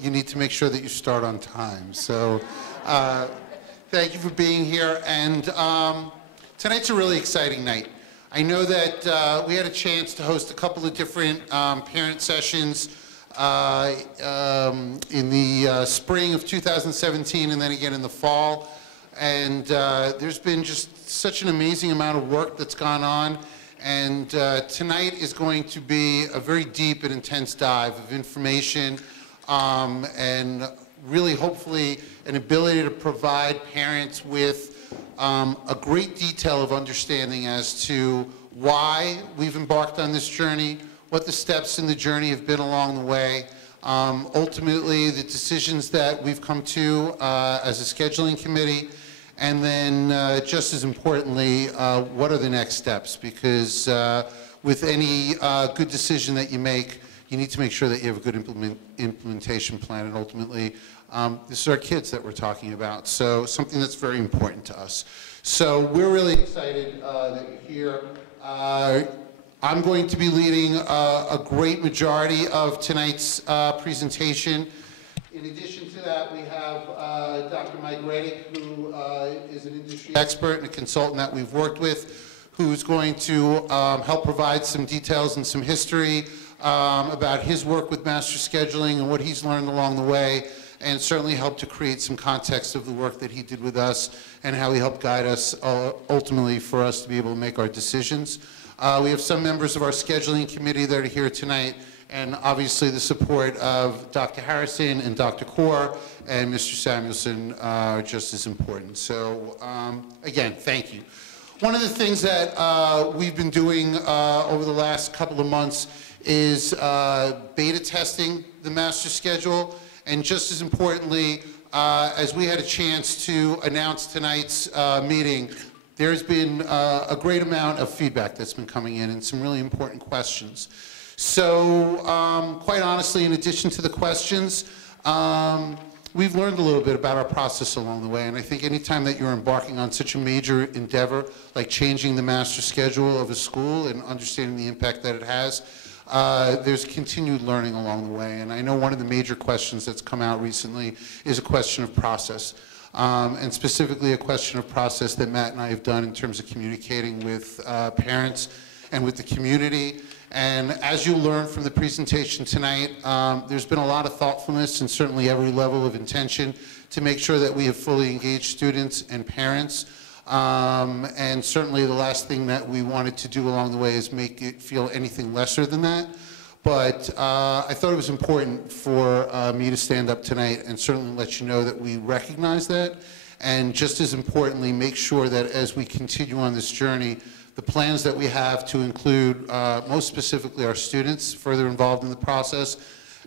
you need to make sure that you start on time. So thank you for being here. And tonight's a really exciting night. I know that we had a chance to host a couple of different parent sessions in the spring of 2017 and then again in the fall. And there's been just such an amazing amount of work that's gone on. And tonight is going to be a very deep and intense dive of information and really hopefully an ability to provide parents with a great detail of understanding as to why we've embarked on this journey, what the steps in the journey have been along the way, ultimately the decisions that we've come to as a scheduling committee, and then just as importantly, what are the next steps? Because with any good decision that you make, you need to make sure that you have a good implementation plan, and ultimately, this is our kids that we're talking about, so something that's very important to us. So we're really excited that you're here. I'm going to be leading a great majority of tonight's presentation. In addition to that, we have Dr. Mike Reddick, who is an industry expert and a consultant that we've worked with, who's going to help provide some details and some history about his work with master scheduling and what he's learned along the way, and certainly help to create some context of the work that he did with us and how he helped guide us ultimately for us to be able to make our decisions. We have some members of our scheduling committee that are here tonight, and obviously the support of Dr. Harrison and Dr. Kaur and Mr. Samuelson are just as important. So again, thank you. One of the things that we've been doing over the last couple of months is beta testing the master schedule, and just as importantly, as we had a chance to announce tonight's meeting, there's been a great amount of feedback that's been coming in and some really important questions. So quite honestly, in addition to the questions, we've learned a little bit about our process along the way, and I think anytime that you're embarking on such a major endeavor like changing the master schedule of a school and understanding the impact that it has, there's continued learning along the way. And I know one of the major questions that's come out recently is a question of process, and specifically a question of process that Matt and I have done in terms of communicating with parents and with the community. And as you learn from the presentation tonight, there's been a lot of thoughtfulness and certainly every level of intention to make sure that we have fully engaged students and parents. And certainly the last thing that we wanted to do along the way is make it feel anything lesser than that. But I thought it was important for me to stand up tonight and certainly let you know that we recognize that. And just as importantly, make sure that as we continue on this journey, the plans that we have to include, most specifically our students further involved in the process,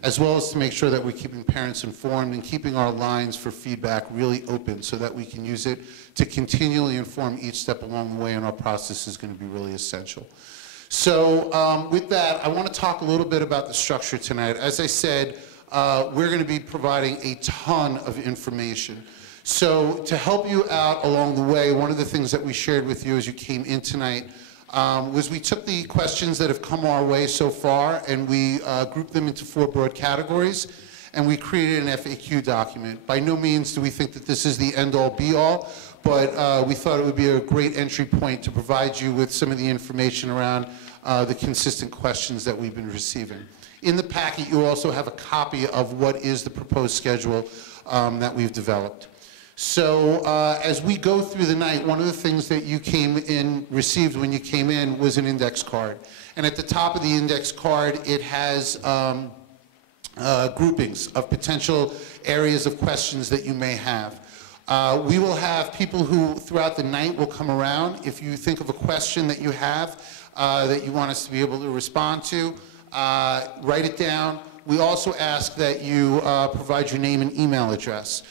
as well as to make sure that we're keeping parents informed and keeping our lines for feedback really open so that we can use it to continually inform each step along the way, and our process is going to be really essential. So with that, I want to talk a little bit about the structure tonight. As I said, we're going to be providing a ton of information. So to help you out along the way, one of the things that we shared with you as you came in tonight was we took the questions that have come our way so far and we grouped them into 4 broad categories, and we created an FAQ document. By no means do we think that this is the end-all be-all, but we thought it would be a great entry point to provide you with some of the information around the consistent questions that we've been receiving. In the packet, you also have a copy of what is the proposed schedule that we've developed. So as we go through the night, one of the things that you received when you came in was an index card. And at the top of the index card, it has groupings of potential areas of questions that you may have. We will have people who throughout the night will come around. If you think of a question that you have that you want us to be able to respond to, write it down. We also ask that you provide your name and email address.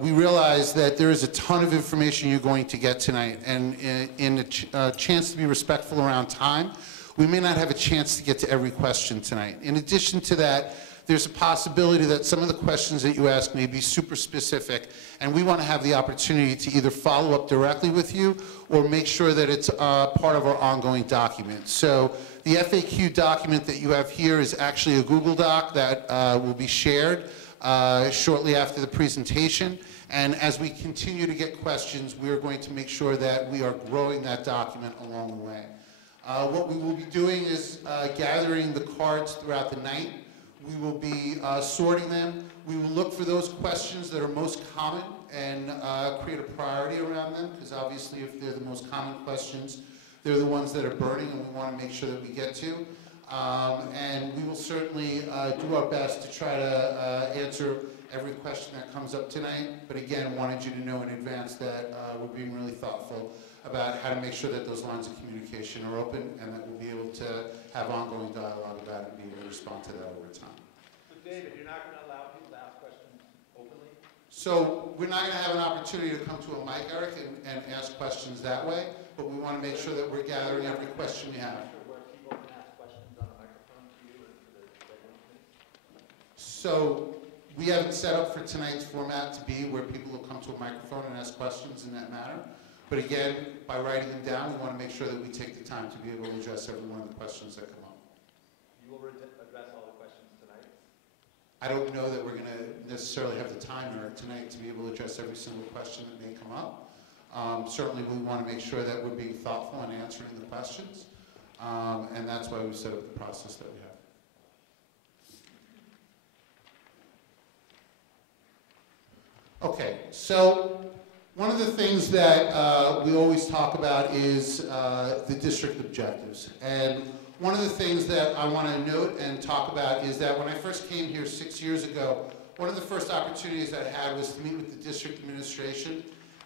We realize that there is a ton of information you're going to get tonight, and in a chance to be respectful around time, we may not have a chance to get to every question tonight. In addition to that, there's a possibility that some of the questions that you ask may be super specific, and we want to have the opportunity to either follow up directly with you or make sure that it's part of our ongoing document. So the FAQ document that you have here is actually a Google Doc that will be shared shortly after the presentation. And as we continue to get questions, we are going to make sure that we are growing that document along the way. What we will be doing is gathering the cards throughout the night. We will be sorting them. We will look for those questions that are most common and create a priority around them, because obviously if they're the most common questions, they're the ones that are burning and we want to make sure that we get to. And we will certainly do our best to try to answer every question that comes up tonight. But again, wanted you to know in advance that we're being really thoughtful about how to make sure that those lines of communication are open and that we'll be able to have ongoing dialogue about it and be able to respond to that over time. So David, you're not going to allow people to ask questions openly? So we're not going to have an opportunity to come to a mic, Eric, and ask questions that way, but we want to make sure that we're gathering every question we have. Where people can ask questions on a microphone to you and to the regular committee? So we haven't set up for tonight's format to be where people will come to a microphone and ask questions in that manner. But again, by writing them down, we want to make sure that we take the time to be able to address every one of the questions that come up. You will address all the questions tonight? I don't know that we're going to necessarily have the time tonight to be able to address every single question that may come up. Certainly we want to make sure that we're being thoughtful in answering the questions. And that's why we set up the process that we have. Okay, so one of the things that we always talk about is the district objectives. And one of the things that I want to note and talk about is that when I first came here 6 years ago, one of the first opportunities that I had was to meet with the district administration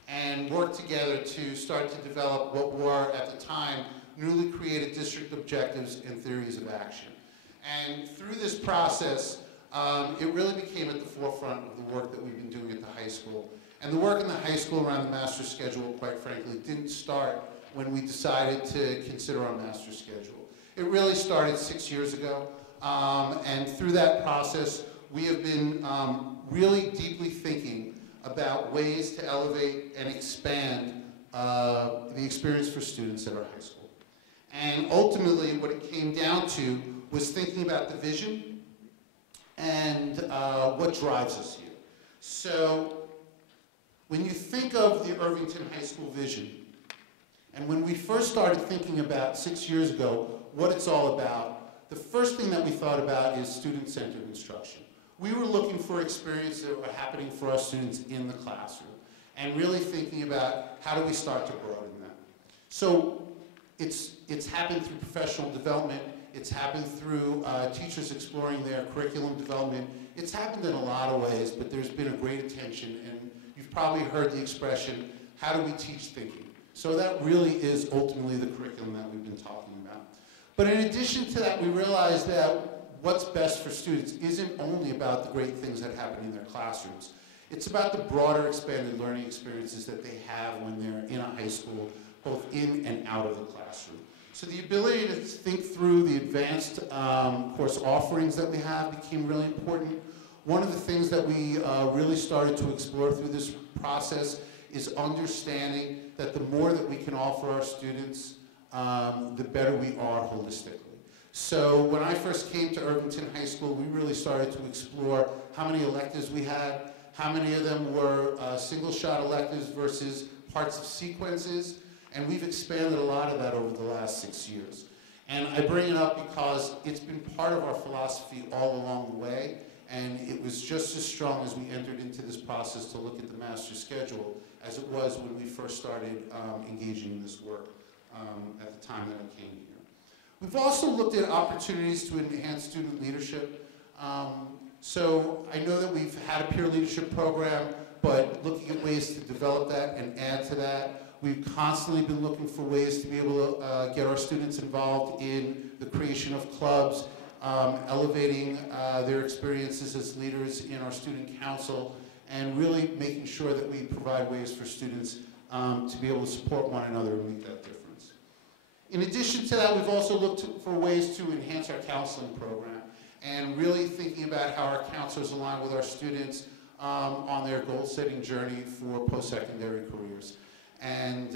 and work together to start to develop what were, at the time, newly created district objectives and theories of action. And through this process, it really became at the forefront of the work that we've been doing at the high school. And the work in the high school around the master schedule, quite frankly, didn't start when we decided to consider our master schedule. It really started 6 years ago, and through that process, we have been really deeply thinking about ways to elevate and expand the experience for students at our high school. And ultimately, what it came down to was thinking about the vision and what drives us here. So, when you think of the Irvington High School vision, and when we first started thinking about 6 years ago what it's all about, the first thing that we thought about is student-centered instruction. We were looking for experiences that were happening for our students in the classroom, and really thinking about how do we start to broaden that. So it's happened through professional development, it's happened through teachers exploring their curriculum development, it's happened in a lot of ways, but there's been a great attention, and you've probably heard the expression, how do we teach thinking? So that really is ultimately the curriculum that we've been talking about. But in addition to that, we realized that what's best for students isn't only about the great things that happen in their classrooms. It's about the broader expanded learning experiences that they have when they're in a high school, both in and out of the classroom. So the ability to think through the advanced course offerings that we have became really important. One of the things that we really started to explore through this process is understanding that the more that we can offer our students, the better we are holistically. So when I first came to Irvington High School, we really started to explore how many electives we had, how many of them were single-shot electives versus parts of sequences, and we've expanded a lot of that over the last 6 years. And I bring it up because it's been part of our philosophy all along the way, and it was just as strong as we entered into this process to look at the master schedule as it was when we first started engaging in this work at the time that I came here. We've also looked at opportunities to enhance student leadership. So I know that we've had a peer leadership program, but looking at ways to develop that and add to that. We've constantly been looking for ways to be able to get our students involved in the creation of clubs, elevating their experiences as leaders in our student council, and really making sure that we provide ways for students to be able to support one another and make that difference. In addition to that, we've also looked for ways to enhance our counseling program. and really thinking about how our counselors align with our students on their goal-setting journey for post-secondary careers. And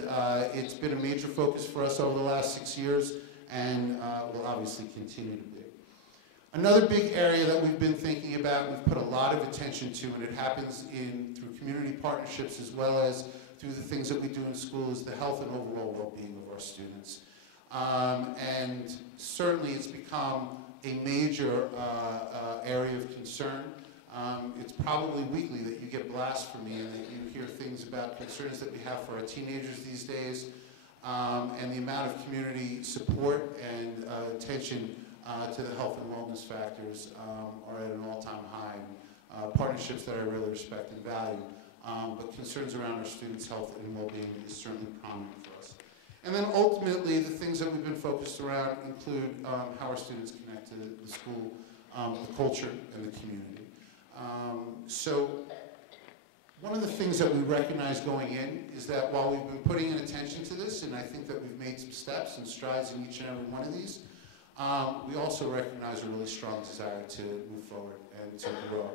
it's been a major focus for us over the last 6 years, and will obviously continue to be. Another big area that we've been thinking about, we've put a lot of attention to, and it happens through community partnerships as well as through the things that we do in school, is the health and overall well-being of our students. And certainly it's become a major area of concern. It's probably weekly that you get blasts from me and that you hear things about concerns that we have for our teenagers these days, and the amount of community support and attention to the health and wellness factors are at an all-time high. Partnerships that I really respect and value, but concerns around our students' health and well-being is certainly prominent for us. And then ultimately, the things that we've been focused around include how our students connect to the school, the culture, and the community. So one of the things that we recognize going in is that while we've been putting in attention to this, and I think that we've made some steps and strides in each and every one of these, we also recognize a really strong desire to move forward and to grow.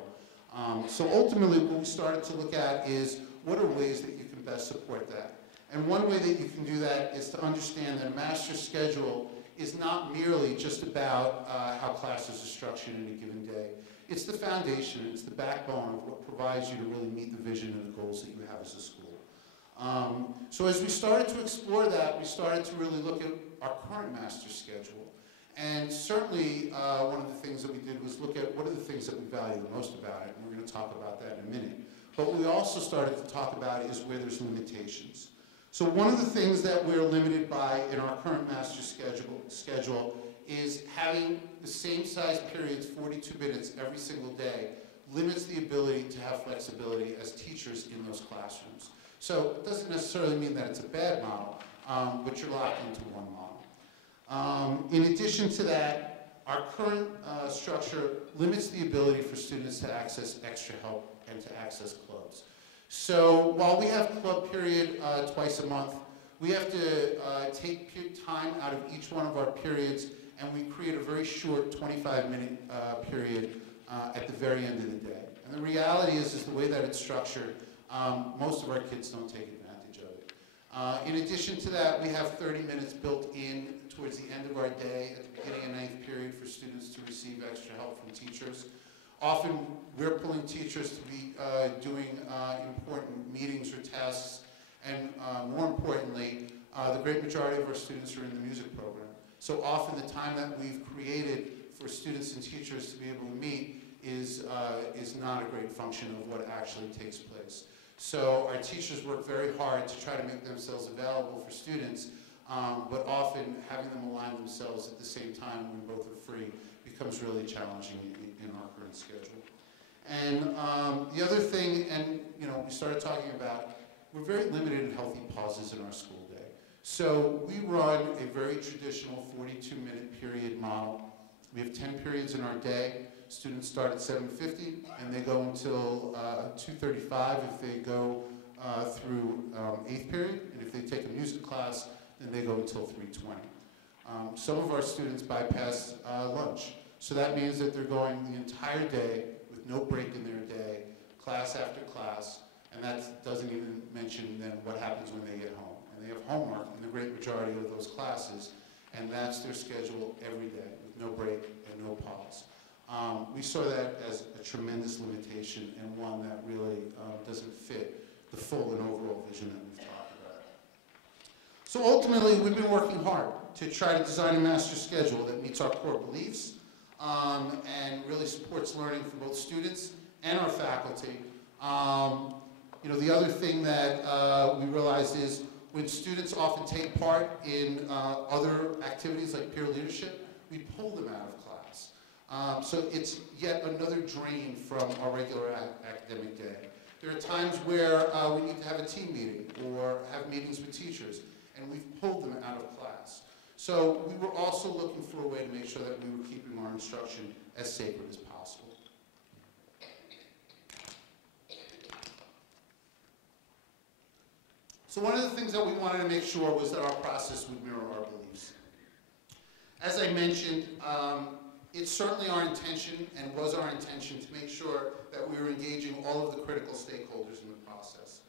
So ultimately, what we started to look at is what are ways that you can best support that. And one way that you can do that is to understand that a master schedule is not merely just about how classes are structured in a given day. It's the foundation, it's the backbone of what provides you to really meet the vision and the goals that you have as a school. So as we started to explore that, we started to really look at our current master schedule. And certainly one of the things that we did was look at what are the things that we value the most about it, and we're going to talk about that in a minute. But what we also started to talk about is where there's limitations. So one of the things that we're limited by in our current master schedule is having the same size periods, 42 minutes every single day, limits the ability to have flexibility as teachers in those classrooms. So it doesn't necessarily mean that it's a bad model, but you're locked into one model. In addition to that, our current structure limits the ability for students to access extra help and to access clubs. So while we have club period twice a month, we have to take time out of each one of our periods, and we create a very short 25-minute period at the very end of the day. And the reality is the way that it's structured, most of our kids don't take advantage of it. In addition to that, we have 30 minutes built in towards the end of our day, at the beginning of ninth period, for students to receive extra help from teachers. Often, we're pulling teachers to be doing important meetings or tasks, and more importantly, the great majority of our students are in the music program. So often, the time that we've created for students and teachers to be able to meet is not a great function of what actually takes place. So our teachers work very hard to try to make themselves available for students, but often having them align themselves at the same time when both are free becomes really challenging in our current schedule. And the other thing, and we started talking about, we're very limited in healthy pauses in our school day. So we run a very traditional 42-minute period model. We have 10 periods in our day. Students start at 7:50 and they go until 2:35 if they go through 8th period. And if they take a music class, then they go until 3:20. Some of our students bypass lunch. So that means that they're going the entire day with no break in their day, class after class, and that doesn't even mention then what happens when they get home. And they have homework in the great majority of those classes, and that's their schedule every day with no break and no pause. We saw that as a tremendous limitation and one that really doesn't fit the full and overall vision that we've talked about. So ultimately, we've been working hard to try to design a master schedule that meets our core beliefs and really supports learning for both students and our faculty. The other thing that we realized is when students often take part in other activities like peer leadership, we pull them out of class. So it's yet another drain from our regular academic day. There are times where we need to have a team meeting or have meetings with teachers, and we've pulled them out of class. So we were also looking for a way to make sure that we were keeping our instruction as sacred as possible. So one of the things that we wanted to make sure was that our process would mirror our beliefs. As I mentioned, It's certainly our intention, and was our intention, to make sure that we were engaging all of the critical stakeholders in the process.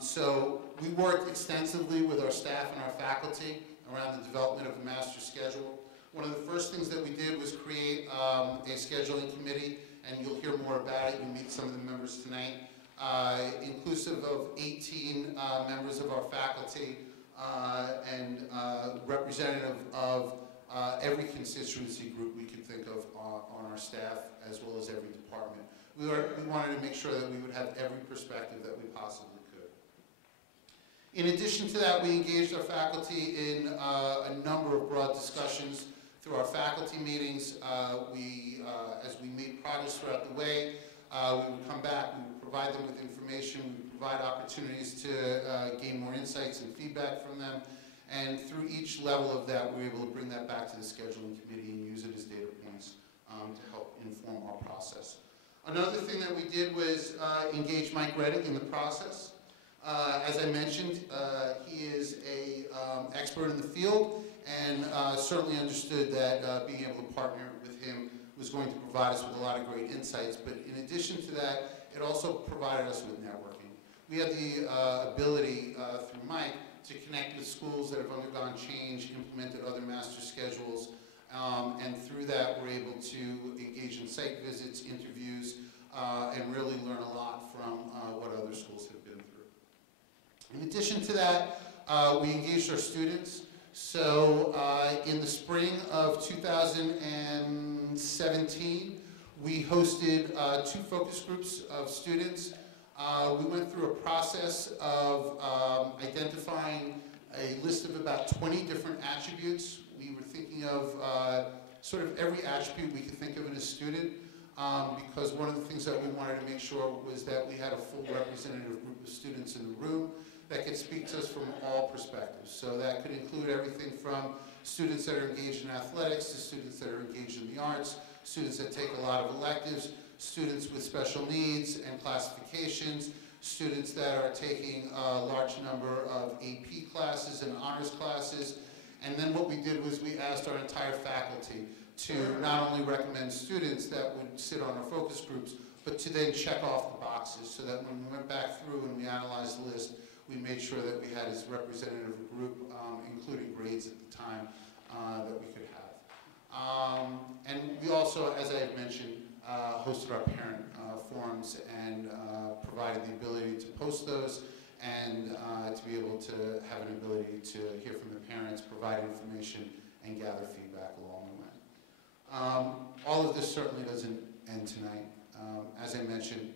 So we worked extensively with our staff and our faculty around the development of the master schedule. One of the first things that we did was create a scheduling committee, and you'll hear more about it. You'll meet some of the members tonight, inclusive of 18 members of our faculty and representative of every constituency group we could think of on our staff, as well as every department. We wanted to make sure that we would have every perspective that we possibly could. In addition to that, we engaged our faculty in a number of broad discussions through our faculty meetings. As we made progress throughout the way, we would come back, we would provide them with information, we would provide opportunities to gain more insights and feedback from them. And through each level of that, we were able to bring that back to the scheduling committee and use it as data points to help inform our process. Another thing that we did was engage Mike Reddick in the process. As I mentioned, he is an expert in the field, and certainly understood that being able to partner with him was going to provide us with a lot of great insights. But in addition to that, it also provided us with networking. We had the ability through Mike to connect with schools that have undergone change, implemented other master schedules, and through that we're able to engage in site visits, interviews, and really learn a lot from what other schools have been through. In addition to that, we engaged our students. So in the spring of 2017, we hosted 2 focus groups of students. We went through a process of identifying a list of about 20 different attributes. We were thinking of sort of every attribute we could think of in a student, because one of the things that we wanted to make sure was that we had a full representative group of students in the room that could speak to us from all perspectives. So that could include everything from students that are engaged in athletics to students that are engaged in the arts, students that take a lot of electives, students with special needs and classifications, students that are taking a large number of AP classes and honors classes. And then what we did was we asked our entire faculty to not only recommend students that would sit on our focus groups, but to then check off the boxes, so that when we went back through and we analyzed the list, we made sure that we had as representative a group, including grades at the time, that we could have. And we also, as I had mentioned, hosted our parent forums and provided the ability to post those and to be able to have an ability to hear from the parents, provide information, and gather feedback along the way. All of this certainly doesn't end tonight. As I mentioned,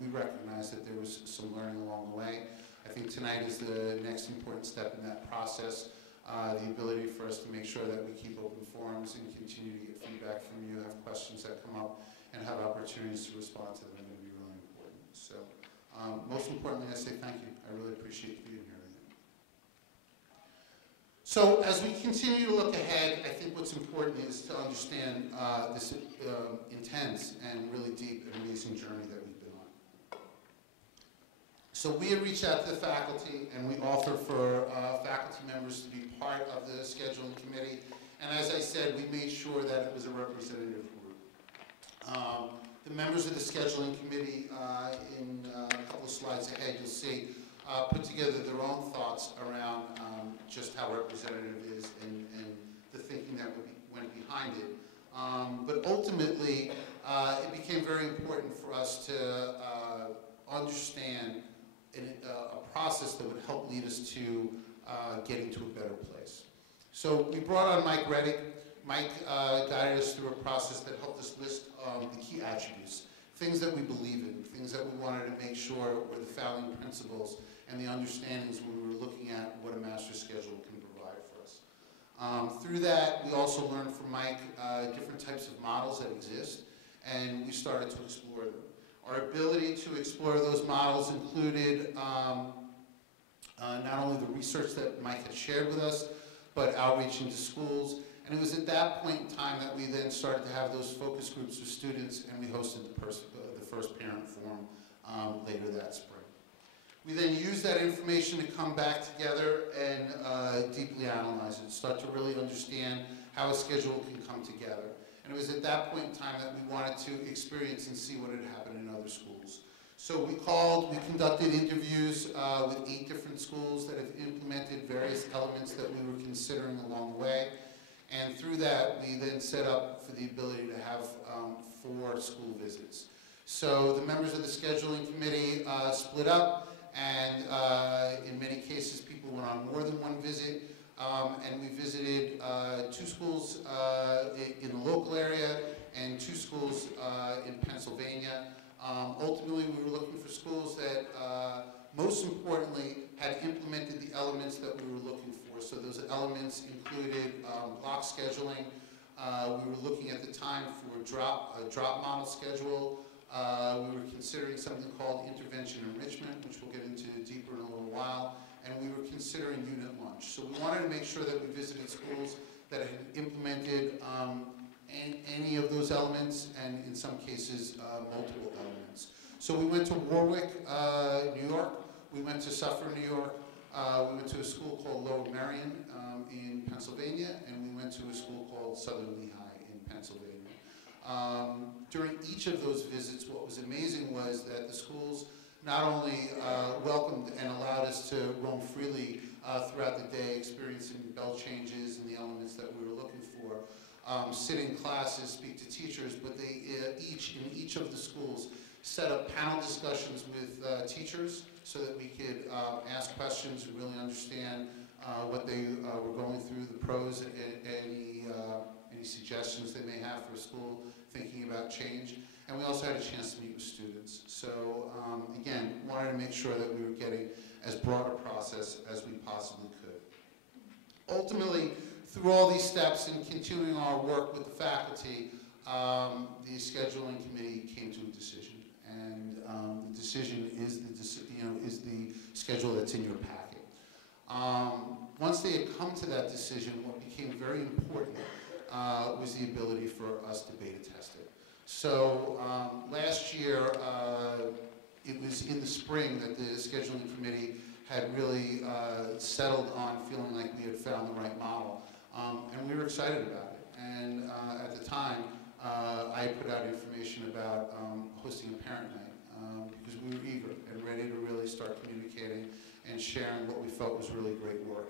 we recognize that there was some learning along the way. I think tonight is the next important step in that process. The ability for us to make sure that we keep open forums and continue to get feedback from you, have questions that come up, and have opportunities to respond to them are going to be really important. So most importantly, I say thank you. I really appreciate you being here tonight. So as we continue to look ahead, I think what's important is to understand this intense and really deep and amazing journey that we've been on. So we had reached out to the faculty, and we offered for faculty members to be part of the scheduling committee. And as I said, we made sure that it was a representative group. The members of the scheduling committee, in a couple of slides ahead, you'll see, put together their own thoughts around just how representative it is and the thinking that went behind it. But ultimately, it became very important for us to understand a process that would help lead us to getting to a better place. So we brought on Mike Reddick. Mike guided us through a process that helped us list the key attributes, things that we believe in, things that we wanted to make sure were the founding principles and the understandings when we were looking at what a master schedule can provide for us. Through that, we also learned from Mike different types of models that exist, and we started to explore them. Our ability to explore those models included not only the research that Mike had shared with us, but outreach into schools. And it was at that point in time that we then started to have those focus groups with students, and we hosted the first parent forum later that spring. We then used that information to come back together and deeply analyze it, start to really understand how a schedule can come together. And it was at that point in time that we wanted to experience and see what had happened in other schools. So we conducted interviews with 8 different schools that have implemented various elements that we were considering along the way. And through that, we then set up for the ability to have 4 school visits. So the members of the scheduling committee split up, and in many cases, people went on more than one visit. And we visited 2 schools in the local area and 2 schools in Pennsylvania. Ultimately, we were looking for schools that, most importantly, had implemented the elements that we were looking for. So those elements included block scheduling. We were looking at the time for a drop model schedule. We were considering something called intervention enrichment, which we'll get into deeper in a little while. And we were considering unit lunch. So we wanted to make sure that we visited schools that had implemented any of those elements, and in some cases, multiple elements. So we went to Warwick, New York. We went to Suffolk, New York. We went to a school called Lower Merion in Pennsylvania, and we went to a school called Southern Lehigh in Pennsylvania. During each of those visits, what was amazing was that the schools not only welcomed and allowed us to roam freely throughout the day, experiencing bell changes and the elements that we were looking for, sit in classes, speak to teachers, but they in each of the schools set up panel discussions with teachers so that we could ask questions and really understand what they were going through, the pros, and any suggestions they may have for a school thinking about change. And we also had a chance to meet with students. So again, wanted to make sure that we were getting as broad a process as we possibly could. Ultimately, through all these steps and continuing our work with the faculty, the scheduling committee came to a decision. And the decision is the schedule that's in your packet. Once they had come to that decision, what became very important was the ability for us to beta test it. So last year, it was in the spring that the scheduling committee had really settled on feeling like we had found the right model. And we were excited about it. And at the time, I put out information about hosting a parent night because we were eager and ready to really start communicating and sharing what we felt was really great work.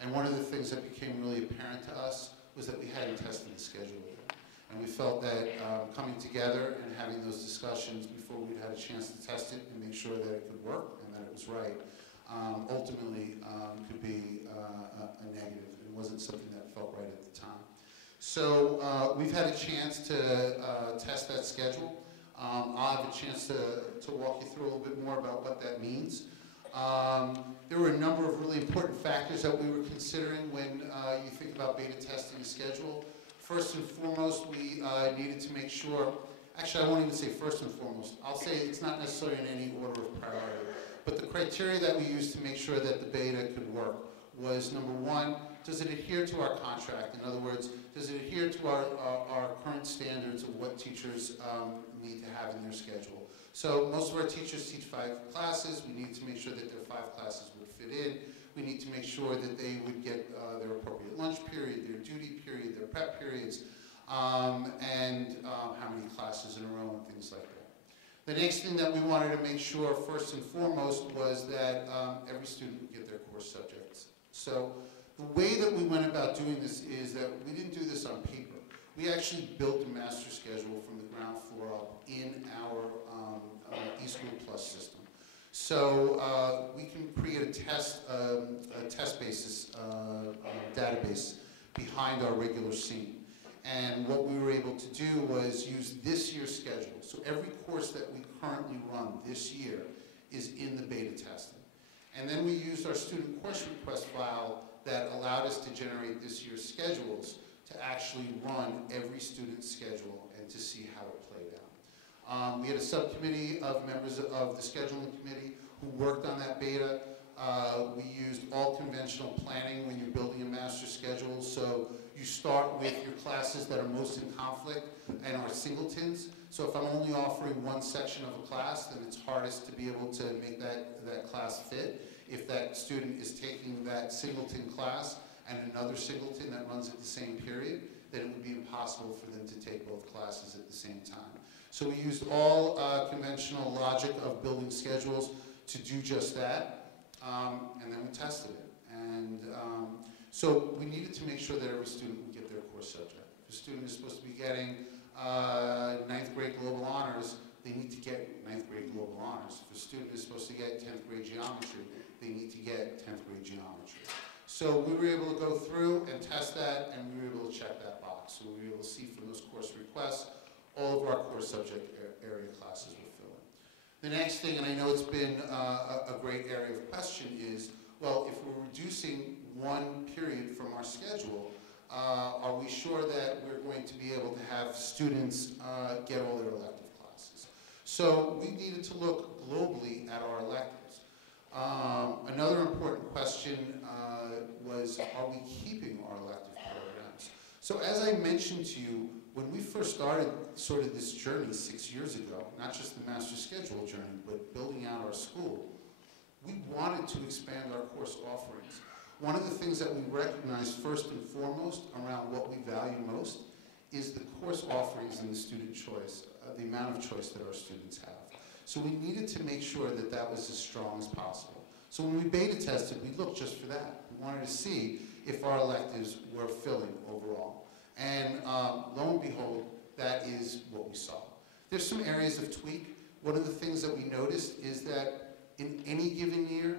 And one of the things that became really apparent to us was that we hadn't tested the schedule yet. And we felt that coming together and having those discussions before we'd had a chance to test it and make sure that it could work and that it was right, ultimately could be a negative. It wasn't something that felt right at the time. So we've had a chance to test that schedule. I'll have a chance to walk you through a little bit more about what that means. There were a number of really important factors that we were considering when you think about beta testing a schedule. First and foremost, we needed to make sure, actually I won't even say first and foremost, I'll say it's not necessarily in any order of priority, but the criteria that we used to make sure that the beta could work was, number one, does it adhere to our contract? In other words, does it adhere to our current standards of what teachers need to have in their schedule? So most of our teachers teach 5 classes. We need to make sure that their 5 classes would fit in. We need to make sure that they would get their appropriate lunch period, their duty period, their prep periods, and how many classes in a row and things like that. The next thing that we wanted to make sure, first and foremost, was that every student would get their course subjects. So the way that we went about doing this is that we didn't do this on paper. We actually built a master schedule from the ground floor up in our eSchool Plus system. So we can create a test basis database behind our regular scene. And what we were able to do was use this year's schedule. So every course that we currently run this year is in the beta testing. And then we used our student course request file that allowed us to generate this year's schedules to actually run every student's schedule and to see how it played out. We had a subcommittee of members of the scheduling committee who worked on that beta. We used all conventional planning when you're building a master schedule. So you start with your classes that are most in conflict and are singletons. So if I'm only offering one section of a class, then it's hardest to be able to make that class fit. If that student is taking that singleton class and another singleton that runs at the same period, that it would be impossible for them to take both classes at the same time. So we used all conventional logic of building schedules to do just that, and then we tested it. And so we needed to make sure that every student would get their course subject. If a student is supposed to be getting 9th grade global honors, they need to get 9th grade global honors. If a student is supposed to get 10th grade geometry, they need to get 10th grade geometry. So we were able to go through and test that, and we were able to check that box. So we were able to see from those course requests, all of our core subject area classes were filling. The next thing, and I know it's been a great area of question, is, well, if we're reducing one period from our schedule, are we sure that we're going to be able to have students get all their elective classes? So we needed to look globally at our electives. Another important question was, are we keeping our elective programs? So as I mentioned to you, when we first started sort of this journey 6 years ago, not just the master schedule journey, but building out our school, we wanted to expand our course offerings. One of the things that we recognized first and foremost around what we value most is the course offerings and the student choice, the amount of choice that our students have. So we needed to make sure that that was as strong as possible. So when we beta tested, we looked just for that. We wanted to see if our electives were filling overall. And lo and behold, that is what we saw. There's some areas of tweak. One of the things that we noticed is that in any given year,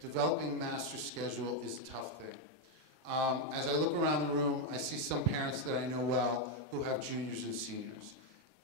developing a master schedule is a tough thing. As I look around the room, I see some parents that I know well who have juniors and seniors.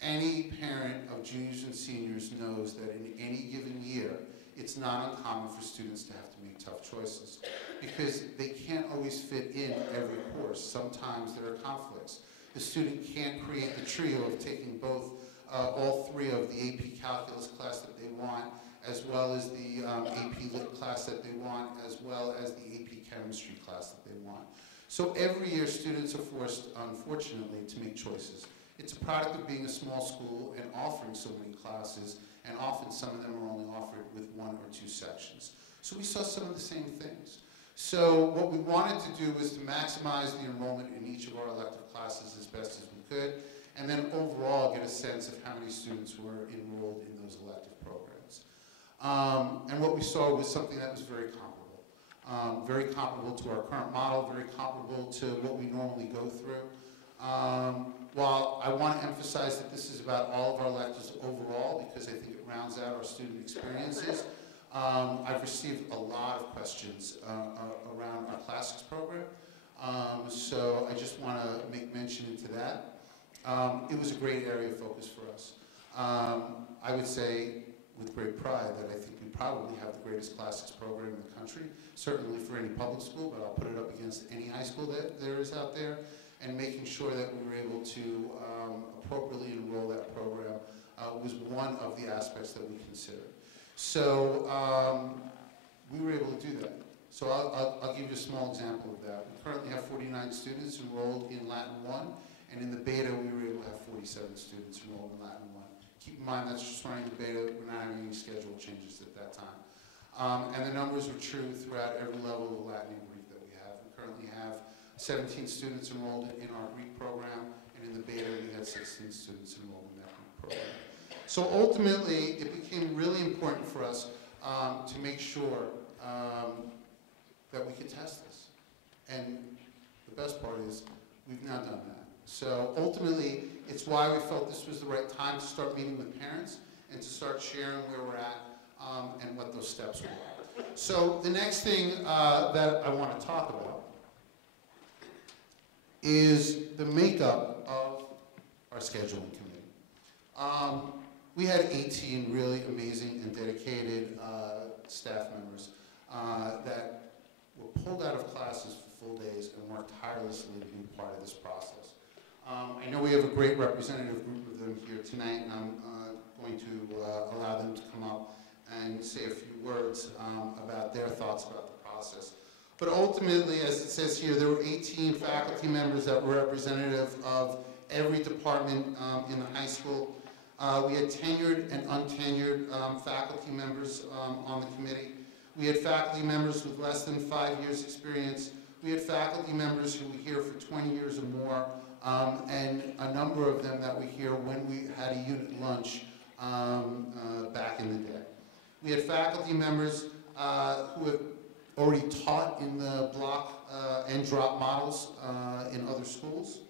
Any parent of juniors and seniors knows that in any given year, it's not uncommon for students to have to make tough choices because they can't always fit in every course. Sometimes there are conflicts. The student can't create the trio of taking both, all three of the AP Calculus class that they want, as well as the AP Lit class that they want, as well as the AP Chemistry class that they want. So every year students are forced, unfortunately, to make choices. It's a product of being a small school and offering so many classes, and often some of them are only offered with 1 or 2 sections. So we saw some of the same things. So what we wanted to do was to maximize the enrollment in each of our elective classes as best as we could, and then overall get a sense of how many students were enrolled in those elective programs. And what we saw was something that was very comparable to our current model, very comparable to what we normally go through. While I want to emphasize that this is about all of our electives overall, because I think it rounds out our student experiences, I've received a lot of questions around our classics program. So I just want to make mention into that. It was a great area of focus for us. I would say with great pride that I think we probably have the greatest classics program in the country, certainly for any public school, but I'll put it up against any high school that there is out there, and making sure that we were able to appropriately enroll that program was one of the aspects that we considered. So we were able to do that. So I'll give you a small example of that. We currently have 49 students enrolled in Latin 1, and in the beta we were able to have 47 students enrolled in Latin 1. Keep in mind that's just running the beta, we're not having any schedule changes at that time. And the numbers were true throughout every level of Latin and Greek that we have. We currently have 17 students enrolled in our Greek program, and in the beta we had 16 students enrolled in that Greek program. So ultimately, it became really important for us to make sure that we could test this. And the best part is, we've now done that. So ultimately, it's why we felt this was the right time to start meeting with parents and to start sharing where we're at and what those steps were. So the next thing that I want to talk about is the makeup of our scheduling committee. We had 18 really amazing and dedicated staff members that were pulled out of classes for full days and worked tirelessly to be part of this process. I know we have a great representative group of them here tonight, and I'm going to allow them to come up and say a few words about their thoughts about the process. But ultimately, as it says here, there were 18 faculty members that were representative of every department in the high school. We had tenured and untenured faculty members on the committee. We had faculty members with less than 5 years experience. We had faculty members who were here for 20 years or more. and a number of them that were here when we had a unit lunch back in the day. We had faculty members who have already taught in the block and drop models in other schools.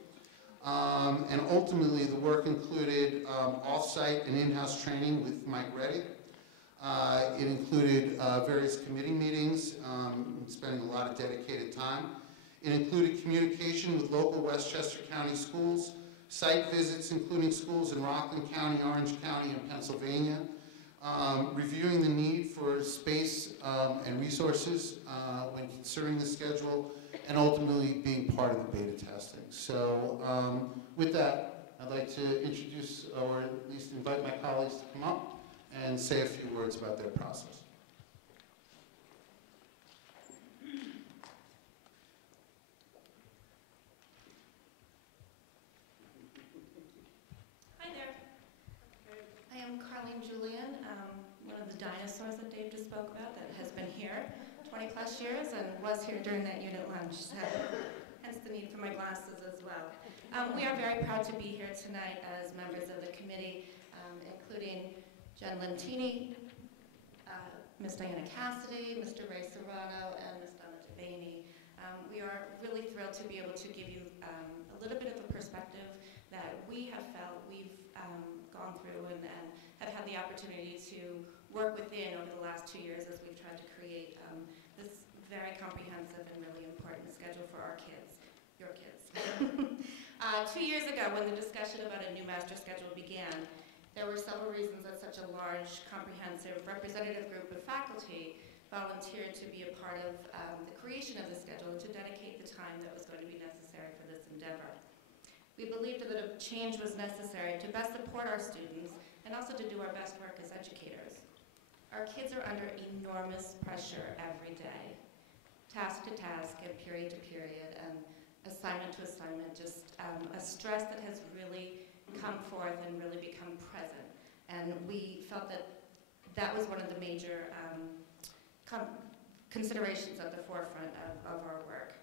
And ultimately, the work included off-site and in-house training with Mike Reddy. It included various committee meetings, spending a lot of dedicated time. It included communication with local Westchester County schools, site visits including schools in Rockland County, Orange County, and Pennsylvania, reviewing the need for space and resources when considering the schedule, and ultimately being part of the beta testing. So with that, I'd like to introduce, or at least invite my colleagues to come up and say a few words about their process. Hi there. I am Carlene Julian, one of the dinosaurs that Dave just spoke about that has been here 20 plus years and was here during that unit lunch, so hence the need for my glasses as well. We are very proud to be here tonight as members of the committee, including Jen Lentini, Ms. Diana Cassidy, Mr. Ray Serrano, and Ms. Donna Devaney. We are really thrilled to be able to give you a little bit of a perspective that we have felt we've gone through and have had the opportunity to work within over the last 2 years as we've tried to create this very comprehensive and really important schedule for our kids, your kids. 2 years ago, when the discussion about a new master schedule began, there were several reasons that such a large, comprehensive, representative group of faculty volunteered to be a part of the creation of the schedule and to dedicate the time that was going to be necessary for this endeavor. We believed that a change was necessary to best support our students and also to do our best work as educators. Our kids are under enormous pressure every day, task to task and period to period and assignment to assignment, just a stress that has really come forth and really become present. And we felt that that was one of the major considerations at the forefront of our work.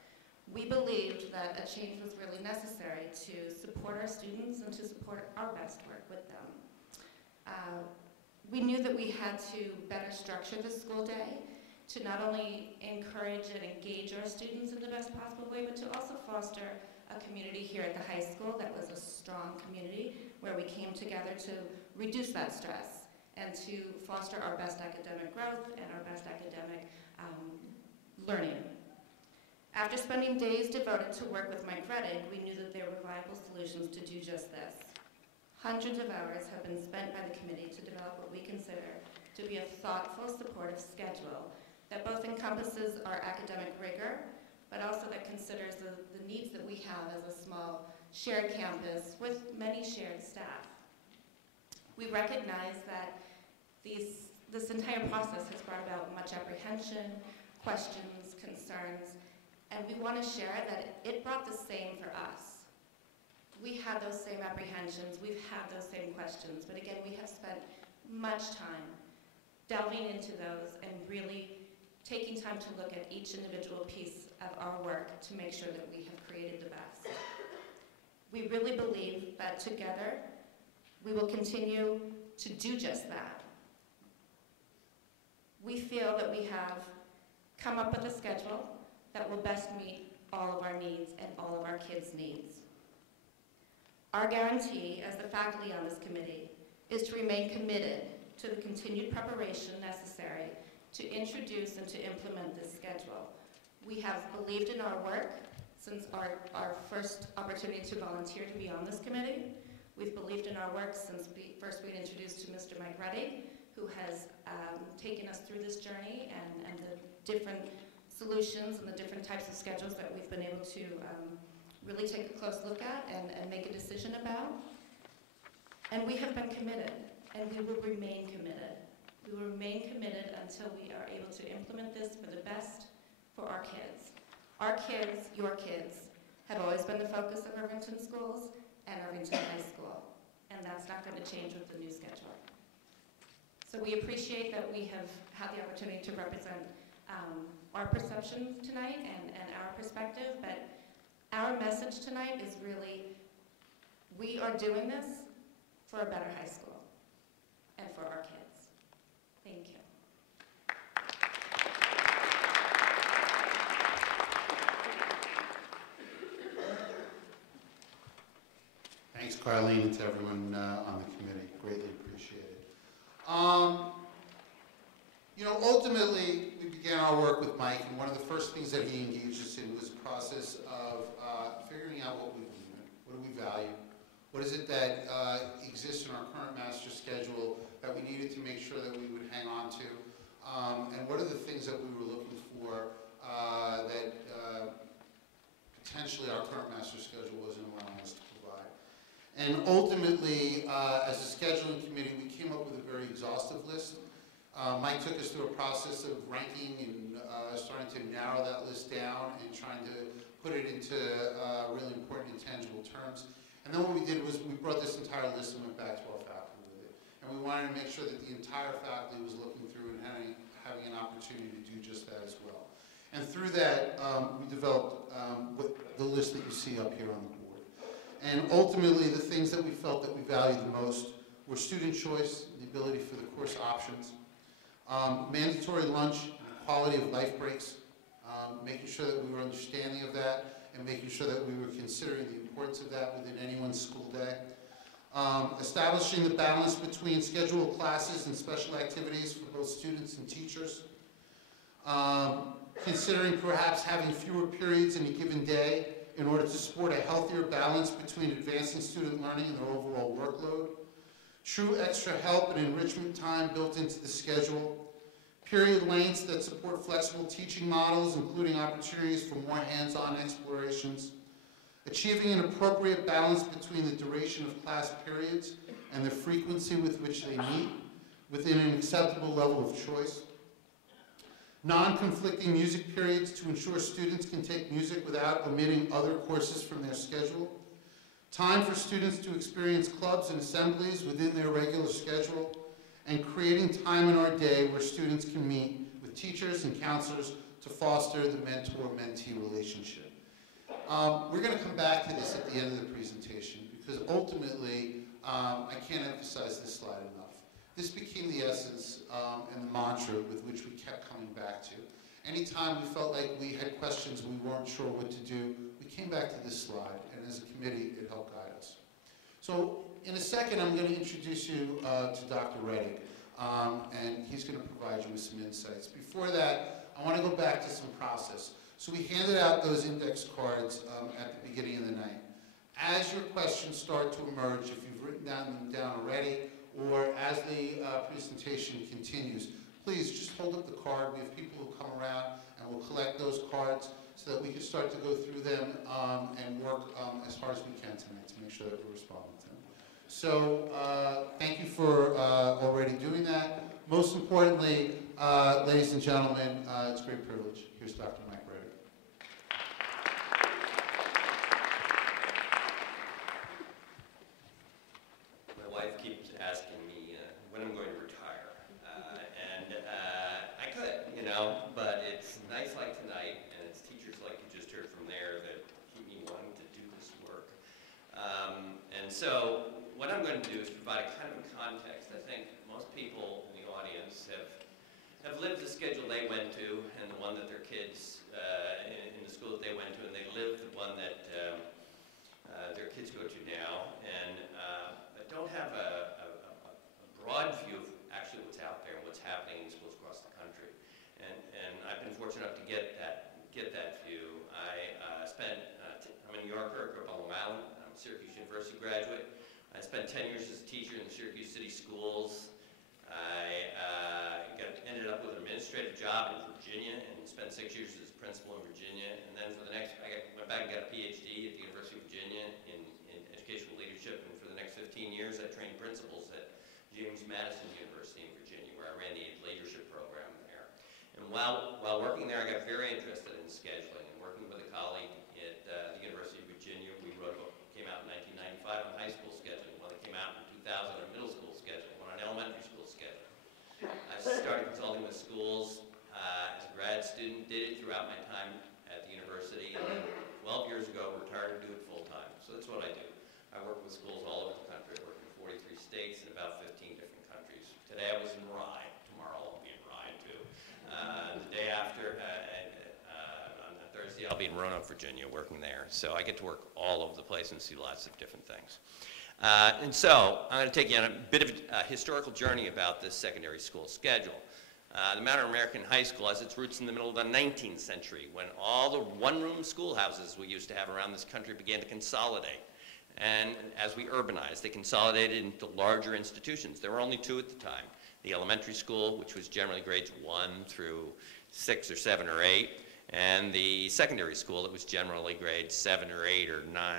We believed that a change was really necessary to support our students and to support our best work with them. We knew that we had to better structure the school day to not only encourage and engage our students in the best possible way, but to also foster a community here at the high school that was a strong community where we came together to reduce that stress and to foster our best academic growth and our best academic learning. After spending days devoted to work with Mike Reddick, we knew that there were viable solutions to do just this. Hundreds of hours have been spent by the committee to develop what we consider to be a thoughtful, supportive schedule that both encompasses our academic rigor, but also that considers the needs that we have as a small shared campus with many shared staff. We recognize that this entire process has brought about much apprehension, questions, concerns, and we want to share that it brought the same for us. We had those same apprehensions, we've had those same questions, but again, we have spent much time delving into those and really taking time to look at each individual piece of our work to make sure that we have created the best. We really believe that together, we will continue to do just that. We feel that we have come up with a schedule that will best meet all of our needs and all of our kids' needs. Our guarantee as the faculty on this committee is to remain committed to the continued preparation necessary to introduce and to implement this schedule. We have believed in our work since our first opportunity to volunteer to be on this committee. We've believed in our work since first we introduced to Mr. Mike Reddy, who has taken us through this journey and the different solutions and the different types of schedules that we've been able to really take a close look at and make a decision about. And we have been committed, and we will remain committed. We will remain committed until we are able to implement this for the best for our kids. Our kids, your kids, have always been the focus of Irvington schools and Irvington High School, and that's not going to change with the new schedule. So we appreciate that we have had the opportunity to represent our perceptions tonight and our perspective, but our message tonight is really We are doing this for a better high school and for our kids. Thank you. Thanks, Carlene, and to everyone on the committee. Greatly appreciated. You know, ultimately, we began our work with Mike, and one of the first things that he engaged us in was a process of figuring out what we believe in, what do we value, what is it that exists in our current master schedule that we needed to make sure that we would hang on to, and what are the things that we were looking for that potentially our current master schedule wasn't allowing us to provide. And ultimately, as a scheduling committee, we came up with a very exhaustive list. Mike took us through a process of ranking and starting to narrow that list down and trying to put it into really important and tangible terms. And then what we did was we brought this entire list and went back to our faculty with it. And we wanted to make sure that the entire faculty was looking through and having an opportunity to do just that as well. And through that, we developed the list that you see up here on the board. And ultimately, the things that we felt that we valued the most were student choice, the ability for the course options, mandatory lunch, quality of life breaks, making sure that we were understanding of that and making sure that we were considering the importance of that within anyone's school day. Establishing the balance between scheduled classes and special activities for both students and teachers. Considering perhaps having fewer periods in a given day in order to support a healthier balance between advancing student learning and their overall workload. True extra help and enrichment time built into the schedule. Period lengths that support flexible teaching models, including opportunities for more hands-on explorations. Achieving an appropriate balance between the duration of class periods and the frequency with which they meet within an acceptable level of choice. Non-conflicting music periods to ensure students can take music without omitting other courses from their schedule. Time for students to experience clubs and assemblies within their regular schedule, and creating time in our day where students can meet with teachers and counselors to foster the mentor-mentee relationship. We're going to come back to this at the end of the presentation because ultimately, I can't emphasize this slide enough. This became the essence and the mantra with which we kept coming back to. Anytime we felt like we had questions we weren't sure what to do, we came back to this slide, and as a committee, it helped guide us. So in a second, I'm going to introduce you to Dr. Reddick, and he's going to provide you with some insights. Before that, I want to go back to some process. So we handed out those index cards at the beginning of the night. As your questions start to emerge, if you've written them down already, or as the presentation continues, please just hold up the card. We have people who come around and we'll collect those cards so that we can start to go through them and work as hard as we can tonight to make sure that we're responding to them. So thank you for already doing that. Most importantly, ladies and gentlemen, it's a great privilege. Here's Dr. Mike Reddick. My wife keeps asking me when I'm going to retire, and I could, you know, but it's nights like tonight, and it's teachers like you just heard from there that keep me wanting to do this work. And so what I'm going to do is provide a kind of a context. I think most people in the audience have lived the schedule they went to and the one that their kids in the school that they went to, and they live the one that their kids go to now, and don't have a broad view of actually what's out there and what's happening in schools across the country. And I've been fortunate enough to get that view. I'm a New Yorker. I grew up on Long Island. I'm a Syracuse University graduate. I spent 10 years as a teacher in the Syracuse City Schools. I ended up with an administrative job in Virginia and spent 6 years as a principal in Virginia. And then for the next, I went back and got a PhD at the University of Virginia in educational leadership. And for the next 15 years, I trained principals at James Madison University in Virginia, where I ran the leadership program there. And while working there, I got very interested in scheduling and working with a colleague at the University of Virginia. We wrote a book that came out in 1995 on high school scheduling, one that came out in 2000 on middle school scheduling, one on elementary school scheduling. I started consulting with schools as a grad student, did it throughout my time at the university, and then 12 years ago, retired to do it full time. So that's what I do. I work with schools all over the country. I work in 43 states and about 15 different countries. Today I was in Rye. Tomorrow I'll be in Rye too. The day after, on Thursday, I'll be in Roanoke, Virginia, working there. So I get to work all over the place and see lots of different things. And so I'm going to take you on a bit of a historical journey about this secondary school schedule. The Modern American High School has its roots in the middle of the 19th century when all the one-room schoolhouses we used to have around this country began to consolidate. And as we urbanized, they consolidated into larger institutions. There were only two at the time. The elementary school, which was generally grades 1 through 6 or 7 or 8, and the secondary school that was generally grades 7 or 8 or 9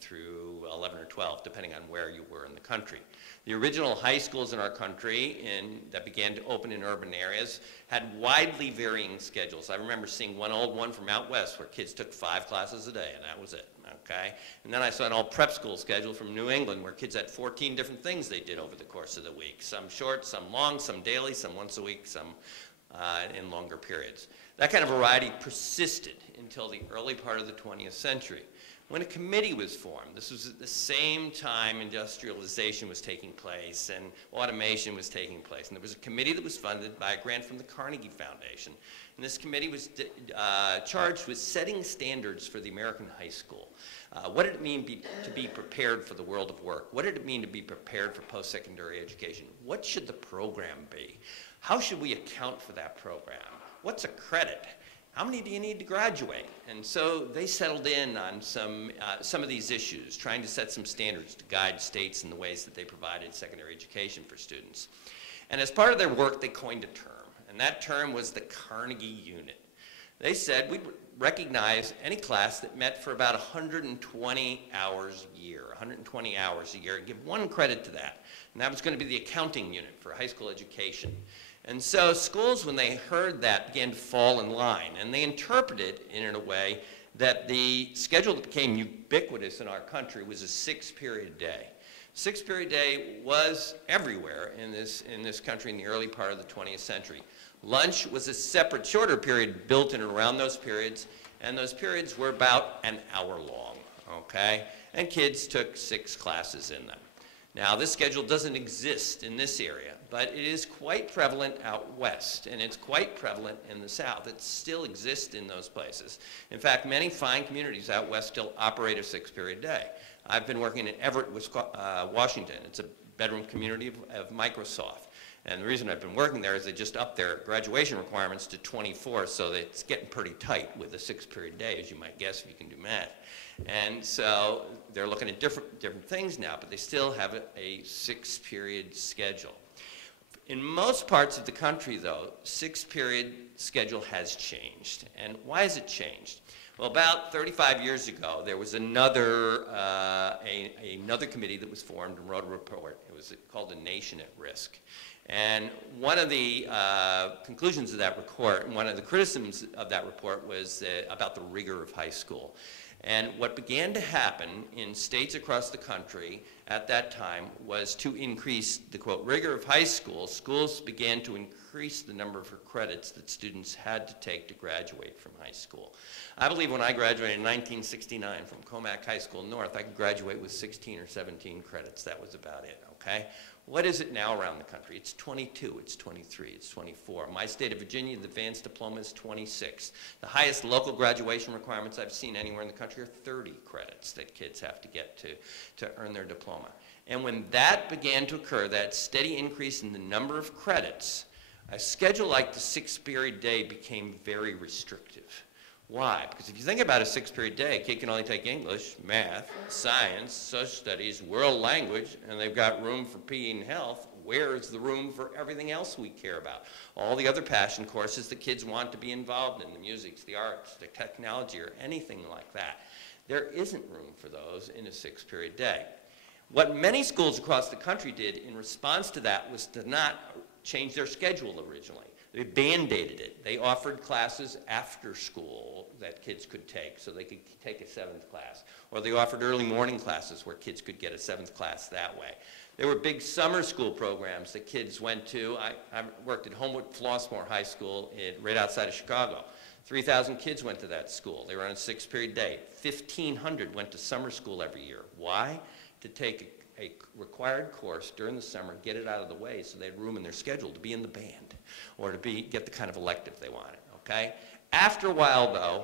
through 11 or 12, depending on where you were in the country. The original high schools in our country that began to open in urban areas had widely varying schedules. I remember seeing one old one from out west where kids took 5 classes a day, and that was it, okay? And then I saw an old prep school schedule from New England where kids had 14 different things they did over the course of the week, some short, some long, some daily, some once a week, some in longer periods. That kind of variety persisted until the early part of the 20th century, when a committee was formed. This was at the same time industrialization was taking place and automation was taking place. And there was a committee that was funded by a grant from the Carnegie Foundation. And this committee was charged with setting standards for the American high school. What did it mean to be prepared for the world of work? What did it mean to be prepared for post-secondary education? What should the program be? How should we account for that program? What's a credit? How many do you need to graduate? And so they settled in on some of these issues, trying to set some standards to guide states in the ways that they provided secondary education for students. And as part of their work, they coined a term, and that term was the Carnegie Unit. They said we'd recognize any class that met for about 120 hours a year, 120 hours a year, and give 1 credit to that. And that was going to be the accounting unit for high school education. And so schools, when they heard that, began to fall in line. And they interpreted it in a way that the schedule that became ubiquitous in our country was a 6-period day. 6-period day was everywhere in this country in the early part of the 20th century. Lunch was a separate, shorter period built in and around those periods, and those periods were about an hour long, okay? And kids took 6 classes in them. Now, this schedule doesn't exist in this area, but it is quite prevalent out west, and it's quite prevalent in the south. It still exists in those places. In fact, many fine communities out west still operate a 6-period day. I've been working in Everett, Washington. It's a bedroom community of Microsoft. And the reason I've been working there is they just upped their graduation requirements to 24, so that it's getting pretty tight with a 6-period day, as you might guess if you can do math. And so they're looking at different things now, but they still have a 6-period schedule. In most parts of the country, though, 6-period schedule has changed. And why has it changed? Well, about 35 years ago, there was another committee that was formed and wrote a report. It was called A Nation at Risk. And one of the conclusions of that report, and one of the criticisms of that report was about the rigor of high school. And what began to happen in states across the country at that time was to increase the, quote, rigor of high school. Schools began to increase the number of credits that students had to take to graduate from high school. I believe when I graduated in 1969 from Comac High School North, I could graduate with 16 or 17 credits. That was about it, okay? What is it now around the country? It's 22, it's 23, it's 24. My state of Virginia, the advanced diploma is 26. The highest local graduation requirements I've seen anywhere in the country are 30 credits that kids have to get to earn their diploma. And when that began to occur, that steady increase in the number of credits, a schedule like the 6-period day became very restrictive. Why? Because if you think about a 6-period day, a kid can only take English, math, science, social studies, world language, and they've got room for PE and health. Where is the room for everything else we care about? All the other passion courses that kids want to be involved in, the music, the arts, the technology, or anything like that. There isn't room for those in a 6-period day. What many schools across the country did in response to that was to not change their schedule originally. They band-aided it. They offered classes after school that kids could take, so they could take a 7th class. Or they offered early morning classes where kids could get a 7th class that way. There were big summer school programs that kids went to. I worked at Homewood Flossmoor High School right outside of Chicago. 3,000 kids went to that school. They were on a 6-period day. 1,500 went to summer school every year. Why? to take a required course during the summer, get it out of the way so they had room in their schedule to be in the band or to get the kind of elective they wanted, okay? After a while, though,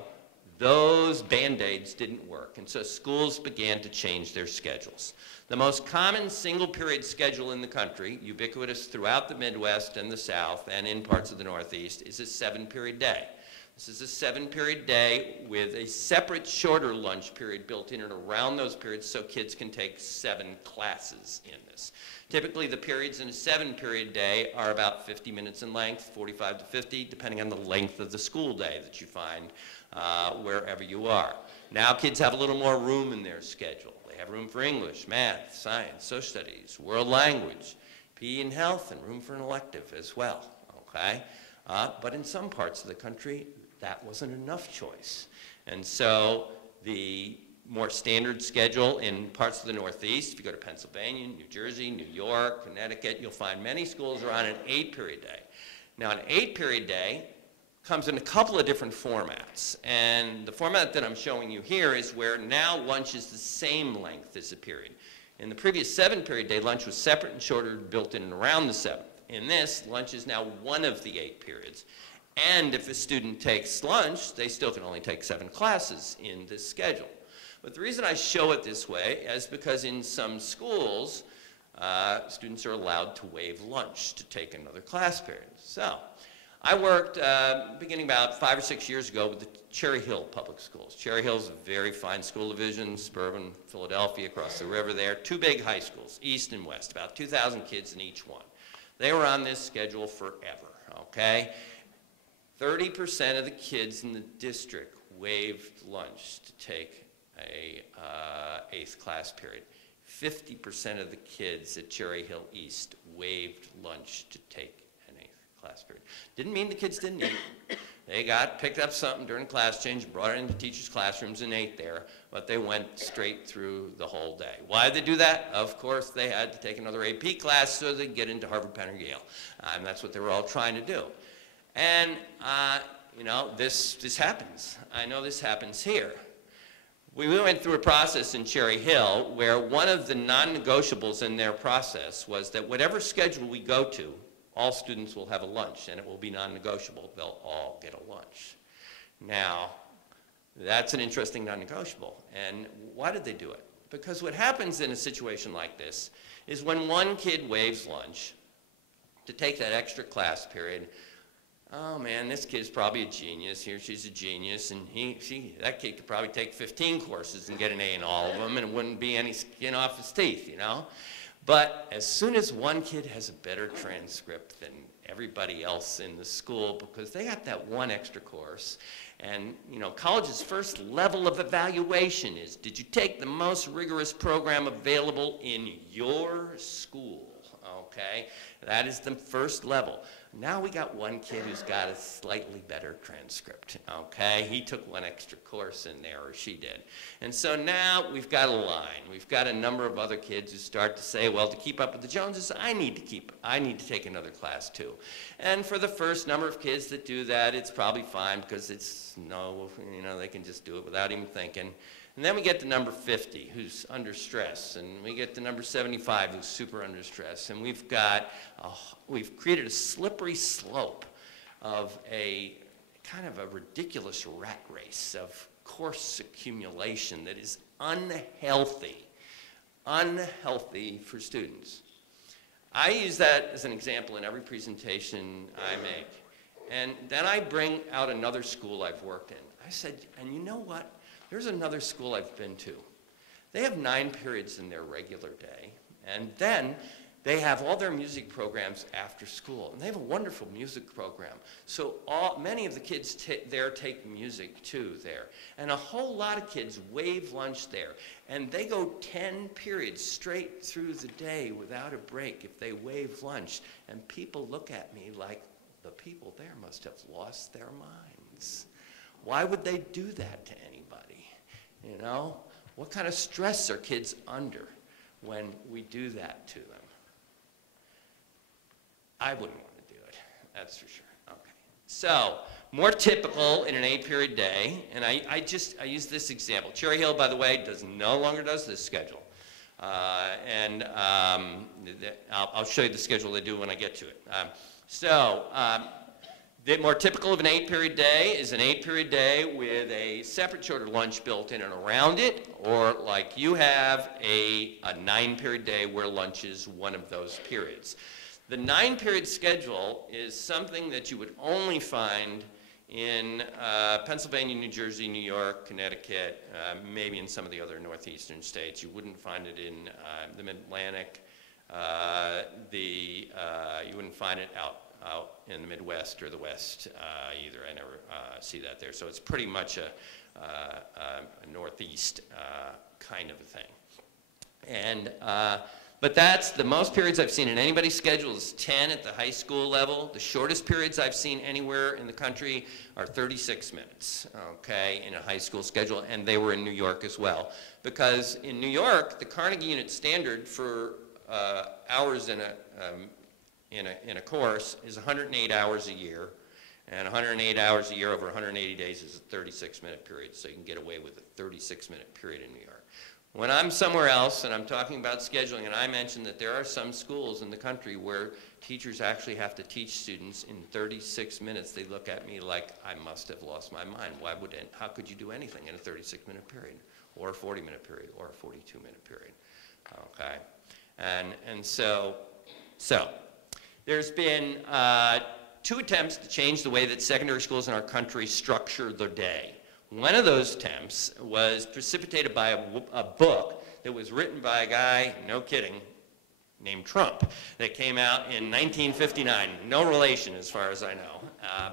those BandAids didn't work, and so schools began to change their schedules. The most common single-period schedule in the country, ubiquitous throughout the Midwest and the South and in parts of the Northeast, is a 7-period day. This is a 7-period day with a separate shorter lunch period built in and around those periods so kids can take 7 classes in this. Typically, the periods in a 7-period day are about 50 minutes in length, 45 to 50, depending on the length of the school day that you find wherever you are. Now kids have a little more room in their schedule. They have room for English, math, science, social studies, world language, PE and health, and room for an elective as well, okay? But in some parts of the country, that wasn't enough choice. And so the more standard schedule in parts of the Northeast, if you go to Pennsylvania, New Jersey, New York, Connecticut, you'll find many schools are on an 8-period day. Now, an 8-period day comes in a couple of different formats. And the format that I'm showing you here is where now lunch is the same length as a period. In the previous 7-period day, lunch was separate and shorter, built in and around the 7th. In this, lunch is now one of the 8 periods. And if a student takes lunch, they still can only take 7 classes in this schedule. But the reason I show it this way is because in some schools, students are allowed to waive lunch to take another class period. So I worked beginning about 5 or 6 years ago with the Cherry Hill Public Schools. Cherry Hill is a very fine school division, suburban Philadelphia, across the river there. 2 big high schools, east and west, about 2,000 kids in each one. They were on this schedule forever, okay? 30% of the kids in the district waived lunch to take a 8th class period. 50% of the kids at Cherry Hill East waived lunch to take an 8th class period. Didn't mean the kids didn't eat. They picked up something during class change, brought it into teachers' classrooms and ate there, but they went straight through the whole day. Why did they do that? Of course, they had to take another AP class so they could get into Harvard, Penn, or Yale. And that's what they were all trying to do. And, you know, this happens. I know this happens here. We went through a process in Cherry Hill where one of the non-negotiables in their process was that whatever schedule we go to, all students will have a lunch, and it will be non-negotiable. They'll all get a lunch. Now, that's an interesting non-negotiable. And why did they do it? Because what happens in a situation like this is when one kid waives lunch to take that extra class period, oh man, this kid's probably a genius. He or she's a genius, and that kid could probably take 15 courses and get an A in all of them, and it wouldn't be any skin off his teeth, you know? But as soon as one kid has a better transcript than everybody else in the school because they got that one extra course, and you know, college's first level of evaluation is, did you take the most rigorous program available in your school? Okay, that is the first level. Now we got one kid who's got a slightly better transcript, okay? He took one extra course in there, or she did. And so now we've got a line. We've got a number of other kids who start to say, well, to keep up with the Joneses, I need to take another class too. And for the first number of kids that do that, it's probably fine because it's, they can just do it without even thinking. And then we get to number 50, who's under stress, and we get to number 75, who's super under stress, and we've created a slippery slope of a kind of a ridiculous rat race of course accumulation that is unhealthy for students. I use that as an example in every presentation I make, and then I bring out another school I've worked in. I said, and you know what? There's another school I've been to. They have 9 periods in their regular day, and then they have all their music programs after school, and they have a wonderful music program. So many of the kids there take music too there, and a whole lot of kids waive lunch there, and they go 10 periods straight through the day without a break if they waive lunch, and people look at me like the people there must have lost their minds. Why would they do that to anybody? You know, what kind of stress are kids under when we do that to them? I wouldn't want to do it, that's for sure. Okay. So, more typical in an 8-period day, and I use this example. Cherry Hill, by the way, no longer does this schedule. I'll show you the schedule they do when I get to it. The more typical of an 8-period day is an 8-period day with a separate shorter lunch built in and around it, or like you have, a 9-period day where lunch is one of those periods. The 9-period schedule is something that you would only find in Pennsylvania, New Jersey, New York, Connecticut, maybe in some of the other northeastern states. You wouldn't find it in the Mid-Atlantic. You wouldn't find it out in the Midwest or the West either. I never see that there. So it's pretty much a Northeast kind of a thing. And but that's the most periods I've seen in anybody's schedule is 10 at the high school level. The shortest periods I've seen anywhere in the country are 36 minutes, okay, in a high school schedule, and they were in New York as well. Because in New York, the Carnegie Unit standard for hours in a course is 108 hours a year, and 108 hours a year over 180 days is a 36-minute period, so you can get away with a 36-minute period in New York. When I'm somewhere else and I'm talking about scheduling, and I mentioned that there are some schools in the country where teachers actually have to teach students in 36 minutes, they look at me like I must have lost my mind. How could you do anything in a 36-minute period, or a 40-minute period, or a 42-minute period? Okay, and so there's been 2 attempts to change the way that secondary schools in our country structure their day. One of those attempts was precipitated by a book that was written by a guy, no kidding, named Trump, that came out in 1959. No relation as far as I know,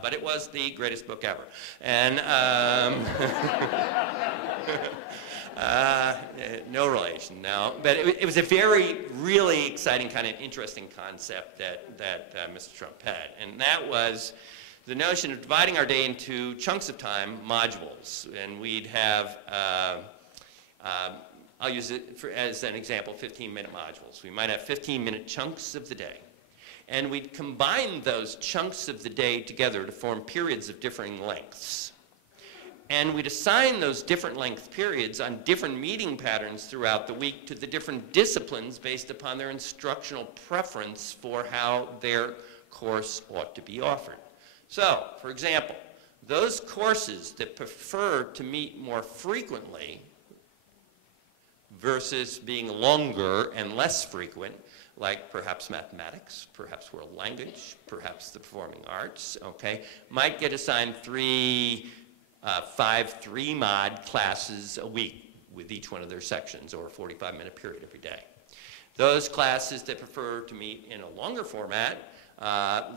but it was the greatest book ever. And no relation, no. But it was a really exciting kind of interesting concept that Mr. Trump had, and that was the notion of dividing our day into chunks of time, modules. And we'd have, I'll use it as an example, 15-minute modules. We might have 15-minute chunks of the day. And we'd combine those chunks of the day together to form periods of differing lengths. And we'd assign those different length periods on different meeting patterns throughout the week to the different disciplines based upon their instructional preference for how their course ought to be offered. So, for example, those courses that prefer to meet more frequently versus being longer and less frequent, like perhaps mathematics, perhaps world language, perhaps the performing arts, okay, might get assigned 5 3-mod classes a week with each one of their sections, or a 45-minute period every day. Those classes that prefer to meet in a longer format,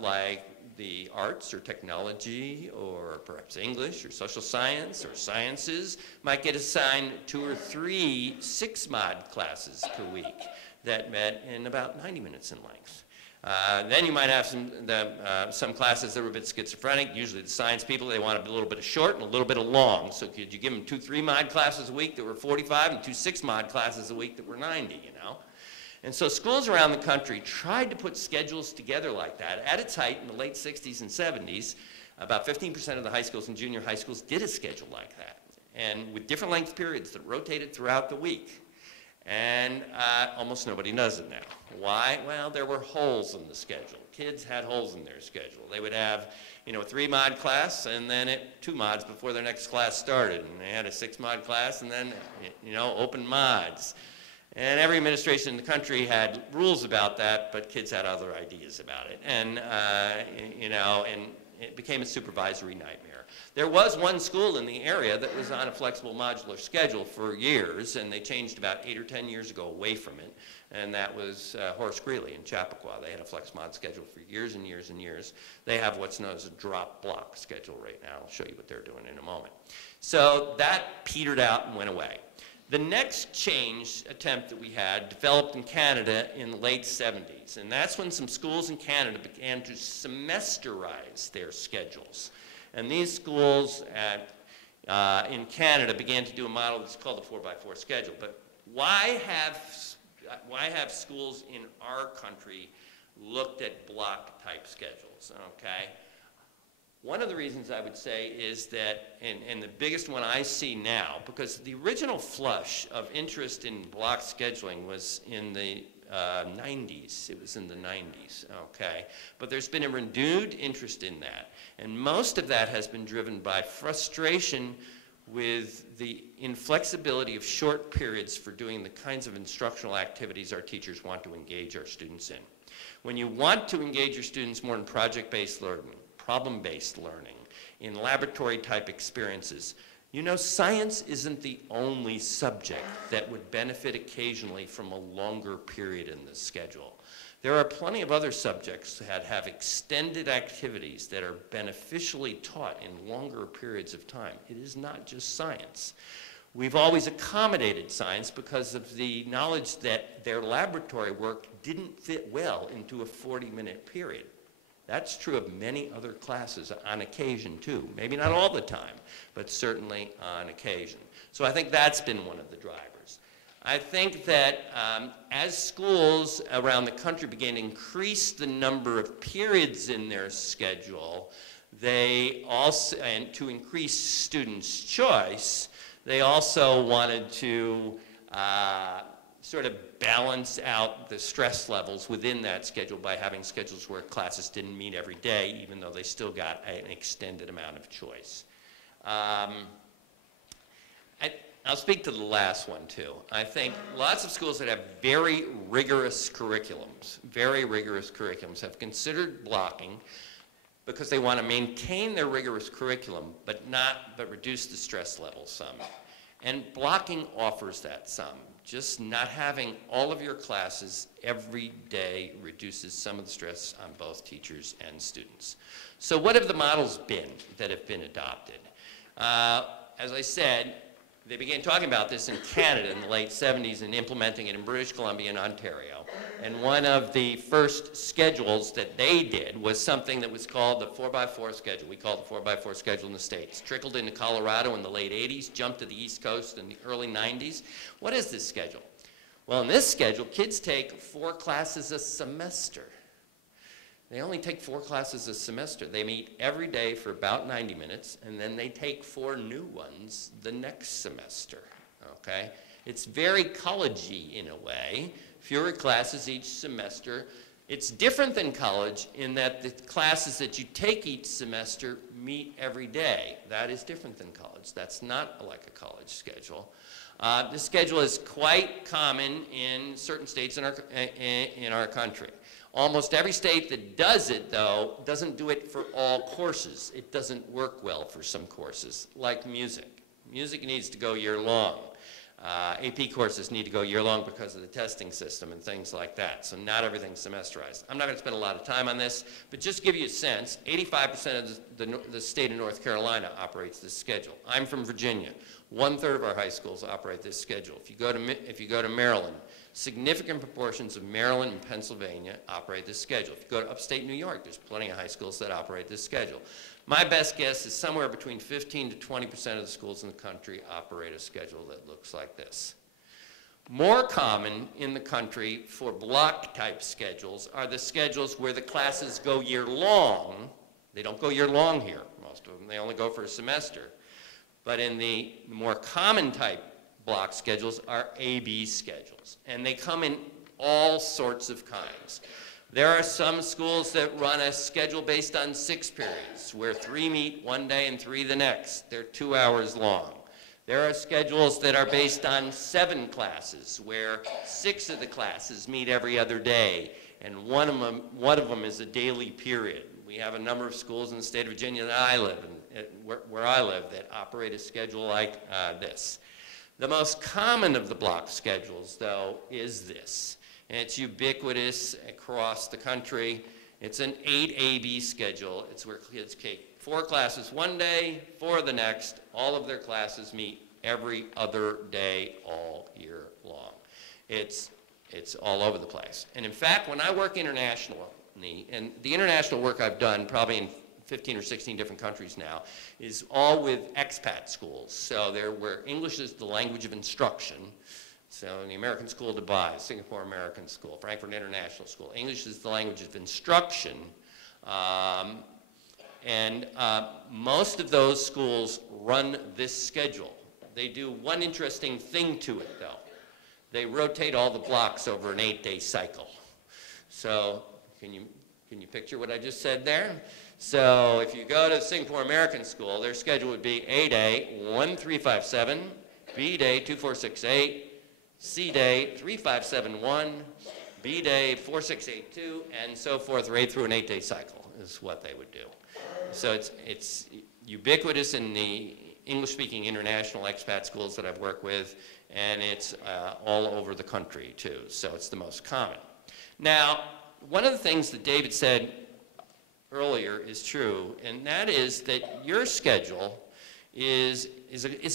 like the arts or technology or perhaps English or social science or sciences, might get assigned 2 or 3 6-mod classes per week that met in about 90 minutes in length. Then you might have some classes that were a bit schizophrenic. Usually the science people, they want a little bit of short and a little bit of long. So could you give them 2 3-mod classes a week that were 45 and 2 6-mod classes a week that were 90, you know? And so schools around the country tried to put schedules together like that. At its height in the late 60s and 70s, about 15% of the high schools and junior high schools did a schedule like that, and with different length periods that rotated throughout the week. And almost nobody does it now. Why? Well, there were holes in the schedule. Kids had holes in their schedule. They would have, a 3-mod class, and then 2 mods before their next class started. And they had a 6-mod class, and then, open mods. And every administration in the country had rules about that, but kids had other ideas about it. And, and it became a supervisory nightmare. There was one school in the area that was on a flexible modular schedule for years, and they changed about 8 or 10 years ago away from it, and that was Horace Greeley in Chappaqua. They had a flex mod schedule for years and years and years. They have what's known as a drop block schedule right now. I'll show you what they're doing in a moment. So that petered out and went away. The next change attempt that we had developed in Canada in the late 70s, and that's when some schools in Canada began to semesterize their schedules. And these schools in Canada began to do a model that's called the 4x4 schedule. But why have schools in our country looked at block-type schedules? Okay. One of the reasons I would say is that, and the biggest one I see now, because the original flush of interest in block scheduling was in the 90s. It was in the 90s, okay? But there's been a renewed interest in that. And most of that has been driven by frustration with the inflexibility of short periods for doing the kinds of instructional activities our teachers want to engage our students in. When you want to engage your students more in project-based learning, problem-based learning, in laboratory-type experiences, you know, science isn't the only subject that would benefit occasionally from a longer period in the schedule. There are plenty of other subjects that have extended activities that are beneficially taught in longer periods of time. It is not just science. We've always accommodated science because of the knowledge that their laboratory work didn't fit well into a 40-minute period. That's true of many other classes on occasion, too. Maybe not all the time, but certainly on occasion. So I think that's been one of the drivers. I think that as schools around the country began to increase the number of periods in their schedule, they also, and to increase students' choice, they also wanted to sort of balance out the stress levels within that schedule by having schedules where classes didn't meet every day, even though they still got an extended amount of choice. I'll speak to the last one, too. I think lots of schools that have very rigorous curriculums have considered blocking because they want to maintain their rigorous curriculum, but reduce the stress level some. And blocking offers that some. Just not having all of your classes every day reduces some of the stress on both teachers and students. So what have the models been that have been adopted? As I said, they began talking about this in Canada in the late 70s and implementing it in British Columbia and Ontario. And one of the first schedules that they did was something that was called the 4x4 schedule. We call it the 4x4 schedule in the States. Trickled into Colorado in the late 80s, jumped to the East Coast in the early 90s. What is this schedule? Well, in this schedule, kids take 4 classes a semester. They only take 4 classes a semester. They meet every day for about 90 minutes, and then they take 4 new ones the next semester, okay? It's very college-y in a way. Fewer classes each semester. It's different than college in that the classes that you take each semester meet every day. That is different than college. That's not like a college schedule. This schedule is quite common in certain states in our country. Almost every state that does it, though, doesn't do it for all courses. It doesn't work well for some courses, like music. Music needs to go year-long. AP courses need to go year-long because of the testing system and things like that. So not everything's semesterized. I'm not going to spend a lot of time on this, but just to give you a sense, 85% of the state of North Carolina operates this schedule. I'm from Virginia. 1/3 of our high schools operate this schedule. If you go to Maryland, significant proportions of Maryland and Pennsylvania operate this schedule. If you go to upstate New York, there's plenty of high schools that operate this schedule. My best guess is somewhere between 15 to 20% of the schools in the country operate a schedule that looks like this. More common in the country for block-type schedules are the schedules where the classes go year-long. They don't go year-long here, most of them. They only go for a semester. But in the more common type block schedules are AB schedules, and they come in all sorts of kinds. There are some schools that run a schedule based on 6 periods, where 3 meet one day and 3 the next. They're 2 hours long. There are schedules that are based on 7 classes, where 6 of the classes meet every other day, and one of them is a daily period. We have a number of schools in the state of Virginia that I live in, where I live, that operate a schedule like this. The most common of the block schedules, though, is this. And it's ubiquitous across the country. It's an 8 AB schedule. It's where kids take 4 classes one day, 4 the next. All of their classes meet every other day all year long. It's all over the place. And in fact, when I work internationally, and the international work I've done probably in 15 or 16 different countries now, is all with expat schools. So where English is the language of instruction. So in the American School of Dubai, Singapore American School, Frankfurt International School, English is the language of instruction. And most of those schools run this schedule. They do one interesting thing to it, though. They rotate all the blocks over an 8-day cycle. So can you picture what I just said there? So if you go to the Singapore American School, their schedule would be A Day 1357, B Day 2468, C Day 3571, B Day 4682, and so forth, right through an 8-day cycle is what they would do. So it's ubiquitous in the English-speaking international expat schools that I've worked with, and it's all over the country too, so it's the most common. Now, one of the things that David said earlier is true, and that is that your schedule is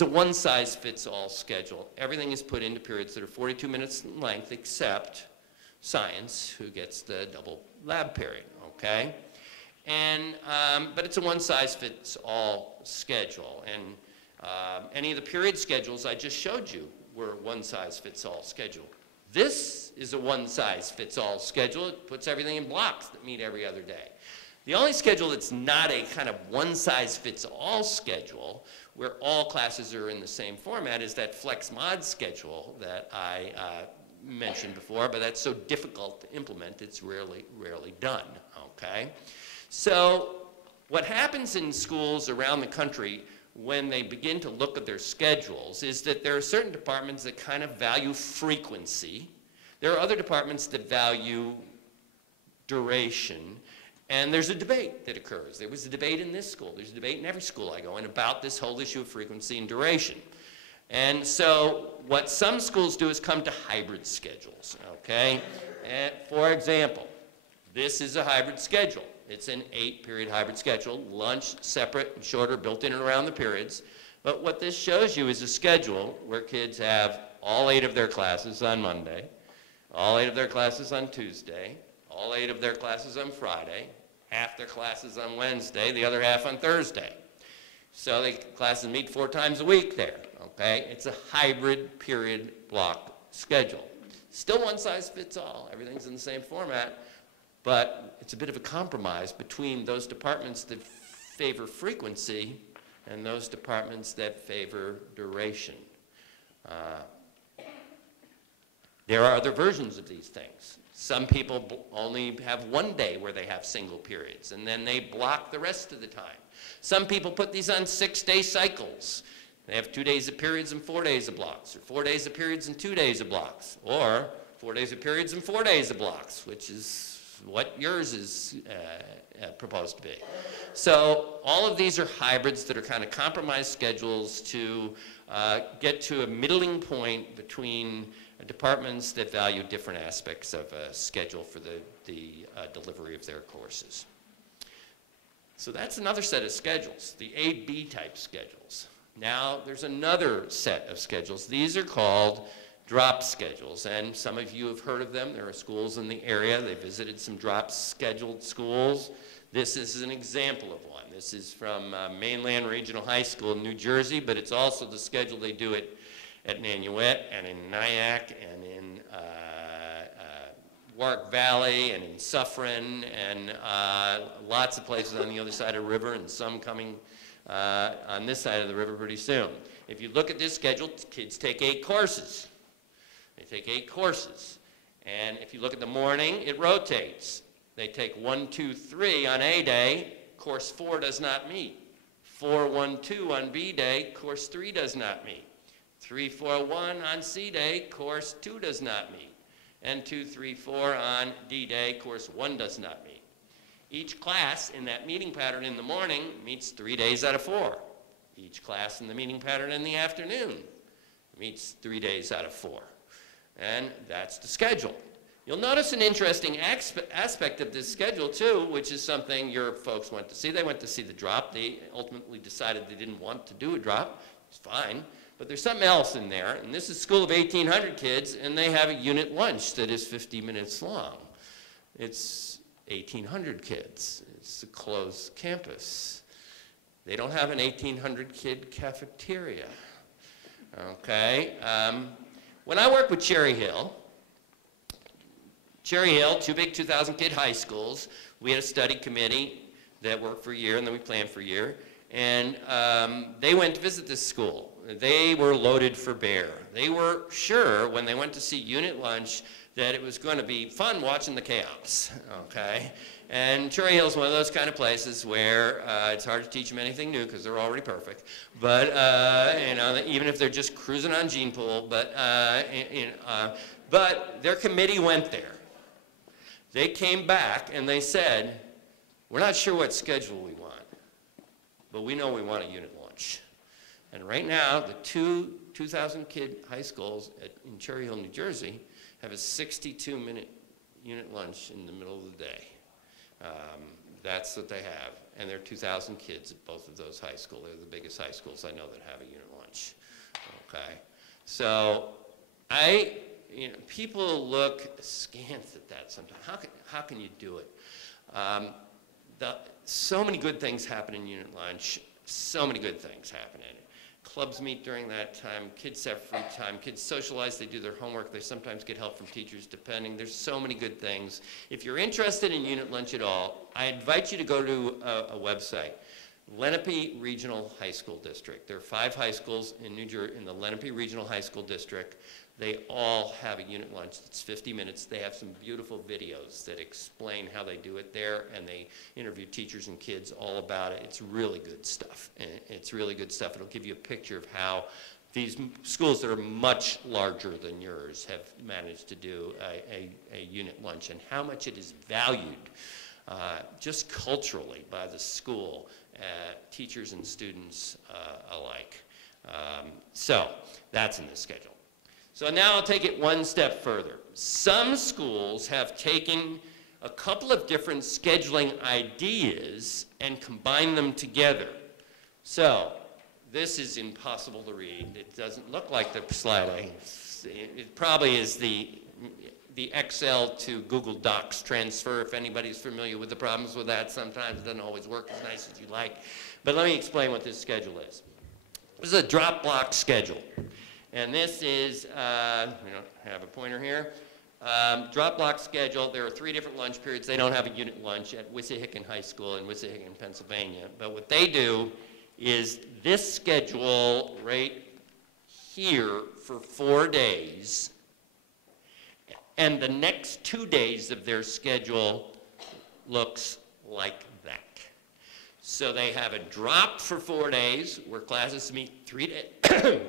a one-size-fits-all schedule. Everything is put into periods that are 42 minutes in length, except science, who gets the double lab period, okay? And, but it's a one-size-fits-all schedule, and any of the period schedules I just showed you were one-size-fits-all schedule. This is a one-size-fits-all schedule. It puts everything in blocks that meet every other day. The only schedule that's not a kind of one-size-fits-all schedule, where all classes are in the same format, is that flex mod schedule that I mentioned before, but that's so difficult to implement, it's rarely done, okay? So what happens in schools around the country when they begin to look at their schedules is that there are certain departments that kind of value frequency. There are other departments that value duration. And there's a debate that occurs. There was a debate in this school. There's a debate in every school I go in about this whole issue of frequency and duration. And so what some schools do is come to hybrid schedules, okay? And for example, this is a hybrid schedule. It's an 8-period hybrid schedule, lunch separate and shorter, built in and around the periods. But what this shows you is a schedule where kids have all 8 of their classes on Monday, all 8 of their classes on Tuesday, all 8 of their classes on Friday, half their classes on Wednesday, the other half on Thursday. So the classes meet 4 times a week there, okay? It's a hybrid period block schedule. Still one size fits all. Everything's in the same format, but it's a bit of a compromise between those departments that favor frequency and those departments that favor duration. There are other versions of these things. Some people only have 1 day where they have single periods, and then they block the rest of the time. Some people put these on 6-day cycles. They have 2 days of periods and 4 days of blocks, or 4 days of periods and 2 days of blocks, or 4 days of periods and 4 days of blocks, which is what yours is proposed to be. So all of these are hybrids that are kind of compromise schedules to get to a middling point between departments that value different aspects of a schedule for the delivery of their courses. So that's another set of schedules, the A-B type schedules. Now there's another set of schedules. These are called drop schedules, and some of you have heard of them. There are schools in the area. They visited some drop scheduled schools. This is an example of one. This is from Mainland Regional High School in New Jersey, but it's also the schedule they do at Nanuet and in Nyack and in Warwick Valley and in Suffern and lots of places on the other side of the river, and some coming on this side of the river pretty soon. If you look at this schedule, kids take 8 courses. They take 8 courses. And if you look at the morning, it rotates. They take 1, 2, 3 on A day, course 4 does not meet. 4, 1, 2 on B day, course 3 does not meet. 3, 4, 1 on C day, course 2 does not meet. And 2, 3, 4 on D day, course 1 does not meet. Each class in that meeting pattern in the morning meets 3 days out of 4. Each class in the meeting pattern in the afternoon meets 3 days out of 4. And that's the schedule. You'll notice an interesting aspect of this schedule too, which is something your folks went to see. They went to see the drop. They ultimately decided they didn't want to do a drop. It's fine. But there's something else in there, and this is a school of 1,800 kids, and they have a unit lunch that is 50 minutes long. It's 1,800 kids. It's a closed campus. They don't have an 1,800 kid cafeteria. Okay. When I worked with Cherry Hill, 2 big 2,000 kid high schools, we had a study committee that work for a year, and then we plan for a year. And they went to visit this school. They were loaded for bear. They were sure when they went to see unit lunch that it was going to be fun watching the chaos, okay? And Cherry Hill's one of those kind of places where it's hard to teach them anything new because they're already perfect. But, you know, even if they're just cruising on gene pool, but their committee went there. They came back and they said, we're not sure what schedule we want, but we know we want a unit lunch. And right now, the 2,000-kid high schools in Cherry Hill, New Jersey, have a 62-minute unit lunch in the middle of the day. That's what they have. And there are 2,000 kids at both of those high schools. They're the biggest high schools I know that have a unit lunch. Okay? So you know, people look askance at that sometimes. How can you do it? So many good things happen in unit lunch. So many good things happen in it. Clubs meet during that time. Kids have free time. Kids socialize. They do their homework. They sometimes get help from teachers, depending. There's so many good things. If you're interested in unit lunch at all, I invite you to go to a website, Lenape Regional High School District. There are 5 high schools in New Jersey in the Lenape Regional High School District. They all have a unit lunch that's 50 minutes. They have some beautiful videos that explain how they do it there, and they interview teachers and kids all about it. It's really good stuff. It's really good stuff. It'll give you a picture of how these schools that are much larger than yours have managed to do a unit lunch and how much it is valued just culturally by the school, teachers and students alike. So that's in the schedule. So now I'll take it one step further. Some schools have taken a couple of different scheduling ideas and combined them together. So this is impossible to read. It doesn't look like the slide. It probably is the Excel to Google Docs transfer, if anybody's familiar with the problems with that. Sometimes it doesn't always work as nice as you like. But let me explain what this schedule is. This is a drop block schedule. And this is, we don't have a pointer here, drop block schedule. There are 3 different lunch periods. They don't have a unit lunch at Wissahickon High School in Wissahickon, Pennsylvania. But what they do is this schedule right here for 4 days, and the next 2 days of their schedule looks like that. So they have a drop for 4 days where classes meet 3 days.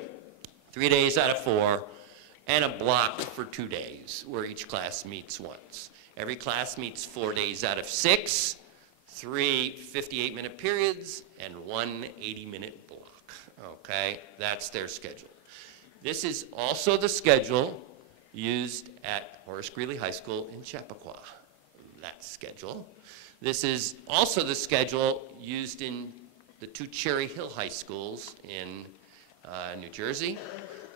3 days out of 4, and a block for 2 days, where each class meets once. Every class meets 4 days out of 6, 3 58-minute periods, and 1 80-minute block. Okay, that's their schedule. This is also the schedule used at Horace Greeley High School in Chappaqua. That schedule. This is also the schedule used in the 2 Cherry Hill High Schools in New Jersey,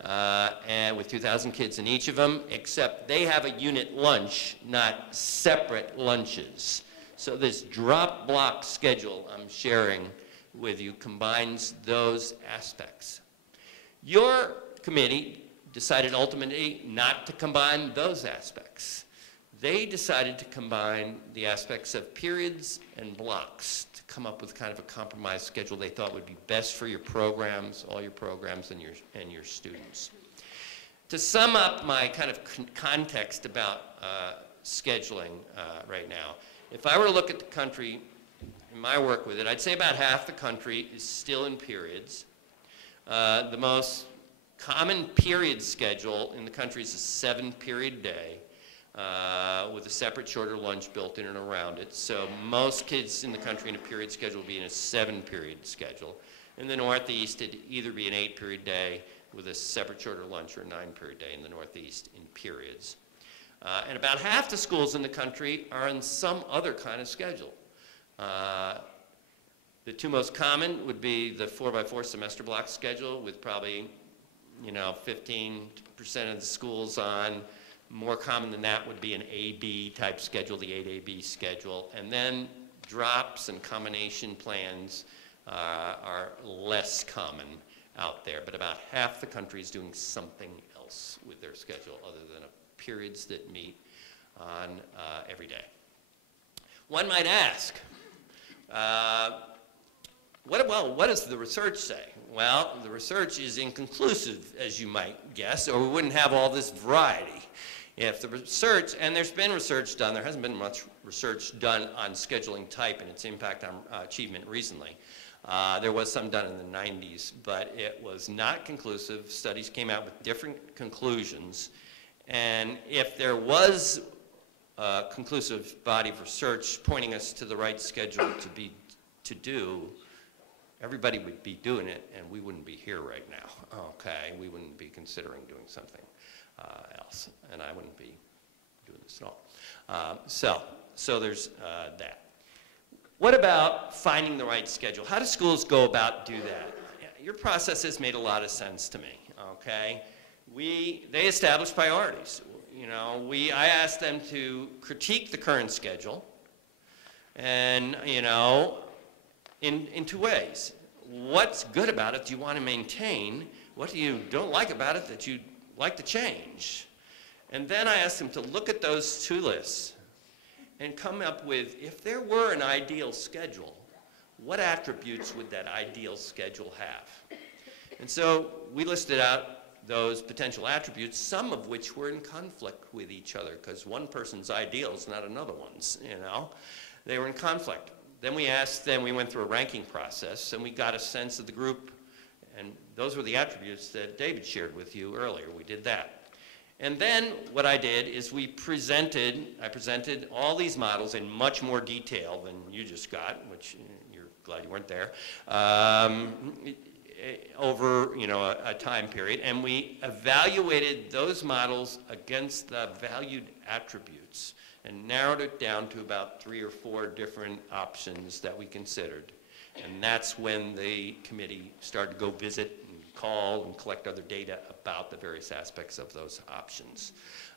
and with 2,000 kids in each of them, except they have a unit lunch, not separate lunches. So this drop block schedule I'm sharing with you combines those aspects. Your committee decided ultimately not to combine those aspects. They decided to combine the aspects of periods and blocks to come up with kind of a compromise schedule they thought would be best for your programs, all your programs, and your students. To sum up my kind of context about scheduling right now, if I were to look at the country in my work with it, I'd say about half the country is still in periods. The most common period schedule in the country is a 7-period day. With a separate shorter lunch built in and around it. So most kids in the country in a period schedule will be in a 7-period schedule. In the Northeast, it'd either be an 8-period day with a separate shorter lunch or a 9-period day in the Northeast in periods. And about half the schools in the country are in some other kind of schedule. The 2 most common would be the 4x4 semester block schedule with probably, 15% of the schools on. More common than that would be an AB type schedule, the 8AB schedule. And then drops and combination plans are less common out there. But about half the country is doing something else with their schedule other than periods that meet on every day. One might ask, What does the research say? Well, the research is inconclusive, as you might guess, or we wouldn't have all this variety. If the research, and there's been research done, there hasn't been much research done on scheduling type and its impact on achievement recently. There was some done in the 90s, but it was not conclusive. Studies came out with different conclusions. And if there was a conclusive body of research pointing us to the right schedule to do, everybody would be doing it, and we wouldn't be here right now, okay? We wouldn't be considering doing something else, and I wouldn't be doing this at all. So there's that. What about finding the right schedule? How do schools go about do that? Your process has made a lot of sense to me, okay? They establish priorities. You know, I asked them to critique the current schedule, and, you know, in two ways. What's good about it do you want to maintain? What do you don't like about it that you'd like to change? And then I asked them to look at those two lists and come up with, if there were an ideal schedule, what attributes would that ideal schedule have? And so we listed out those potential attributes, some of which were in conflict with each other, because one person's ideal is not another one's, you know. They were in conflict. Then we asked them, we went through a ranking process, and we got a sense of the group, and those were the attributes that David shared with you earlier. We did that. And then what I did is I presented all these models in much more detail than you just got, which you're glad you weren't there, over, you know, a time period, and we evaluated those models against the valued attributes and narrowed it down to about 3 or 4 different options that we considered. And that's when the committee started to go visit and call and collect other data about the various aspects of those options.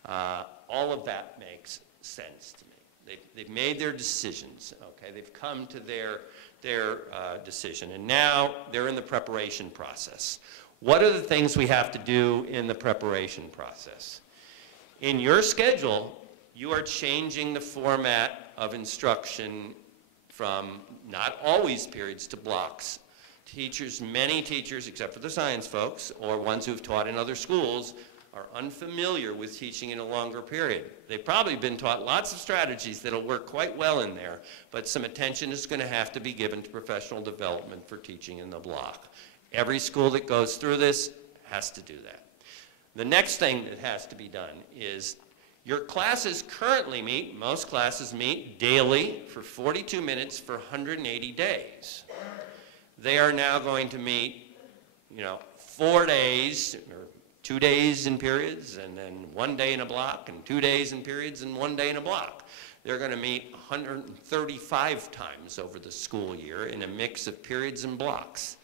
All of that makes sense to me. They've made their decisions, okay? They've come to their decision, and now they're in the preparation process. What are the things we have to do in the preparation process? In your schedule, you are changing the format of instruction from not always periods to blocks. Many teachers, except for the science folks, or ones who've taught in other schools, are unfamiliar with teaching in a longer period. They've probably been taught lots of strategies that'll work quite well in there, but some attention is going to have to be given to professional development for teaching in the block. Every school that goes through this has to do that. The next thing that has to be done is your classes currently meet, most classes meet daily for 42 minutes for 180 days. They are now going to meet, you know, 4 days, or 2 days in periods, and then 1 day in a block, and 2 days in periods, and 1 day in a block. They're going to meet 135 times over the school year in a mix of periods and blocks.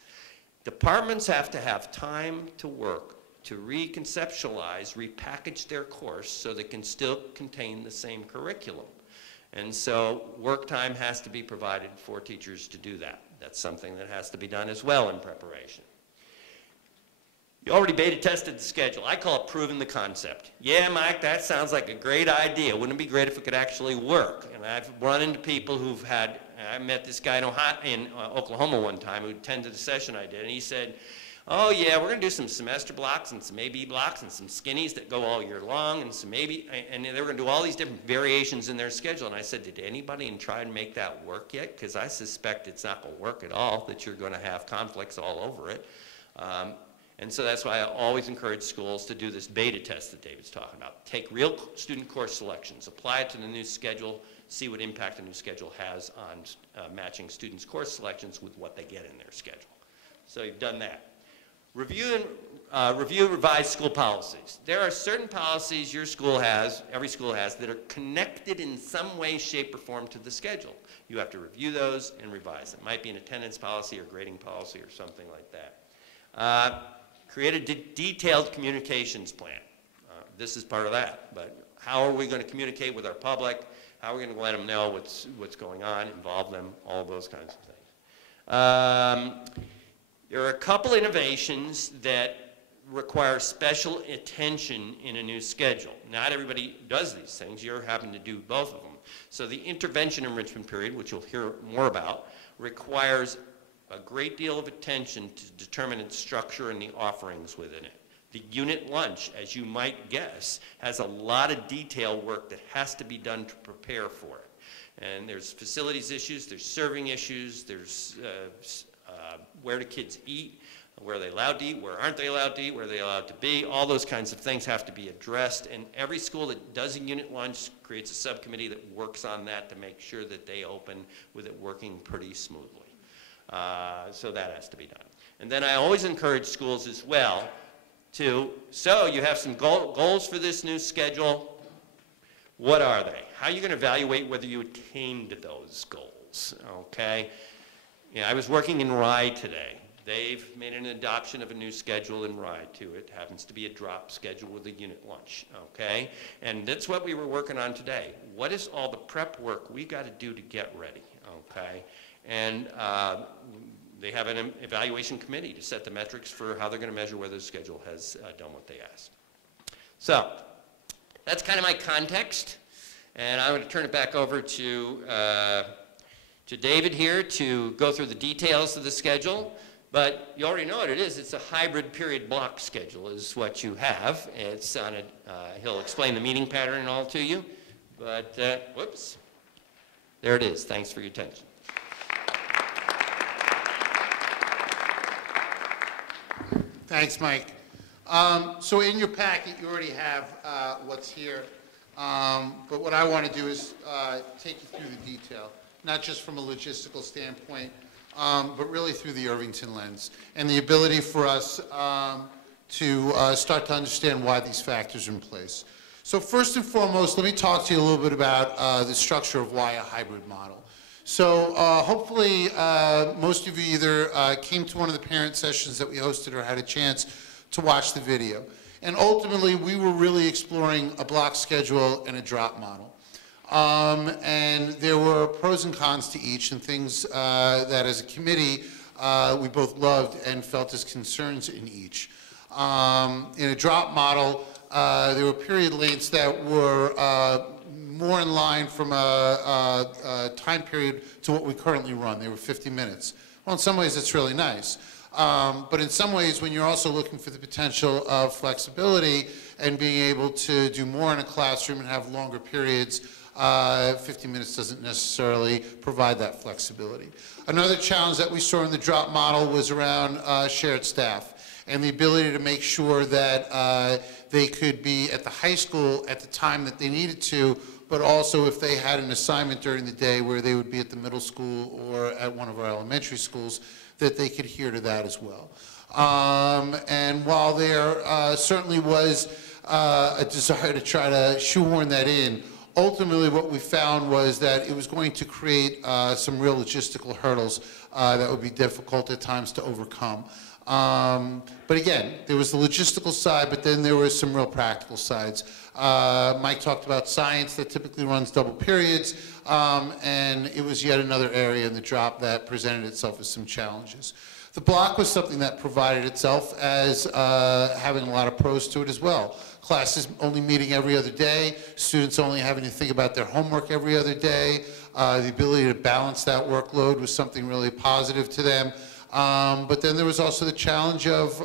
Departments have to have time to work to reconceptualize, repackage their course so they can still contain the same curriculum. And so work time has to be provided for teachers to do that. That's something that has to be done as well in preparation. You already beta tested the schedule. I call it proving the concept. Yeah, Mike, that sounds like a great idea. Wouldn't it be great if it could actually work? And I've run into people who've had, I met this guy in Oklahoma one time who attended a session I did, and he said, oh yeah, we're going to do some semester blocks and some AB blocks and some skinnies that go all year long and some maybe, and they were going to do all these different variations in their schedule. And I said, did anybody try and make that work yet? Because I suspect it's not going to work at all, that you're going to have conflicts all over it. And so that's why I always encourage schools to do this beta test that David's talking about. Take real student course selections, apply it to the new schedule, see what impact the new schedule has on matching students' course selections with what they get in their schedule. So you've done that. Review revised school policies. There are certain policies your school has, every school has, that are connected in some way, shape, or form to the schedule. You have to review those and revise. It might be an attendance policy or grading policy or something like that. Create a detailed communications plan. This is part of that, but how are we going to communicate with our public? How are we going to let them know what's going on, involve them, all of those kinds of things. There are a couple innovations that require special attention in a new schedule. Not everybody does these things. You happen to do both of them. So the intervention enrichment period, which you'll hear more about, requires a great deal of attention to determine its structure and the offerings within it. The unit lunch, as you might guess, has a lot of detail work that has to be done to prepare for it. And there's facilities issues, there's serving issues, there's where do kids eat, where are they allowed to eat, where aren't they allowed to eat, where are they allowed to be. All those kinds of things have to be addressed, and every school that does a unit lunch creates a subcommittee that works on that to make sure that they open with it working pretty smoothly. So that has to be done. And then I always encourage schools as well to, so you have some goals for this new schedule. What are they? How are you going to evaluate whether you attained those goals? Okay? Yeah, I was working in Rye today. They've made an adoption of a new schedule in Rye too. It happens to be a drop schedule with a unit lunch, okay? And that's what we were working on today. What is all the prep work we got to do to get ready, okay? And they have an evaluation committee to set the metrics for how they're going to measure whether the schedule has done what they asked. So that's kind of my context, and I'm going to turn it back over to David here to go through the details of the schedule. But you already know what it is. It's a hybrid period block schedule is what you have. It's on a, he'll explain the meeting pattern and all to you. But, whoops, there it is. Thanks for your attention. Thanks, Mike. So in your packet, you already have what's here. But what I want to do is take you through the detail, not just from a logistical standpoint, but really through the Irvington lens and the ability for us to start to understand why these factors are in place. So first and foremost, let me talk to you a little bit about the structure of why a hybrid model. So hopefully most of you either came to one of the parent sessions that we hosted or had a chance to watch the video. And ultimately, we were really exploring a block schedule and a drop model. And there were pros and cons to each and things that as a committee we both loved and felt as concerns in each. In a drop model, there were period lengths that were more in line from a time period to what we currently run. They were 50 minutes. Well, in some ways, it's really nice. But in some ways, when you're also looking for the potential of flexibility and being able to do more in a classroom and have longer periods, 50 minutes doesn't necessarily provide that flexibility. Another challenge that we saw in the drop model was around shared staff and the ability to make sure that they could be at the high school at the time that they needed to, but also if they had an assignment during the day where they would be at the middle school or at one of our elementary schools, that they could adhere to that as well. And while there certainly was a desire to try to shoehorn that in, ultimately what we found was that it was going to create some real logistical hurdles that would be difficult at times to overcome. But again, there was the logistical side, but then there were some real practical sides. Mike talked about science that typically runs double periods, and it was yet another area in the drop that presented itself as some challenges. The block was something that provided itself as having a lot of pros to it as well. Classes only meeting every other day, students only having to think about their homework every other day. The ability to balance that workload was something really positive to them. But then there was also the challenge of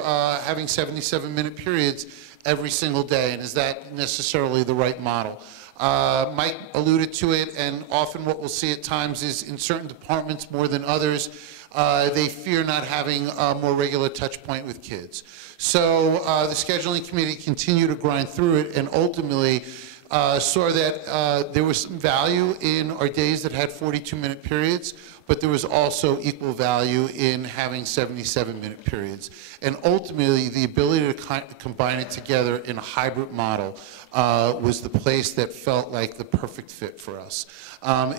having 77-minute periods every single day, and is that necessarily the right model? Mike alluded to it, and often what we'll see at times is in certain departments more than others, they fear not having a more regular touch point with kids. So the scheduling committee continued to grind through it and ultimately saw that there was some value in our days that had 42-minute periods, but there was also equal value in having 77-minute periods. And ultimately, the ability to combine it together in a hybrid model was the place that felt like the perfect fit for us.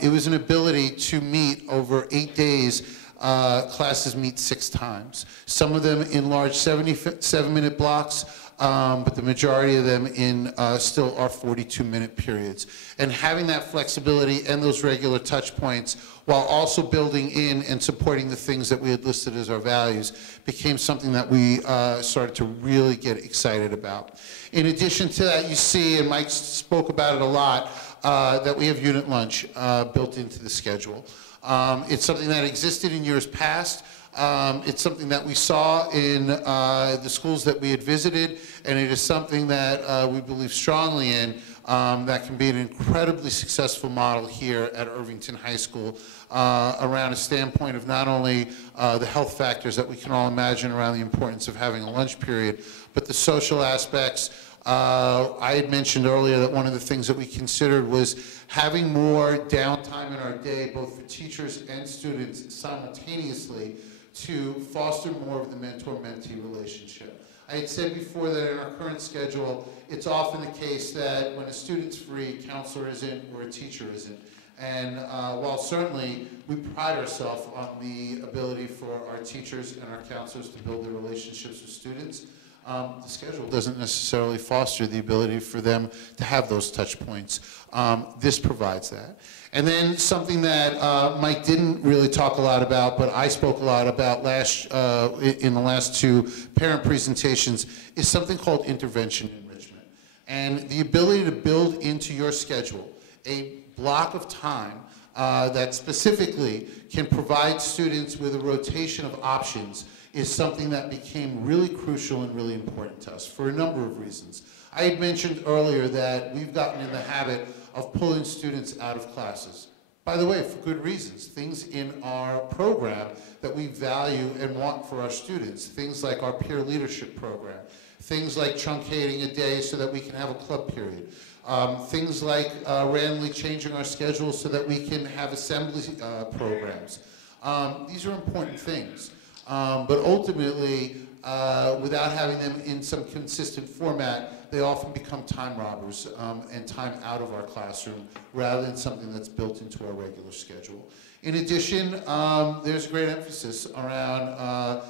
It was an ability to meet over 8 days. Classes meet 6 times. Some of them in large 77-minute blocks, but the majority of them in still are 42-minute periods. And having that flexibility and those regular touch points while also building in and supporting the things that we had listed as our values became something that we started to really get excited about. In addition to that, you see, and Mike spoke about it a lot, that we have unit lunch built into the schedule. It's something that existed in years past. It's something that we saw in the schools that we had visited, and it is something that we believe strongly in that can be an incredibly successful model here at Irvington High School around a standpoint of not only the health factors that we can all imagine around the importance of having a lunch period, but the social aspects. I had mentioned earlier that one of the things that we considered was having more downtime in our day, both for teachers and students simultaneously, to foster more of the mentor-mentee relationship. I had said before that in our current schedule, it's often the case that when a student's free, a counselor isn't or a teacher isn't. And while certainly we pride ourselves on the ability for our teachers and our counselors to build their relationships with students, the schedule doesn't necessarily foster the ability for them to have those touch points. This provides that. And then something that Mike didn't really talk a lot about, but I spoke a lot about in the last two parent presentations, is something called intervention enrichment. And the ability to build into your schedule a block of time that specifically can provide students with a rotation of options is something that became really crucial and really important to us for a number of reasons. I had mentioned earlier that we've gotten in the habit of pulling students out of classes. By the way, for good reasons. Things in our program that we value and want for our students. Things like our peer leadership program. Things like truncating a day so that we can have a club period. Things like randomly changing our schedule so that we can have assembly programs. These are important things. But ultimately, without having them in some consistent format, they often become time robbers and time out of our classroom rather than something that's built into our regular schedule. In addition, there's great emphasis around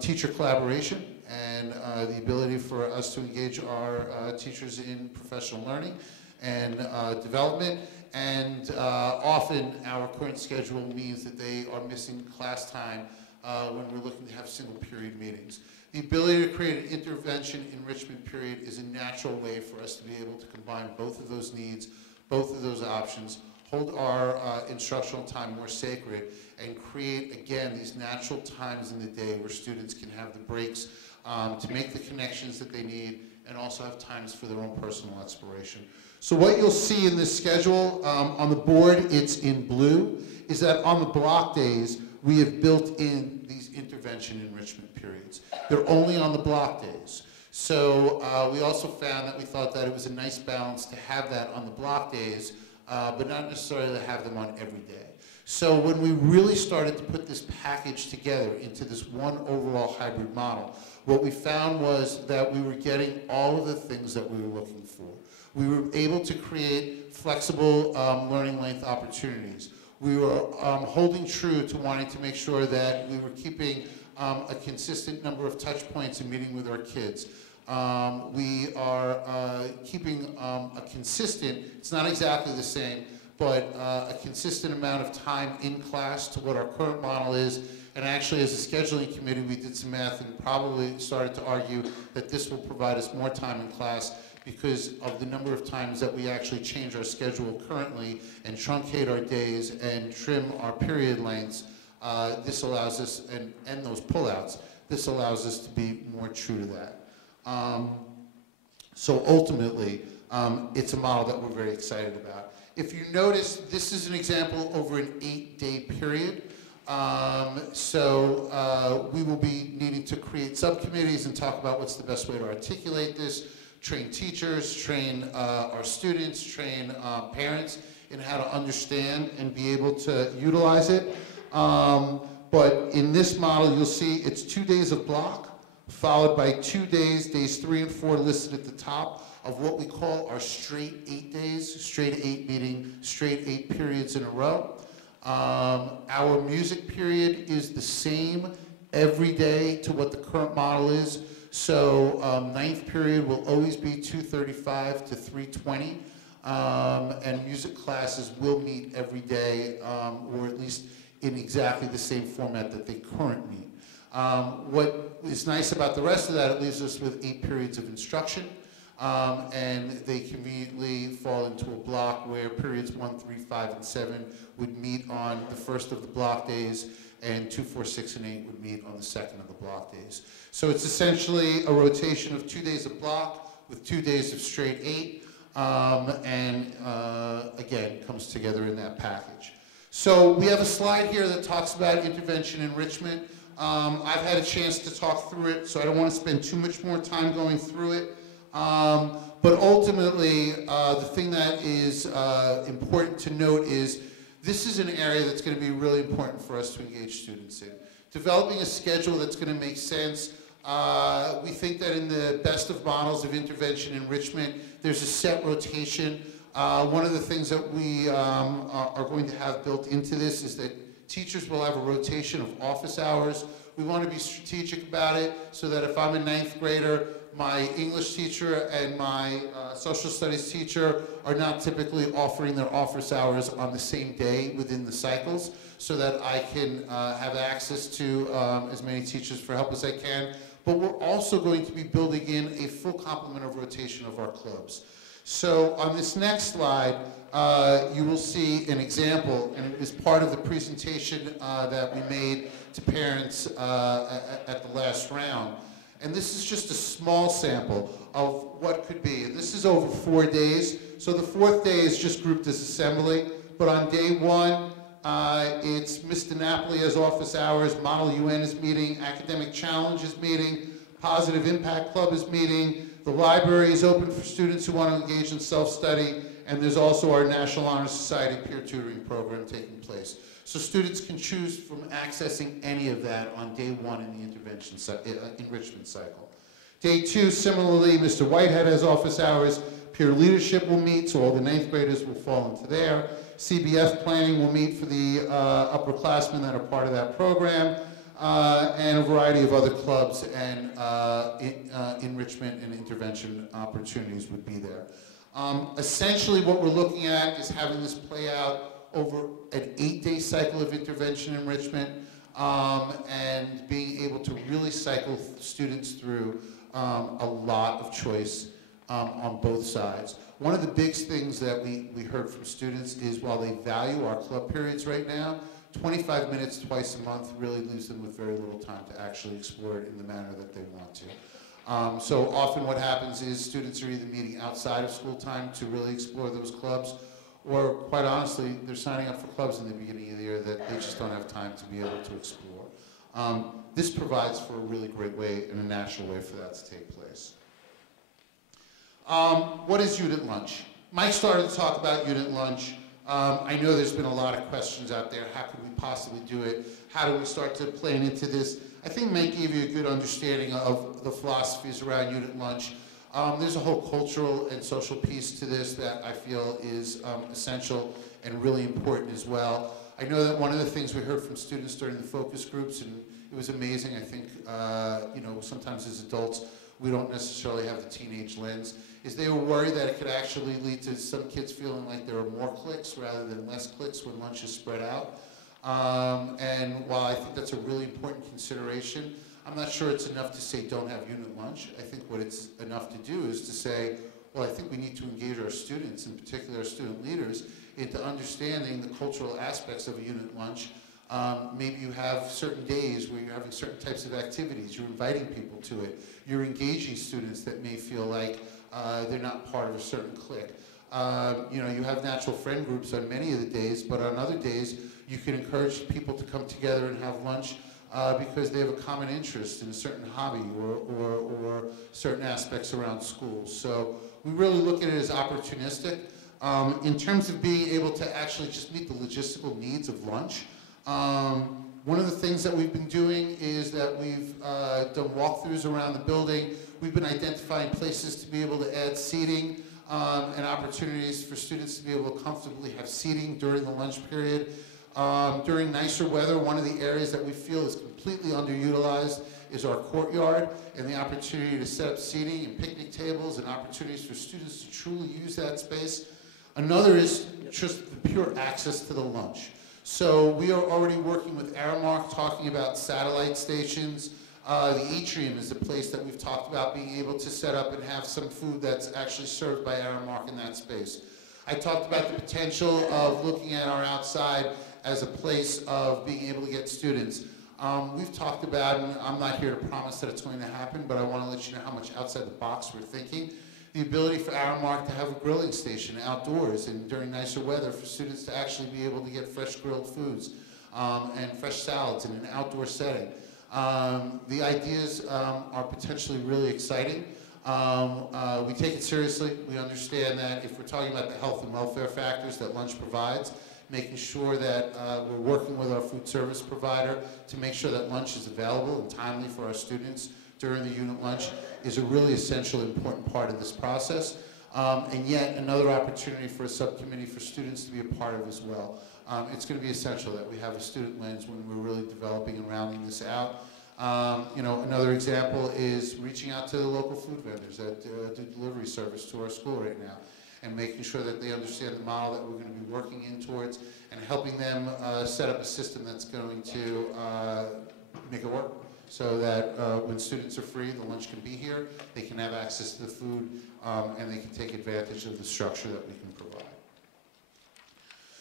teacher collaboration and the ability for us to engage our teachers in professional learning and development. And often our current schedule means that they are missing class time when we're looking to have single period meetings. The ability to create an intervention enrichment period is a natural way for us to be able to combine both of those needs, both of those options, hold our instructional time more sacred, and create, again, these natural times in the day where students can have the breaks to make the connections that they need and also have times for their own personal exploration. So what you'll see in this schedule, on the board, it's in blue, is that on the block days, we have built in these intervention enrichment periods. They're only on the block days. So we also found that we thought that it was a nice balance to have that on the block days, but not necessarily to have them on every day. So when we really started to put this package together into this one overall hybrid model, what we found was that we were getting all of the things that we were looking for. We were able to create flexible learning length opportunities. We were holding true to wanting to make sure that we were keeping a consistent number of touch points in meeting with our kids. We are keeping a consistent, it's not exactly the same, but a consistent amount of time in class to what our current model is. And actually, as a scheduling committee, we did some math and probably started to argue that this will provide us more time in class because of the number of times that we actually change our schedule currently and truncate our days and trim our period lengths. This allows us, and those pullouts, this allows us to be more true to that. So ultimately, it's a model that we're very excited about. If you notice, this is an example over an 8-day period. We will be needing to create subcommittees and talk about what's the best way to articulate this, train teachers, train our students, train parents in how to understand and be able to utilize it. But in this model, you'll see it's 2 days of block, followed by 2 days, days 3 and 4 listed at the top, of what we call our straight 8 days, straight 8 meaning straight 8 periods in a row. Our music period is the same every day to what the current model is. So ninth period will always be 2:35 to 3:20. And music classes will meet every day, or at least in exactly the same format that they currently meet. What is nice about the rest of that, it leaves us with 8 periods of instruction, and they conveniently fall into a block where periods 1, 3, 5, and 7 would meet on the first of the block days, and 2, 4, 6, and 8 would meet on the second of the block days. So it's essentially a rotation of 2 days of block with 2 days of straight 8, and again, comes together in that package. So we have a slide here that talks about intervention enrichment. I've had a chance to talk through it, so I don't want to spend too much more time going through it. But ultimately, the thing that is important to note is this is an area that's going to be really important for us to engage students in. Developing a schedule that's going to make sense. We think that in the best of models of intervention enrichment, there's a set rotation. One of the things that we are going to have built into this is that teachers will have a rotation of office hours. We want to be strategic about it so that if I'm a 9th grader, my English teacher and my social studies teacher are not typically offering their office hours on the same day within the cycles, so that I can have access to as many teachers for help as I can. But we're also going to be building in a full complement of rotation of our clubs. So on this next slide, you will see an example, and it is part of the presentation that we made to parents at the last round. And this is just a small sample of what could be. And this is over 4 days. So the 4th day is just grouped as assembly. But on day 1, it's Miss DiNapoli has office hours, Model UN is meeting, Academic Challenge is meeting, Positive Impact Club is meeting, the library is open for students who want to engage in self-study, and there's also our National Honor Society peer tutoring program taking place. So students can choose from accessing any of that on day 1 in the enrichment cycle. Day 2, similarly, Mr. Whitehead has office hours, peer leadership will meet, so all the 9th graders will fall into there. CBF planning will meet for the upperclassmen that are part of that program, and a variety of other clubs and enrichment and intervention opportunities would be there. Essentially what we're looking at is having this play out over an 8-day cycle of intervention enrichment, and being able to really cycle students through a lot of choice on both sides. One of the big things that we heard from students is while they value our club periods right now, 25 minutes twice a month really leaves them with very little time to actually explore it in the manner that they want to. So often what happens is students are either meeting outside of school time to really explore those clubs, or quite honestly, they're signing up for clubs in the beginning of the year that they just don't have time to be able to explore. This provides for a really great way and a natural way for that to take place. What is unit lunch? Mike started to talk about unit lunch. I know there's been a lot of questions out there. How could we possibly do it? How do we start to plan into this? I think Mike gave you a good understanding of the philosophies around unit lunch. There's a whole cultural and social piece to this that I feel is essential and really important as well. I know that one of the things we heard from students during the focus groups, and it was amazing, I think, you know, sometimes as adults, we don't necessarily have the teenage lens, is they were worried that it could actually lead to some kids feeling like there are more cliques rather than less cliques when lunch is spread out. And while I think that's a really important consideration, I'm not sure it's enough to say don't have unit lunch. I think what it's enough to do is to say, well, I think we need to engage our students, in particular our student leaders, into understanding the cultural aspects of a unit lunch. Maybe you have certain days where you're having certain types of activities, you're inviting people to it, you're engaging students that may feel like they're not part of a certain clique. You know, you have natural friend groups on many of the days, but on other days you can encourage people to come together and have lunch because they have a common interest in a certain hobby or certain aspects around school. So we really look at it as opportunistic. In terms of being able to actually just meet the logistical needs of lunch, one of the things that we've been doing is that we've done walkthroughs around the building. We've been identifying places to be able to add seating and opportunities for students to be able to comfortably have seating during the lunch period. During nicer weather, one of the areas that we feel is completely underutilized is our courtyard and the opportunity to set up seating and picnic tables and opportunities for students to truly use that space. Another is just the pure access to the lunch. So we are already working with Aramark, talking about satellite stations. The atrium is a place that we've talked about being able to set up and have some food that's actually served by Aramark in that space. I talked about the potential of looking at our outside as a place of being able to get students. We've talked about, and I'm not here to promise that it's going to happen, but I want to let you know how much outside the box we're thinking. The ability for Aramark to have a grilling station outdoors and during nicer weather for students to actually be able to get fresh grilled foods and fresh salads in an outdoor setting. The ideas are potentially really exciting. We take it seriously. We understand that if we're talking about the health and welfare factors that lunch provides, making sure that we're working with our food service provider to make sure that lunch is available and timely for our students during the unit lunch is a really essential, important part of this process. And yet another opportunity for a subcommittee for students to be a part of as well. It's going to be essential that we have a student lens when we're really developing and rounding this out. You know, another example is reaching out to the local food vendors that do delivery service to our school right now and making sure that they understand the model that we're going to be working in towards and helping them set up a system that's going to make it work so that when students are free, the lunch can be here, they can have access to the food, and they can take advantage of the structure that we can provide.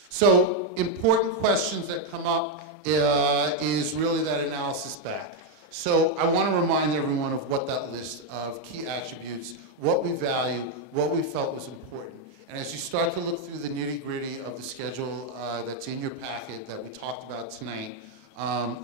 So important questions that come up is really that analysis back. So I want to remind everyone of what that list of key attributes, what we value, what we felt was important. And as you start to look through the nitty-gritty of the schedule that's in your packet that we talked about tonight,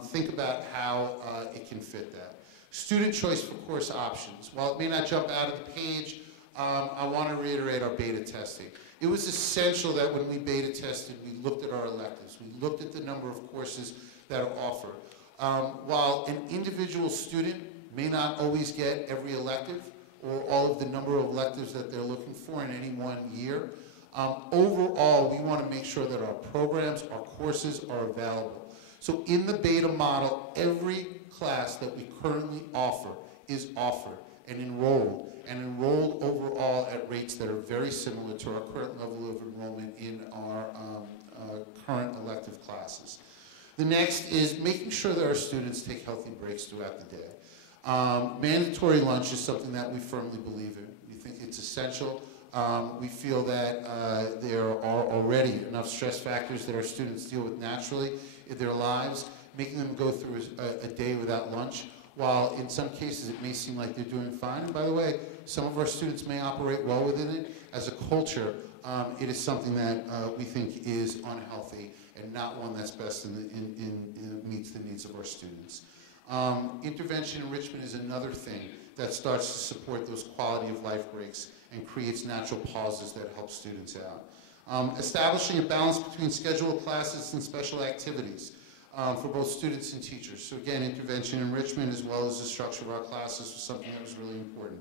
think about how it can fit that. Student choice for course options. While it may not jump out of the page, I want to reiterate our beta testing. It was essential that when we beta tested, we looked at our electives. We looked at the number of courses that are offered. While an individual student may not always get every elective or all of the number of electives that they're looking for in any one year, overall, we want to make sure that our programs, our courses are available. So in the beta model, every class that we currently offer is offered and enrolled overall at rates that are very similar to our current level of enrollment in our current elective classes. The next is making sure that our students take healthy breaks throughout the day. Mandatory lunch is something that we firmly believe in. We think it's essential. We feel that there are already enough stress factors that our students deal with naturally in their lives. Making them go through a day without lunch, while in some cases it may seem like they're doing fine. And by the way, some of our students may operate well within it. As a culture, it is something that we think is unhealthy and not one that's best meets the needs of our students. Intervention enrichment is another thing that starts to support those quality of life breaks and creates natural pauses that help students out. Establishing a balance between scheduled classes and special activities for both students and teachers. So again, intervention enrichment as well as the structure of our classes was something that was really important.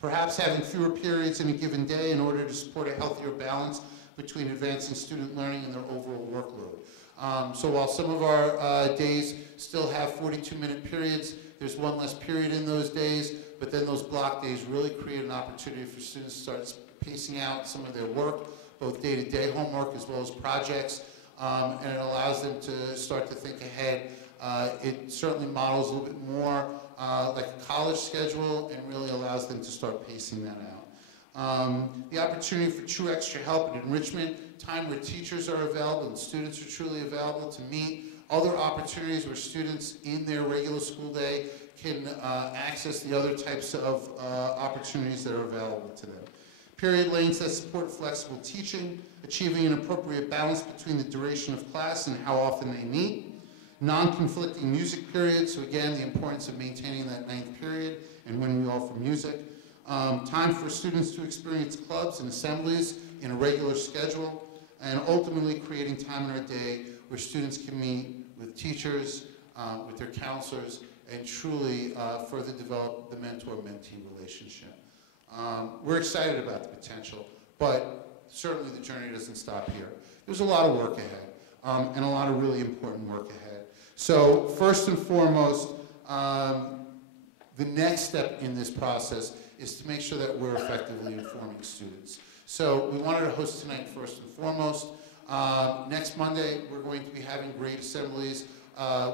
Perhaps having fewer periods in a given day in order to support a healthier balance between advancing student learning and their overall workload. So while some of our days still have 42-minute periods, there's one less period in those days, but then those block days really create an opportunity for students to start pacing out some of their work, both day-to-day homework as well as projects, and it allows them to start to think ahead. It certainly models a little bit more like a college schedule and really allows them to start pacing that out. The opportunity for true extra help and enrichment, time where teachers are available and students are truly available to meet, other opportunities where students in their regular school day can access the other types of opportunities that are available to them. Period lanes that support flexible teaching, achieving an appropriate balance between the duration of class and how often they meet. Non-conflicting music periods, so again, the importance of maintaining that 9th period and when we offer music. Time for students to experience clubs and assemblies in a regular schedule, and ultimately creating time in our day where students can meet with teachers, with their counselors, and truly further develop the mentor-mentee relationship. We're excited about the potential, but certainly the journey doesn't stop here. There's a lot of work ahead. and a lot of really important work ahead. So first and foremost, the next step in this process is to make sure that we're effectively informing students. So we wanted to host tonight first and foremost. Next Monday, we're going to be having grade assemblies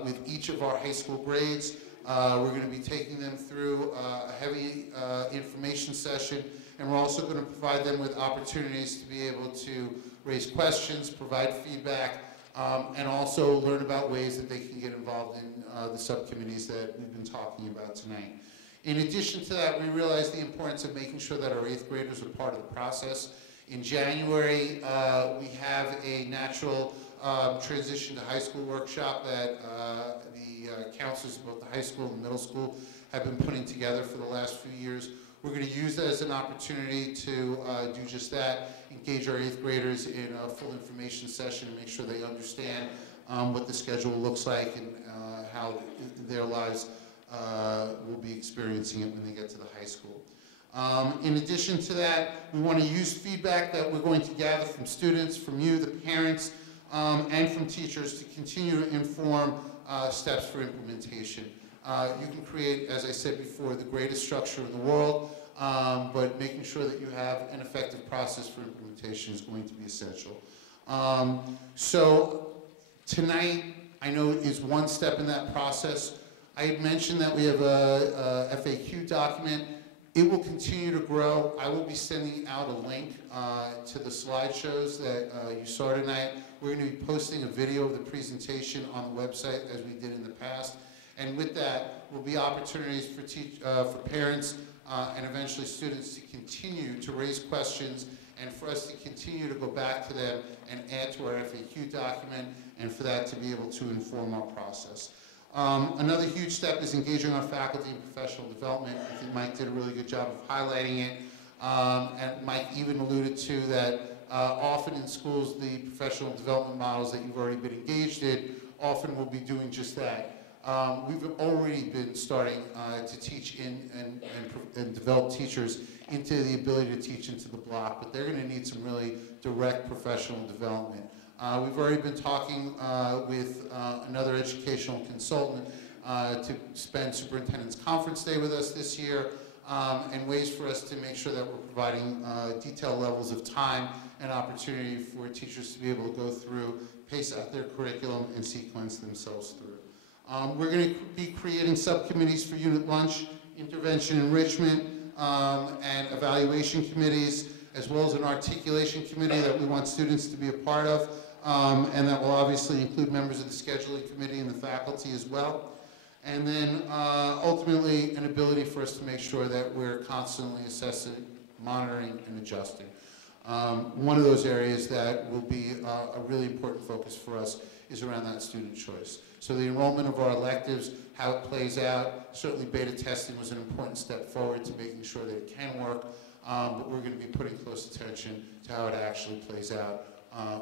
with each of our high school grades. We're going to be taking them through a heavy information session, and we're also going to provide them with opportunities to be able to raise questions, provide feedback, and also learn about ways that they can get involved in the subcommittees that we've been talking about tonight. In addition to that, we realize the importance of making sure that our 8th graders are part of the process. In January, we have a natural transition to high school workshop that the counselors of both the high school and middle school have been putting together for the last few years. We're going to use that as an opportunity to do just that, engage our 8th graders in a full information session and make sure they understand what the schedule looks like and how their lives will be experiencing it when they get to the high school. In addition to that, we want to use feedback that we're going to gather from students, from you, the parents, and from teachers to continue to inform steps for implementation. You can create, as I said before, the greatest structure in the world, but making sure that you have an effective process for implementation is going to be essential. So tonight, I know, is one step in that process. I had mentioned that we have a FAQ document. It will continue to grow. I will be sending out a link to the slideshows that you saw tonight. We're going to be posting a video of the presentation on the website as we did in the past. And with that will be opportunities for parents and eventually students to continue to raise questions and for us to continue to go back to them and add to our FAQ document and for that to be able to inform our process. Another huge step is engaging our faculty in professional development. I think Mike did a really good job of highlighting it. And Mike even alluded to that often in schools, the professional development models that you've already been engaged in often will be doing just that. We've already been starting to teach in and develop teachers into the ability to teach into the block, but they're going to need some really direct professional development. We've already been talking with another educational consultant to spend Superintendent's Conference Day with us this year, and ways for us to make sure that we're providing detailed levels of time and opportunity for teachers to be able to go through, pace out their curriculum, and sequence themselves through. We're going to be creating subcommittees for unit lunch, intervention enrichment, and evaluation committees, as well as an articulation committee that we want students to be a part of, and that will obviously include members of the scheduling committee and the faculty as well. And then ultimately an ability for us to make sure that we're constantly assessing, monitoring, and adjusting. One of those areas that will be a really important focus for us is around that student choice. So the enrollment of our electives, how it plays out, certainly beta testing was an important step forward to making sure that it can work, but we're going to be putting close attention to how it actually plays out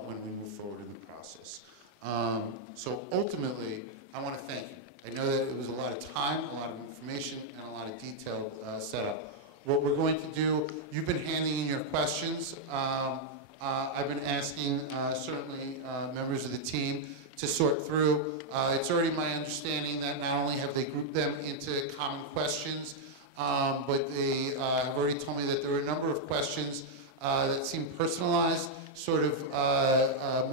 when we move forward in the process. So ultimately, I want to thank you. I know that it was a lot of time, a lot of information, and a lot of detailed setup. What we're going to do, you've been handing in your questions. I've been asking certainly members of the team to sort through. It's already my understanding that not only have they grouped them into common questions, but they have already told me that there are a number of questions that seem personalized, sort of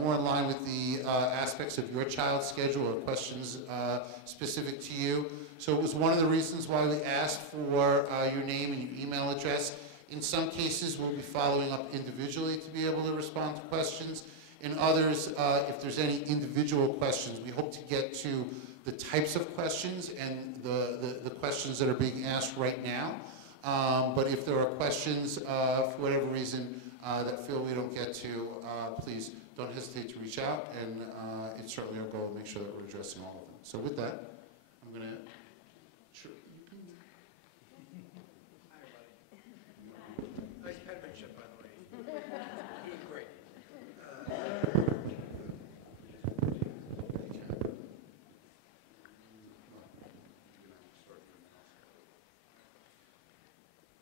more in line with the aspects of your child's schedule or questions specific to you. So it was one of the reasons why we asked for your name and your email address. In some cases, we'll be following up individually to be able to respond to questions. In others, if there's any individual questions, we hope to get to the types of questions and the questions that are being asked right now. But if there are questions, for whatever reason, that feel we don't get to, please don't hesitate to reach out, and it's certainly our goal to make sure that we're addressing all of them. So with that, I'm going to... Sure. Hi, everybody. Nice penmanship, by the way. You're doing great.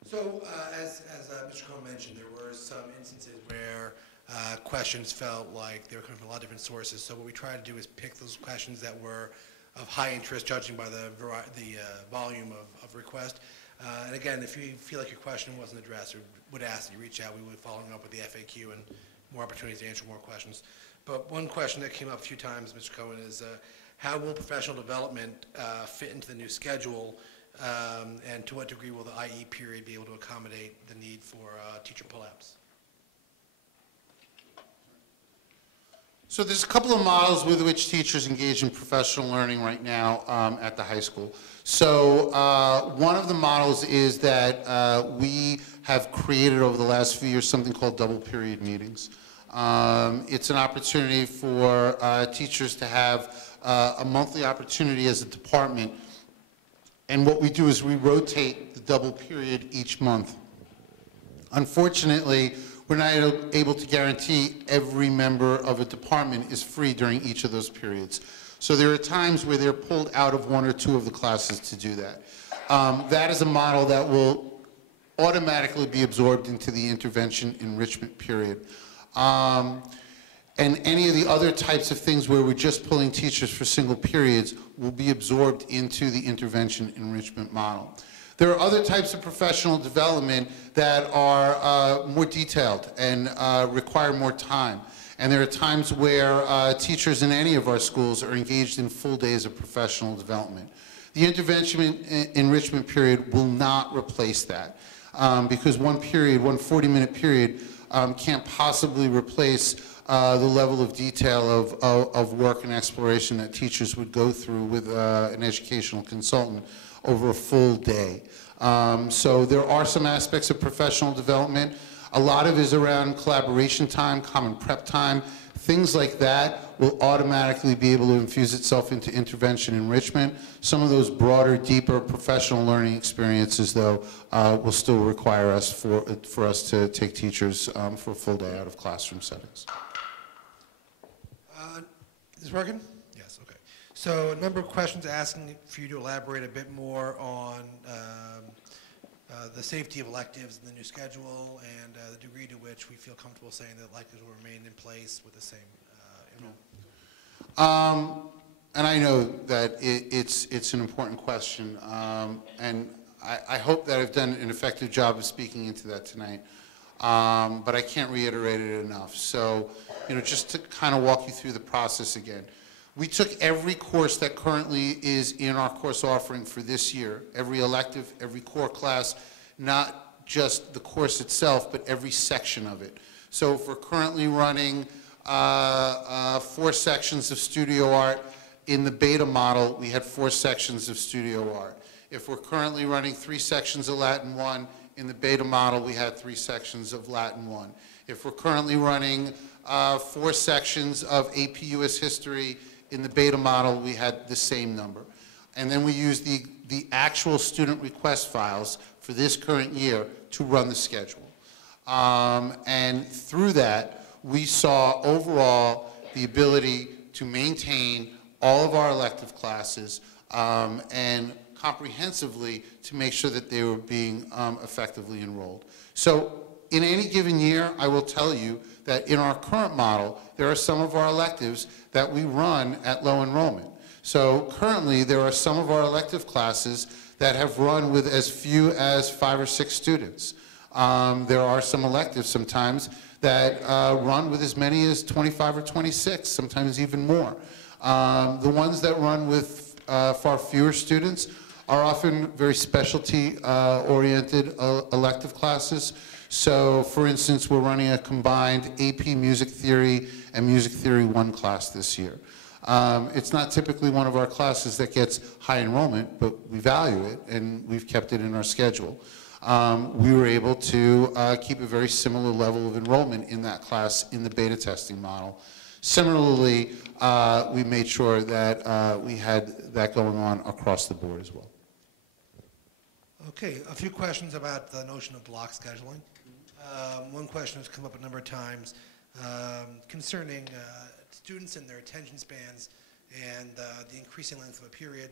So, as Mr. Cohen mentioned, there were some instances where questions felt like they were coming from a lot of different sources. So what we tried to do is pick those questions that were of high interest, judging by the volume of request. And again, if you feel like your question wasn't addressed or would ask that you reach out, we would follow up with the FAQ and more opportunities to answer more questions. But one question that came up a few times, Mr. Cohen, is how will professional development fit into the new schedule, and to what degree will the IE period be able to accommodate the need for teacher pull-outs? So there's a couple of models with which teachers engage in professional learning right now at the high school. So one of the models is that we have created over the last few years something called double period meetings. It's an opportunity for teachers to have a monthly opportunity as a department. And what we do is we rotate the double period each month. Unfortunately, we're not able to guarantee every member of a department is free during each of those periods. So there are times where they're pulled out of one or two of the classes to do that. That is a model that will automatically be absorbed into the intervention enrichment period. And any of the other types of things where we're just pulling teachers for single periods will be absorbed into the intervention enrichment model. There are other types of professional development that are more detailed and require more time. And there are times where teachers in any of our schools are engaged in full days of professional development. The intervention enrichment period will not replace that because one period, one 40-minute period, can't possibly replace the level of detail of work and exploration that teachers would go through with an educational consultant over a full day. So there are some aspects of professional development. A lot of it is around collaboration time, common prep time. Things like that will automatically be able to infuse itself into intervention enrichment. Some of those broader, deeper professional learning experiences, though, will still require us for us to take teachers for a full day out of classroom settings. Is this working? Yes, okay. So a number of questions asking for you to elaborate a bit more on the safety of electives in the new schedule and the degree to which we feel comfortable saying that electives will remain in place with the same enrollment. And I know that it's an important question, and I hope that I've done an effective job of speaking into that tonight, but I can't reiterate it enough. So, just to kind of walk you through the process again. We took every course that currently is in our course offering for this year, every elective, every core class, not just the course itself, but every section of it. So if we're currently running 4 sections of studio art, in the beta model, we had 4 sections of studio art. If we're currently running 3 sections of Latin 1, in the beta model, we had 3 sections of Latin 1. If we're currently running 4 sections of AP US History, in the beta model, we had the same number. And then we used the actual student request files for this current year to run the schedule. And through that, we saw overall the ability to maintain all of our elective classes and comprehensively to make sure that they were being effectively enrolled. So in any given year, I will tell you that in our current model, there are some of our electives that we run at low enrollment. So currently, there are some of our elective classes that have run with as few as 5 or 6 students. There are some electives sometimes that run with as many as 25 or 26, sometimes even more. The ones that run with far fewer students are often very specialty-oriented elective classes. So, for instance, we're running a combined AP Music Theory and Music Theory 1 class this year. It's not typically one of our classes that gets high enrollment, but we value it, and we've kept it in our schedule. We were able to keep a very similar level of enrollment in that class in the beta testing model. Similarly, we made sure that we had that going on across the board as well. Okay, a few questions about the notion of block scheduling. One question has come up a number of times concerning students and their attention spans and the increasing length of a period.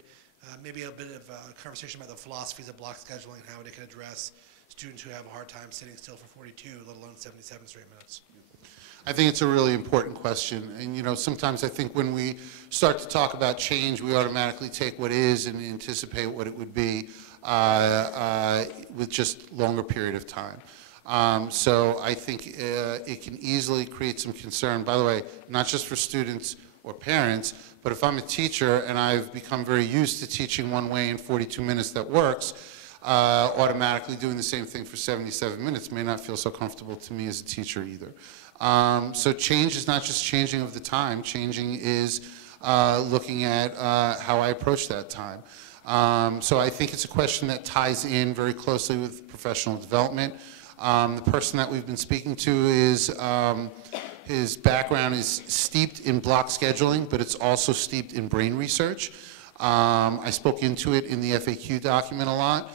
Maybe a bit of a conversation about the philosophies of block scheduling, how it can address students who have a hard time sitting still for 42, let alone 77 straight minutes. I think it's a really important question. And, you know, sometimes I think when we start to talk about change, we automatically take what is and anticipate what it would be with just longer period of time. So I think it can easily create some concern, by the way, not just for students or parents, but if I'm a teacher and I've become very used to teaching one way in 42 minutes that works, automatically doing the same thing for 77 minutes may not feel so comfortable to me as a teacher either. So change is not just changing of the time, changing is looking at how I approach that time. So I think it's a question that ties in very closely with professional development. The person that we've been speaking to is, his background is steeped in block scheduling, but it's also steeped in brain research. I spoke into it in the FAQ document a lot.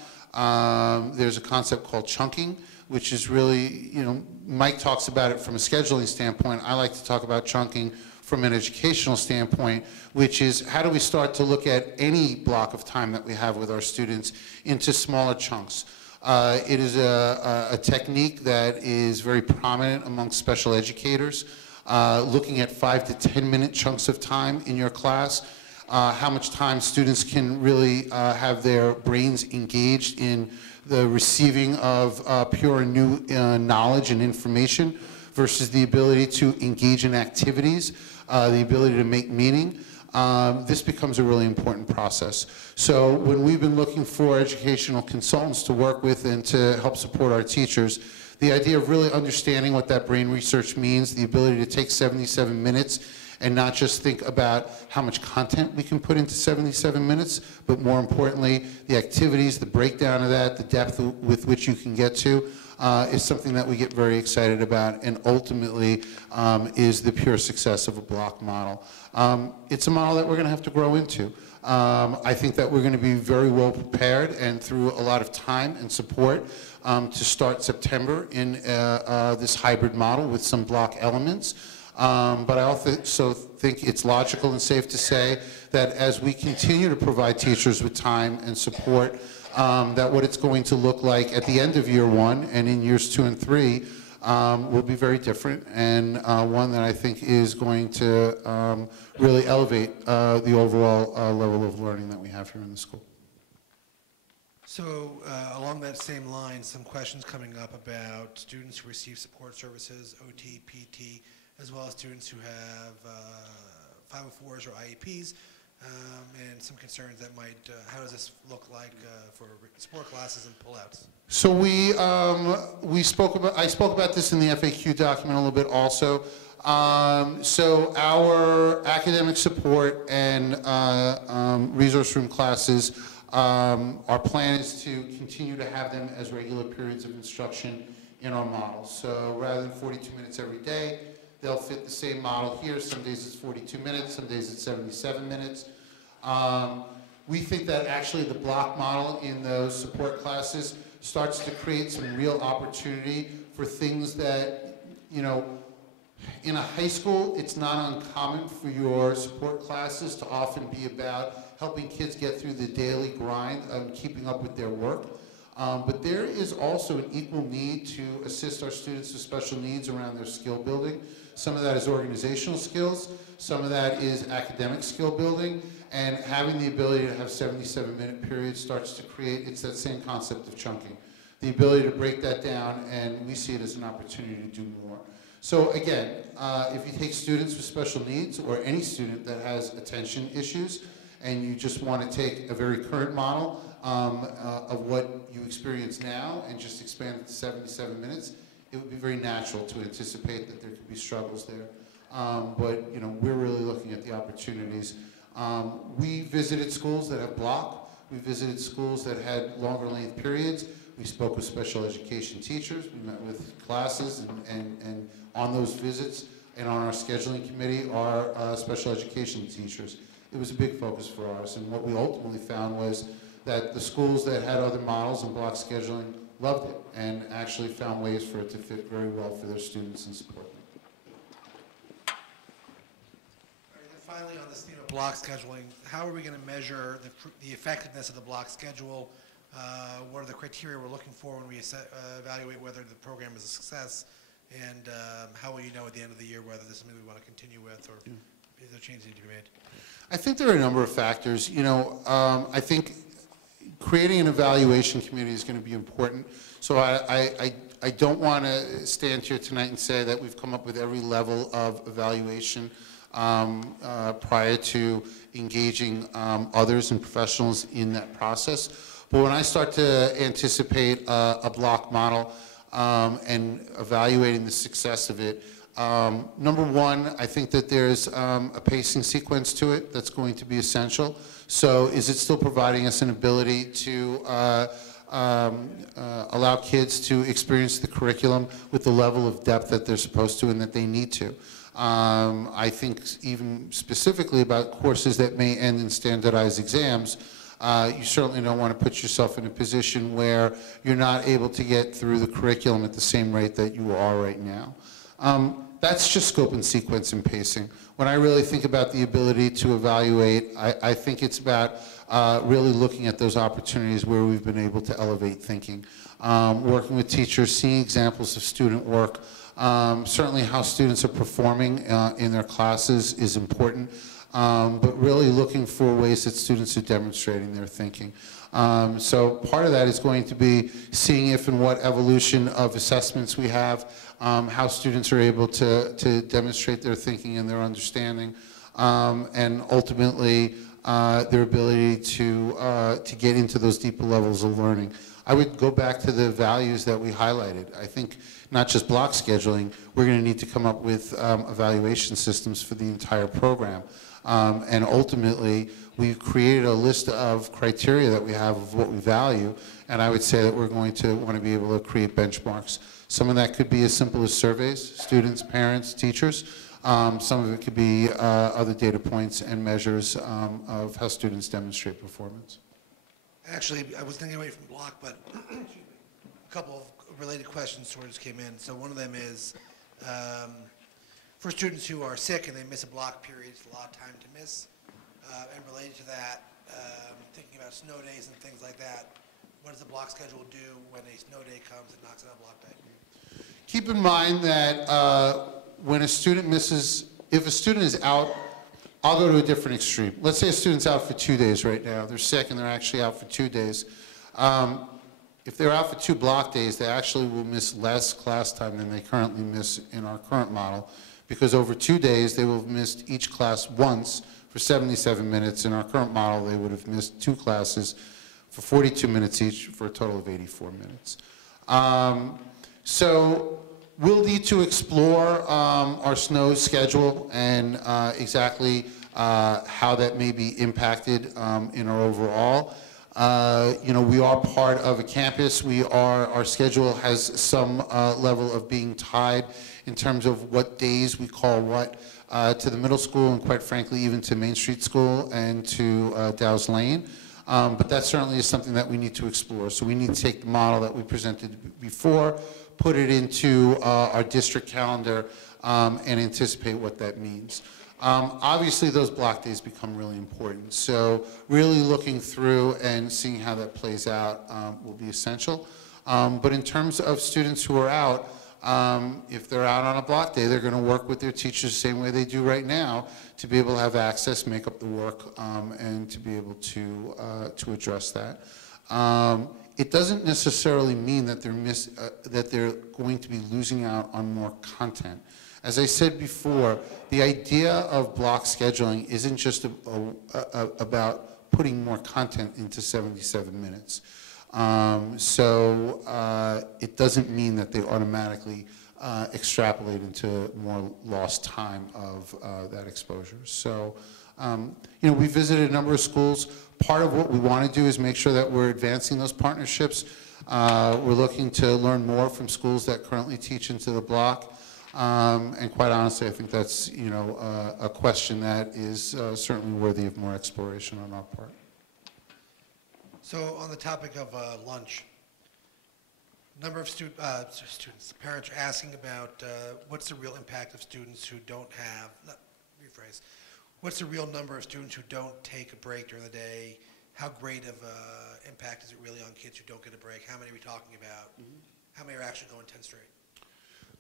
There's a concept called chunking, which is really, you know, Mike talks about it from a scheduling standpoint. I like to talk about chunking from an educational standpoint, which is how do we start to look at any block of time that we have with our students into smaller chunks. It is a technique that is very prominent among special educators, looking at 5 to 10 minute chunks of time in your class, how much time students can really have their brains engaged in the receiving of pure and new knowledge and information versus the ability to engage in activities, the ability to make meaning. This becomes a really important process. So when we've been looking for educational consultants to work with and to help support our teachers, the idea of really understanding what that brain research means, the ability to take 77 minutes and not just think about how much content we can put into 77 minutes, but more importantly, the activities, the breakdown of that, the depth with which you can get to, is something that we get very excited about and ultimately is the pure success of a block model. It's a model that we're going to have to grow into. I think that we're going to be very well prepared and through a lot of time and support to start September in this hybrid model with some block elements. But I also think it's logical and safe to say that as we continue to provide teachers with time and support, that what it's going to look like at the end of year 1 and in years 2 and 3 will be very different, and one that I think is going to really elevate the overall level of learning that we have here in the school. So along that same line, some questions coming up about students who receive support services, OT, PT, as well as students who have 504s or IEPs, and some concerns that might, how does this look like for support classes and pullouts? So I spoke about this in the FAQ document a little bit also. So our academic support and resource room classes, our plan is to continue to have them as regular periods of instruction in our model. So rather than 42 minutes every day, they'll fit the same model here. Some days it's 42 minutes, some days it's 77 minutes. We think that actually the block model in those support classes starts to create some real opportunity for things that, you know, in a high school, it's not uncommon for your support classes to often be about helping kids get through the daily grind of keeping up with their work. But there is also an equal need to assist our students with special needs around their skill building. Some of that is organizational skills, some of that is academic skill building, and having the ability to have 77-minute periods starts to create, it's that same concept of chunking. The ability to break that down, and we see it as an opportunity to do more. So again, if you take students with special needs or any student that has attention issues, and you just want to take a very current model of what you experience now and just expand it to 77 minutes, it would be very natural to anticipate that there could be struggles there. But you know, we're really looking at the opportunities. We visited schools that have block. We visited schools that had longer length periods. We spoke with special education teachers. We met with classes, and on those visits and on our scheduling committee are special education teachers. It was a big focus for us, and what we ultimately found was that the schools that had other models and block scheduling loved it and actually found ways for it to fit very well for their students and support them. All right, and finally, on this theme of block scheduling, how are we going to measure the effectiveness of the block schedule? What are the criteria we're looking for when we evaluate whether the program is a success? And how will you know at the end of the year whether this is something we want to continue with or if there changes need to be made? I think there are a number of factors. You know, I think creating an evaluation committee is going to be important. So I don't want to stand here tonight and say that we've come up with every level of evaluation prior to engaging others and professionals in that process. But when I start to anticipate a block model and evaluating the success of it, number one, I think that there's a pacing sequence to it that's going to be essential. So is it still providing us an ability to allow kids to experience the curriculum with the level of depth that they're supposed to and that they need to? I think even specifically about courses that may end in standardized exams, you certainly don't want to put yourself in a position where you're not able to get through the curriculum at the same rate that you are right now. That's just scope and sequence and pacing. When I really think about the ability to evaluate, I think it's about really looking at those opportunities where we've been able to elevate thinking. Working with teachers, seeing examples of student work, certainly how students are performing in their classes is important, but really looking for ways that students are demonstrating their thinking. So part of that is going to be seeing if and what evolution of assessments we have, how students are able to demonstrate their thinking and their understanding, and ultimately their ability to get into those deeper levels of learning. I would go back to the values that we highlighted. I think not just block scheduling, we're going to need to come up with evaluation systems for the entire program. And ultimately, we've created a list of criteria that we have of what we value, and I would say that we're going to want to be able to create benchmarks. Some of that could be as simple as surveys, students, parents, teachers. Some of it could be other data points and measures of how students demonstrate performance. Actually, I was thinking away from block, but a couple of related questions sort of just came in. So one of them is, for students who are sick and they miss a block period, it's a lot of time to miss. And related to that, thinking about snow days and things like that, what does the block schedule do when a snow day comes and knocks out a block day? Keep in mind that when a student misses, if a student is out, I'll go to a different extreme. Let's say a student's out for 2 days right now. They're sick and they're actually out for 2 days. If they're out for 2 block days, they actually will miss less class time than they currently miss in our current model, because over 2 days they will have missed each class once for 77 minutes. In our current model, they would have missed 2 classes for 42 minutes each for a total of 84 minutes. So we'll need to explore our snow schedule and exactly how that may be impacted in our overall. You know, we are part of a campus. Our schedule has some level of being tied in terms of what days we call what to the middle school, and quite frankly even to Main Street School and to Dow's Lane. But that certainly is something that we need to explore. So we need to take the model that we presented before, put it into our district calendar, and anticipate what that means. Obviously, those block days become really important. So really looking through and seeing how that plays out will be essential. But in terms of students who are out, if they're out on a block day, they're going to work with their teachers the same way they do right now to be able to have access, make up the work, and to be able to address that. It doesn't necessarily mean that they're going to be losing out on more content. As I said before, the idea of block scheduling isn't just about putting more content into 77 minutes. It doesn't mean that they automatically extrapolate into more lost time of that exposure. So, you know, we visited a number of schools. Part of what we want to do is make sure that we're advancing those partnerships. We're looking to learn more from schools that currently teach into the block. And quite honestly, I think that's, you know, a question that is certainly worthy of more exploration on our part. So on the topic of lunch, number of students, parents are asking about what's the real impact of students who don't have, rephrase, what's the real number of students who don't take a break during the day? How great of an impact is it really on kids who don't get a break? How many are we talking about? How many are actually going 10 straight?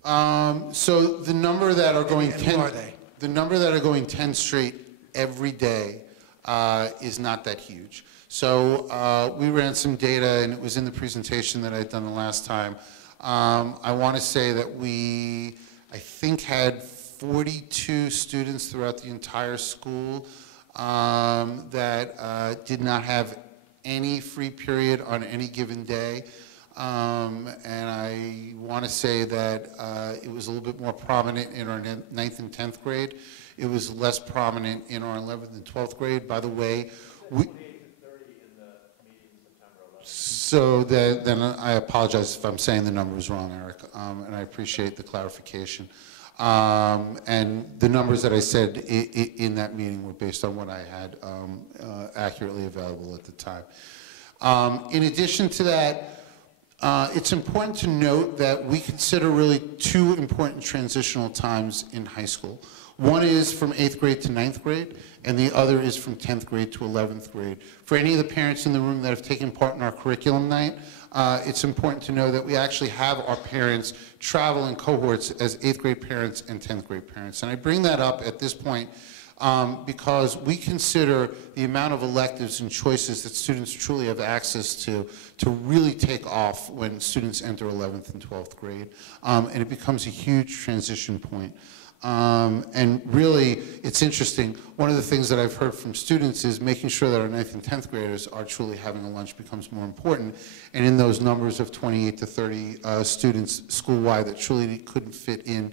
So the number that are going And 10, who are they? the number that are going 10 straight every day is not that huge. So we ran some data, and it was in the presentation that I'd done the last time. I want to say that we, I think, had 42 students throughout the entire school that did not have any free period on any given day. And I want to say that it was a little bit more prominent in our 9th and 10th grade. It was less prominent in our 11th and 12th grade. By the way, we, so then I apologize if I'm saying the number is wrong, Eric, and I appreciate the clarification. And the numbers that I said in that meeting were based on what I had accurately available at the time. In addition to that, it's important to note that we consider really two important transitional times in high school. One is from 8th grade to 9th grade, and the other is from 10th grade to 11th grade. For any of the parents in the room that have taken part in our curriculum night, it's important to know that we actually have our parents travel in cohorts as 8th grade parents and 10th grade parents. And I bring that up at this point because we consider the amount of electives and choices that students truly have access to really take off when students enter 11th and 12th grade. And it becomes a huge transition point. And really, it's interesting. One of the things that I've heard from students is making sure that our 9th and 10th graders are truly having a lunch becomes more important. And in those numbers of 28 to 30 students school-wide that truly couldn't fit in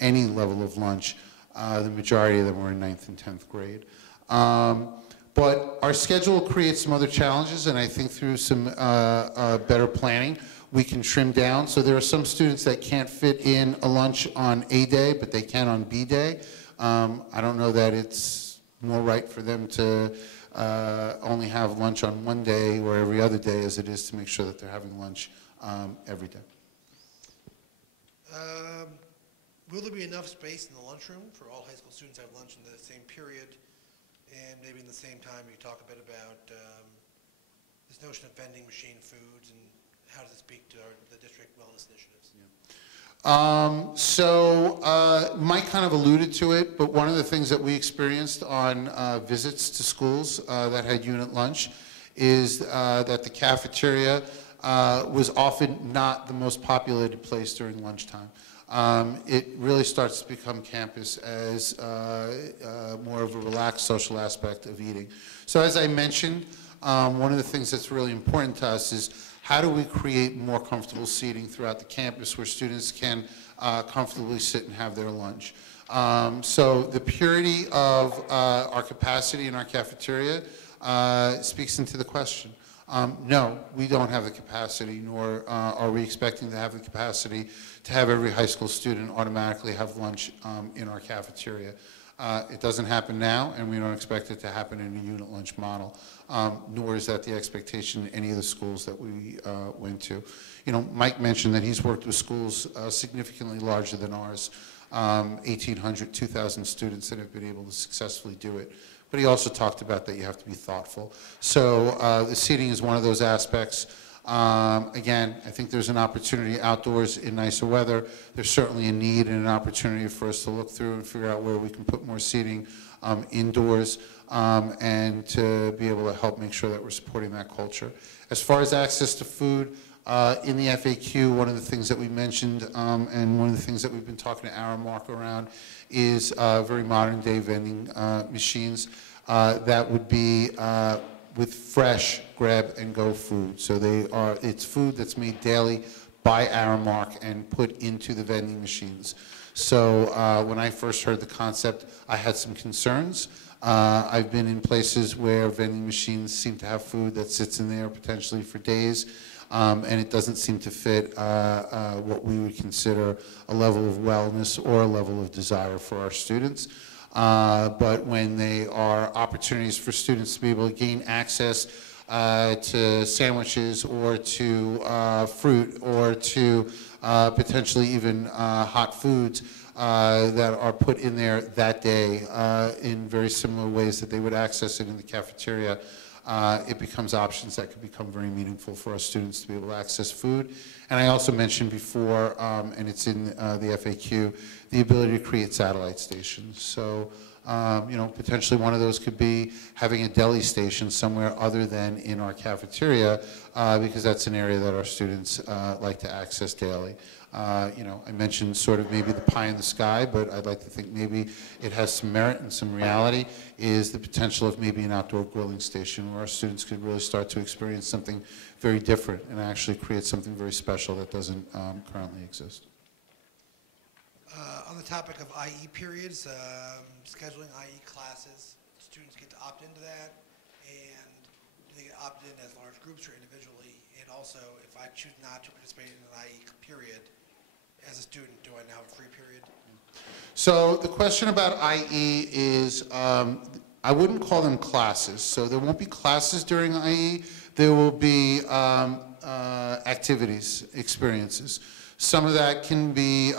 any level of lunch, the majority of them were in 9th and 10th grade. But our schedule creates some other challenges, and I think through some better planning, we can trim down. So there are some students that can't fit in a lunch on A day, but they can on B day. I don't know that it's more right for them to only have lunch on one day or every other day as it is to make sure that they're having lunch every day. Will there be enough space in the lunchroom for all high school students to have lunch in the same period? And maybe in the same time, you talk a bit about this notion of vending machine foods and how does it speak to the district wellness initiatives? So Mike kind of alluded to it, but one of the things that we experienced on visits to schools that had unit lunch is that the cafeteria was often not the most populated place during lunchtime. It really starts to become campus as more of a relaxed social aspect of eating. So as I mentioned, one of the things that's really important to us is how do we create more comfortable seating throughout the campus where students can comfortably sit and have their lunch. So the purity of our capacity in our cafeteria speaks into the question. No, we don't have the capacity, nor are we expecting to have the capacity to have every high school student automatically have lunch in our cafeteria. It doesn't happen now, and we don't expect it to happen in a unit lunch model, nor is that the expectation in any of the schools that we went to. You know, Mike mentioned that he's worked with schools significantly larger than ours, 1,800, 2,000 students that have been able to successfully do it. But he also talked about that you have to be thoughtful. So the seating is one of those aspects. Again, I think there's an opportunity outdoors in nicer weather. There's certainly a need and an opportunity for us to look through and figure out where we can put more seating indoors and to be able to help make sure that we're supporting that culture. As far as access to food, in the FAQ, one of the things that we mentioned and one of the things that we've been talking to Aramark around is very modern day vending machines that would be with fresh grab and go food. So it's food that's made daily by Aramark and put into the vending machines. So when I first heard the concept, I had some concerns. I've been in places where vending machines seem to have food that sits in there potentially for days. And it doesn't seem to fit what we would consider a level of wellness or a level of desire for our students. But when they are opportunities for students to be able to gain access to sandwiches or to fruit or to potentially even hot foods that are put in there that day in very similar ways that they would access it in the cafeteria, it becomes options that could become very meaningful for our students to be able to access food. And I also mentioned before, and it's in the FAQ, the ability to create satellite stations. So, you know, potentially one of those could be having a deli station somewhere other than in our cafeteria, because that's an area that our students like to access daily. You know, I mentioned sort of maybe the pie in the sky, but I'd like to think maybe it has some merit and some reality, is the potential of maybe an outdoor grilling station where our students could really start to experience something very different and actually create something very special that doesn't currently exist. On the topic of IE periods, scheduling IE classes, students get to opt into that, and they get opted in as large groups or individually, and also if I choose not to participate in an IE period, as a student, do I now have a free period? So the question about IE is, I wouldn't call them classes. So there won't be classes during IE. There will be activities, experiences. Some of that can be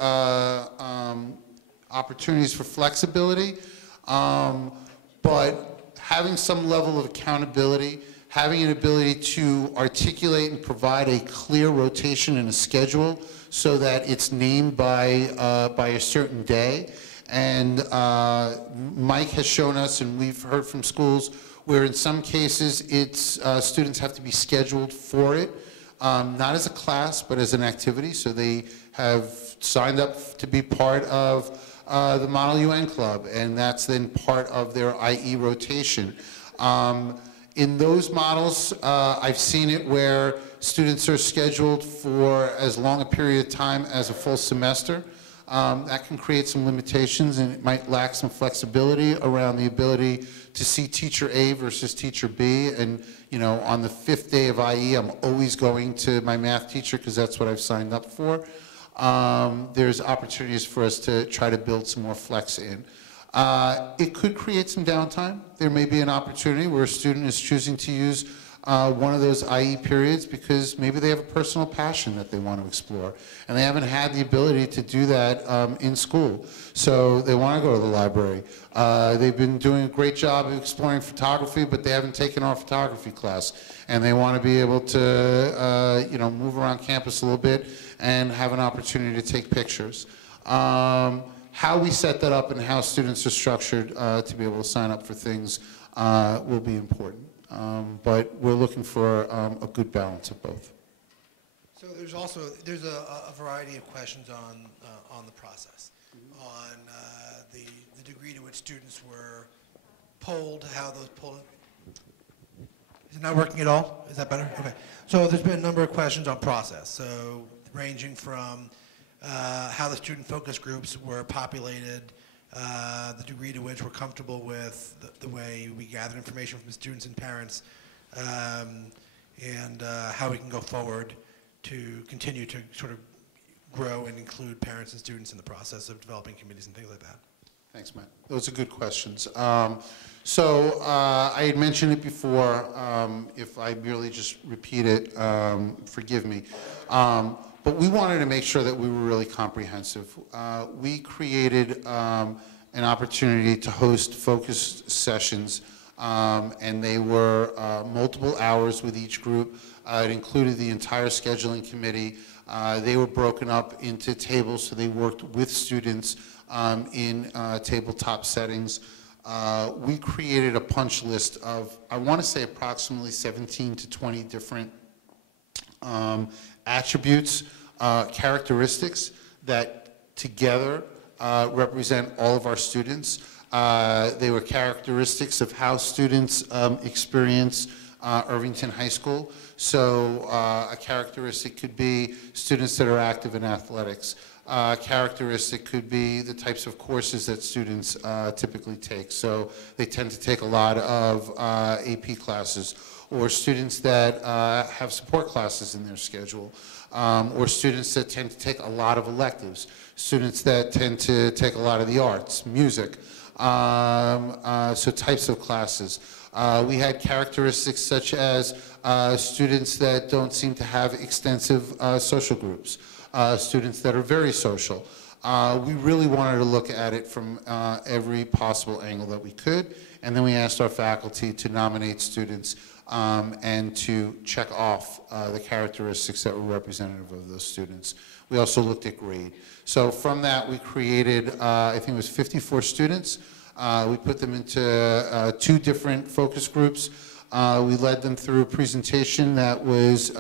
opportunities for flexibility, but having some level of accountability, having an ability to articulate and provide a clear rotation and a schedule so that it's named by a certain day. And Mike has shown us, and we've heard from schools, where in some cases it's students have to be scheduled for it, not as a class, but as an activity. So they have signed up to be part of the Model UN Club, and that's then part of their IE rotation. In those models, I've seen it where students are scheduled for as long a period of time as a full semester. That can create some limitations, and it might lack some flexibility around the ability to see teacher A versus teacher B. And, you know, on the 5th day of IE, I'm always going to my math teacher because that's what I've signed up for. There's opportunities for us to try to build some more flex in. It could create some downtime. There may be an opportunity where a student is choosing to use one of those IE periods because maybe they have a personal passion that they want to explore, and they haven't had the ability to do that in school. So they want to go to the library. They've been doing a great job of exploring photography, but they haven't taken our photography class, and they want to be able to you know, move around campus a little bit and have an opportunity to take pictures. How we set that up and how students are structured to be able to sign up for things will be important. But we're looking for a good balance of both. So there's a variety of questions on the process, on the degree to which students were polled, how those polled. Is it not working at all? Is that better? Okay. So there's been a number of questions on process. So ranging from how the student focus groups were populated, the degree to which we're comfortable with the way we gather information from students and parents, and how we can go forward to continue to sort of grow and include parents and students in the process of developing committees and things like that. Thanks, Matt. Those are good questions. So I had mentioned it before. If I merely just repeat it, forgive me. But we wanted to make sure that we were really comprehensive. We created an opportunity to host focus sessions, and they were multiple hours with each group. It included the entire scheduling committee. They were broken up into tables, so they worked with students in tabletop settings. We created a punch list of, I want to say, approximately 17 to 20 different attributes, characteristics that together represent all of our students. They were characteristics of how students experience Irvington High School. So a characteristic could be students that are active in athletics. Characteristic could be the types of courses that students typically take. So they tend to take a lot of AP classes, or students that have support classes in their schedule, or students that tend to take a lot of electives, students that tend to take a lot of the arts, music, so types of classes. We had characteristics such as students that don't seem to have extensive social groups, students that are very social. We really wanted to look at it from every possible angle that we could, and then we asked our faculty to nominate students and to check off the characteristics that were representative of those students. We also looked at grade. So from that, we created, I think it was 54 students. We put them into 2 different focus groups. We led them through a presentation that was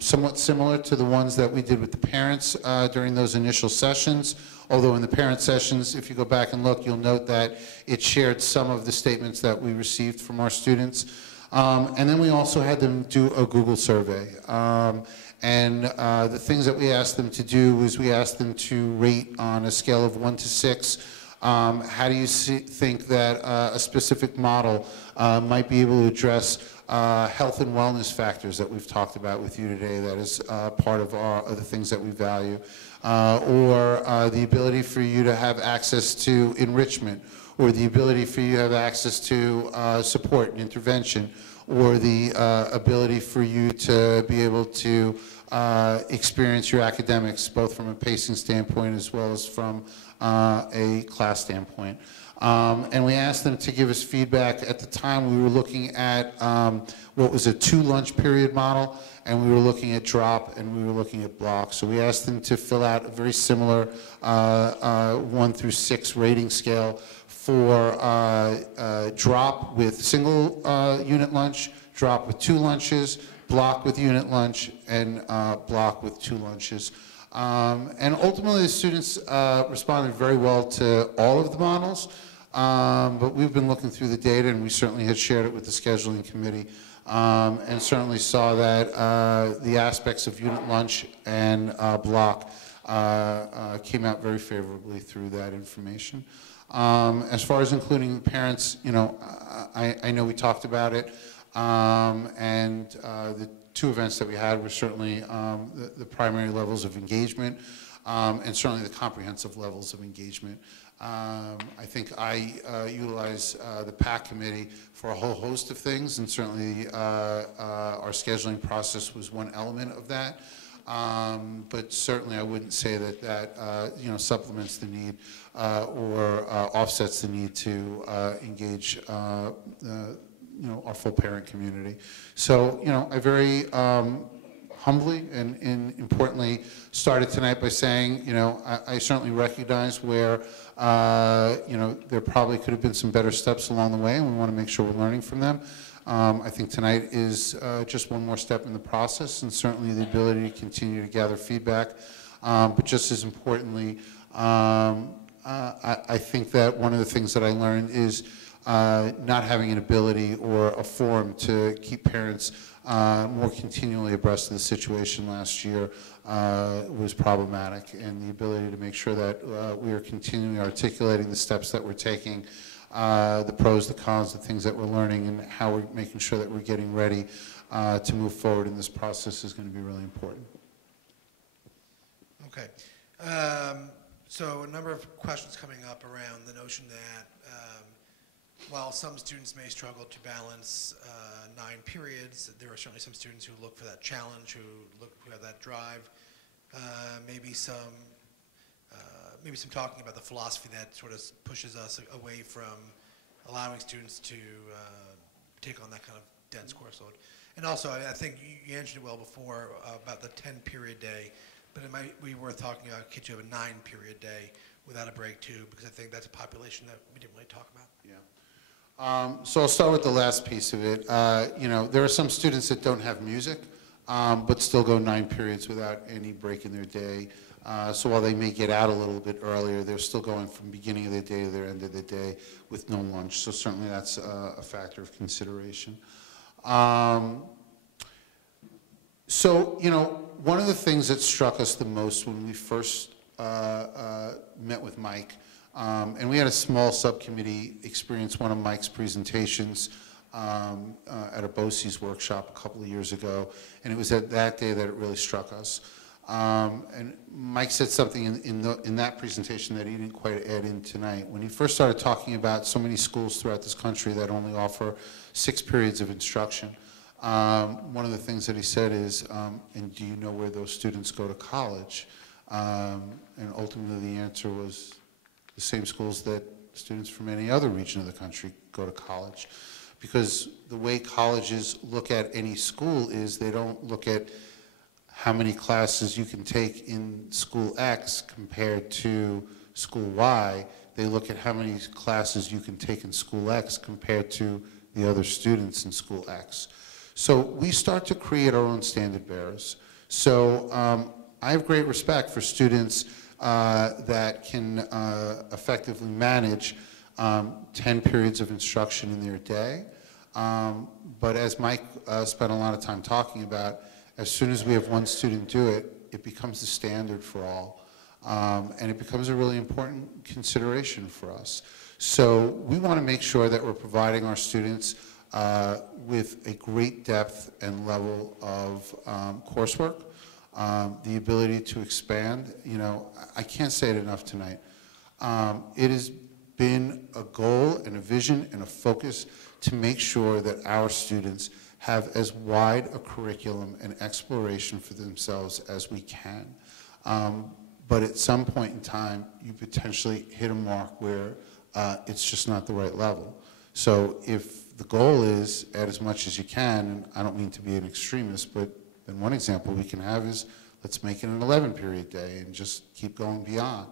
somewhat similar to the ones that we did with the parents during those initial sessions. Although in the parent sessions, if you go back and look, you'll note that it shared some of the statements that we received from our students. And then we also had them do a Google survey. The things that we asked them to do was we asked them to rate on a scale of 1 to 6. How do you think that a specific model might be able to address health and wellness factors that we've talked about with you today that is part of the things that we value? Or the ability for you to have access to enrichment, or the ability for you to have access to support and intervention, or the ability for you to be able to experience your academics, both from a pacing standpoint as well as from a class standpoint. And we asked them to give us feedback. At the time, we were looking at what was a 2 lunch period model, and we were looking at drop, and we were looking at block. So we asked them to fill out a very similar 1 through 6 rating scale for drop with single unit lunch, drop with 2 lunches, block with unit lunch, and block with 2 lunches. And ultimately, the students responded very well to all of the models, but we've been looking through the data, and we certainly had shared it with the scheduling committee, and certainly saw that the aspects of unit lunch and block came out very favorably through that information. As far as including the parents, you know, I know we talked about it, and the 2 events that we had were certainly the primary levels of engagement, and certainly the comprehensive levels of engagement. I think I utilize the PAC committee for a whole host of things, and certainly our scheduling process was one element of that. But certainly I wouldn't say that that you know, supplements the need or offsets the need to engage you know, our full parent community. So, you know, I very humbly and importantly started tonight by saying, you know, I certainly recognize where, you know, there probably could have been some better steps along the way, and we want to make sure we're learning from them. I think tonight is just one more step in the process, and certainly the ability to continue to gather feedback. But just as importantly, I think that one of the things that I learned is not having an ability or a forum to keep parents more continually abreast of the situation last year was problematic, and the ability to make sure that we are continually articulating the steps that we're taking, the pros, the cons, the things that we're learning, and how we're making sure that we're getting ready to move forward in this process is going to be really important. Okay. So a number of questions coming up around the notion that while some students may struggle to balance 9 periods, there are certainly some students who look for that challenge, who have that drive. Maybe some talking about the philosophy that sort of pushes us away from allowing students to take on that kind of dense course load. And also, I think you answered it well before about the 10-period day, but it might be worth talking about kids who have a 9-period day without a break too, because I think that's a population that we didn't really talk about. Yeah. So I'll start with the last piece of it. You know, there are some students that don't have music, but still go 9 periods without any break in their day. So while they may get out a little bit earlier, they're still going from beginning of the day to their end of the day with no lunch. So certainly that's a factor of consideration. So, you know, one of the things that struck us the most when we first met with Mike, and we had a small subcommittee experience one of Mike's presentations at a BOCES workshop a couple of years ago, and it was at that day that it really struck us. And Mike said something in that presentation that he didn't quite add in tonight. When he first started talking about so many schools throughout this country that only offer 6 periods of instruction, one of the things that he said is, and do you know where those students go to college? And ultimately the answer was the same schools that students from any other region of the country go to college. because the way colleges look at any school is they don't look at how many classes you can take in school X compared to school Y. They look at how many classes you can take in school X compared to the other students in school X. So we start to create our own standard bearers. So I have great respect for students that can effectively manage 10 periods of instruction in their day. But as Mike spent a lot of time talking about, as soon as we have one student do it, it becomes the standard for all. And it becomes a really important consideration for us. So we want to make sure that we're providing our students with a great depth and level of coursework, the ability to expand. You know, I can't say it enough tonight. It has been a goal and a vision and a focus to make sure that our students have as wide a curriculum and exploration for themselves as we can. But at some point in time, you potentially hit a mark where it's just not the right level. So if the goal is add as much as you can, and I don't mean to be an extremist, but then one example we can have is let's make it an 11-period day and just keep going beyond.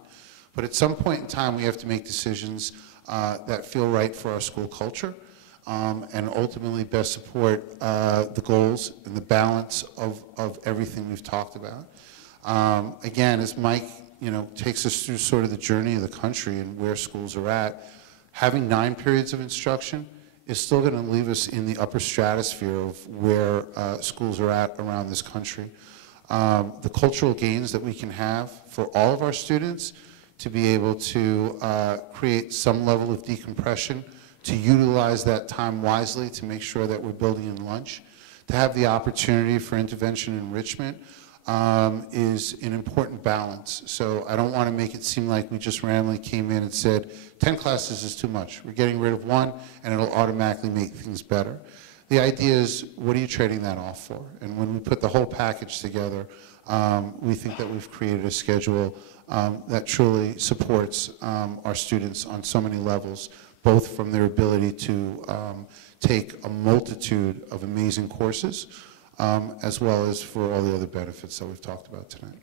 But at some point in time, we have to make decisions that feel right for our school culture, and ultimately best support the goals and the balance of everything we've talked about. Again, as Mike, takes us through sort of the journey of the country and where schools are at, having 9 periods of instruction is still going to leave us in the upper stratosphere of where schools are at around this country. The cultural gains that we can have for all of our students to be able to create some level of decompression, to utilize that time wisely to make sure that we're building in lunch, to have the opportunity for intervention enrichment is an important balance. So I don't want to make it seem like we just randomly came in and said 10 classes is too much. We're getting rid of one and it'll automatically make things better. The idea is, what are you trading that off for? And when we put the whole package together, we think that we've created a schedule that truly supports our students on so many levels, both from their ability to take a multitude of amazing courses, as well as for all the other benefits that we've talked about tonight.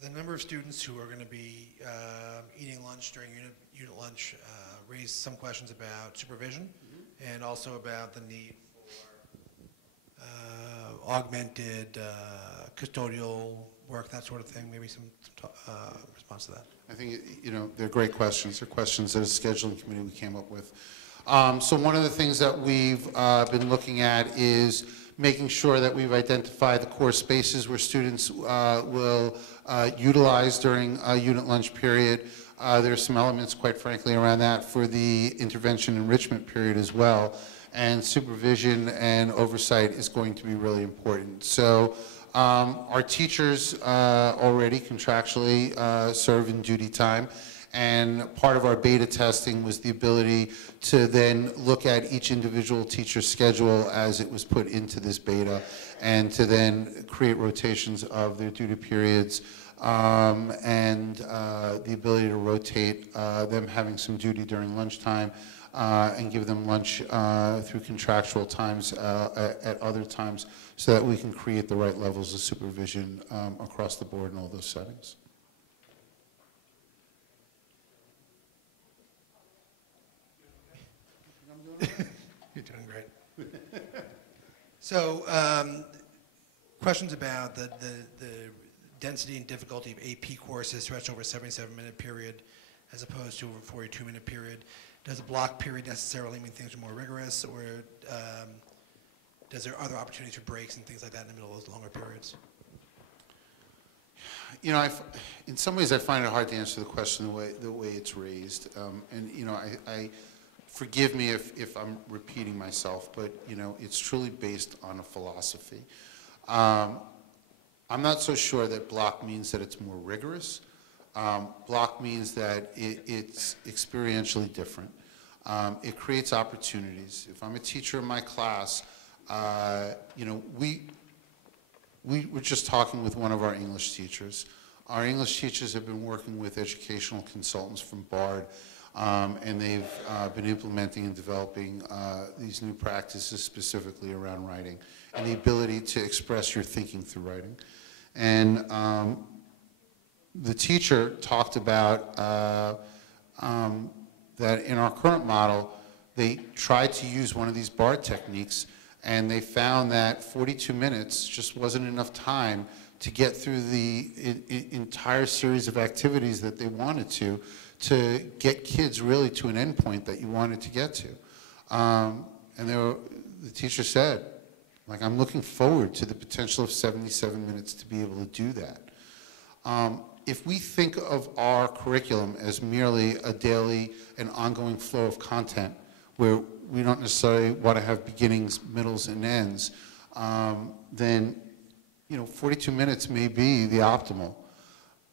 The number of students who are going to be eating lunch during unit lunch raised some questions about supervision, and also about the need for augmented custodial work, that sort of thing. Maybe some response to that. I think, they're great questions. They're questions that a scheduling committee we came up with. So one of the things that we've been looking at is making sure that we've identified the core spaces where students will utilize during a unit lunch period. There's some elements, quite frankly, around that for the intervention enrichment period as well. And supervision and oversight is going to be really important. So our teachers already contractually serve in duty time. And part of our beta testing was the ability to then look at each individual teacher's schedule as it was put into this beta, and to then create rotations of their duty periods, and the ability to rotate them having some duty during lunchtime, and give them lunch through contractual times at other times, so that we can create the right levels of supervision across the board in all those settings. You're doing great. So, questions about the density and difficulty of AP courses stretched over a 77-minute period as opposed to over a 42-minute period. Does a block period necessarily mean things are more rigorous, or does there other opportunities for breaks and things like that in the middle of those longer periods? In some ways I find it hard to answer the question the way it's raised. Forgive me if I'm repeating myself, but it's truly based on a philosophy. I'm not so sure that block means that it's more rigorous. Block means that it's experientially different. It creates opportunities. If I'm a teacher in my class, we were just talking with one of our English teachers. Our English teachers have been working with educational consultants from BARD And they've been implementing and developing these new practices specifically around writing and the ability to express your thinking through writing. And the teacher talked about that in our current model, they tried to use one of these bar techniques, and they found that 42 minutes just wasn't enough time to get through the entire series of activities that they wanted to get kids really to an endpoint that you wanted to get to. And the teacher said, like, I'm looking forward to the potential of 77 minutes to be able to do that. If we think of our curriculum as merely a daily and ongoing flow of content, where we don't necessarily want to have beginnings, middles, and ends, then 42 minutes may be the optimal.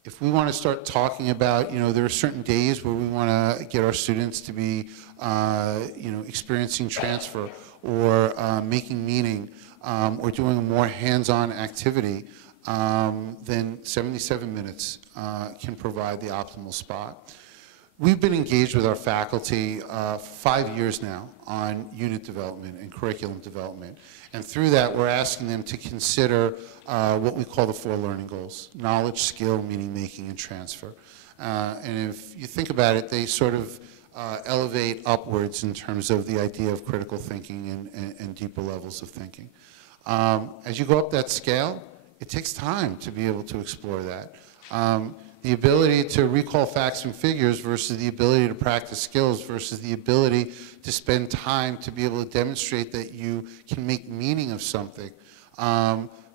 If we want to start talking about, there are certain days where we want to get our students to be, experiencing transfer or making meaning or doing a more hands-on activity, then 77 minutes can provide the optimal spot. We've been engaged with our faculty 5 years now on unit development and curriculum development. And through that, we're asking them to consider what we call the 4 learning goals: knowledge, skill, meaning making, and transfer. And if you think about it, they sort of elevate upwards in terms of the idea of critical thinking and deeper levels of thinking. As you go up that scale, it takes time to be able to explore that. The ability to recall facts and figures versus the ability to practice skills versus the ability to spend time to be able to demonstrate that you can make meaning of something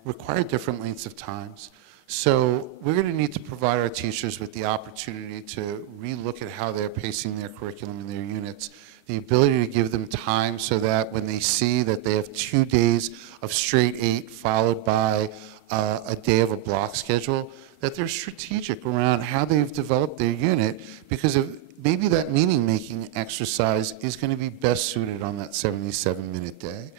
require different lengths of times. So we're going to need to provide our teachers with the opportunity to relook at how they're pacing their curriculum and their units, the ability to give them time so that when they see that they have 2 days of straight 8 followed by a day of a block schedule, that they're strategic around how they've developed their unit, because maybe that meaning-making exercise is going to be best suited on that 77-minute day.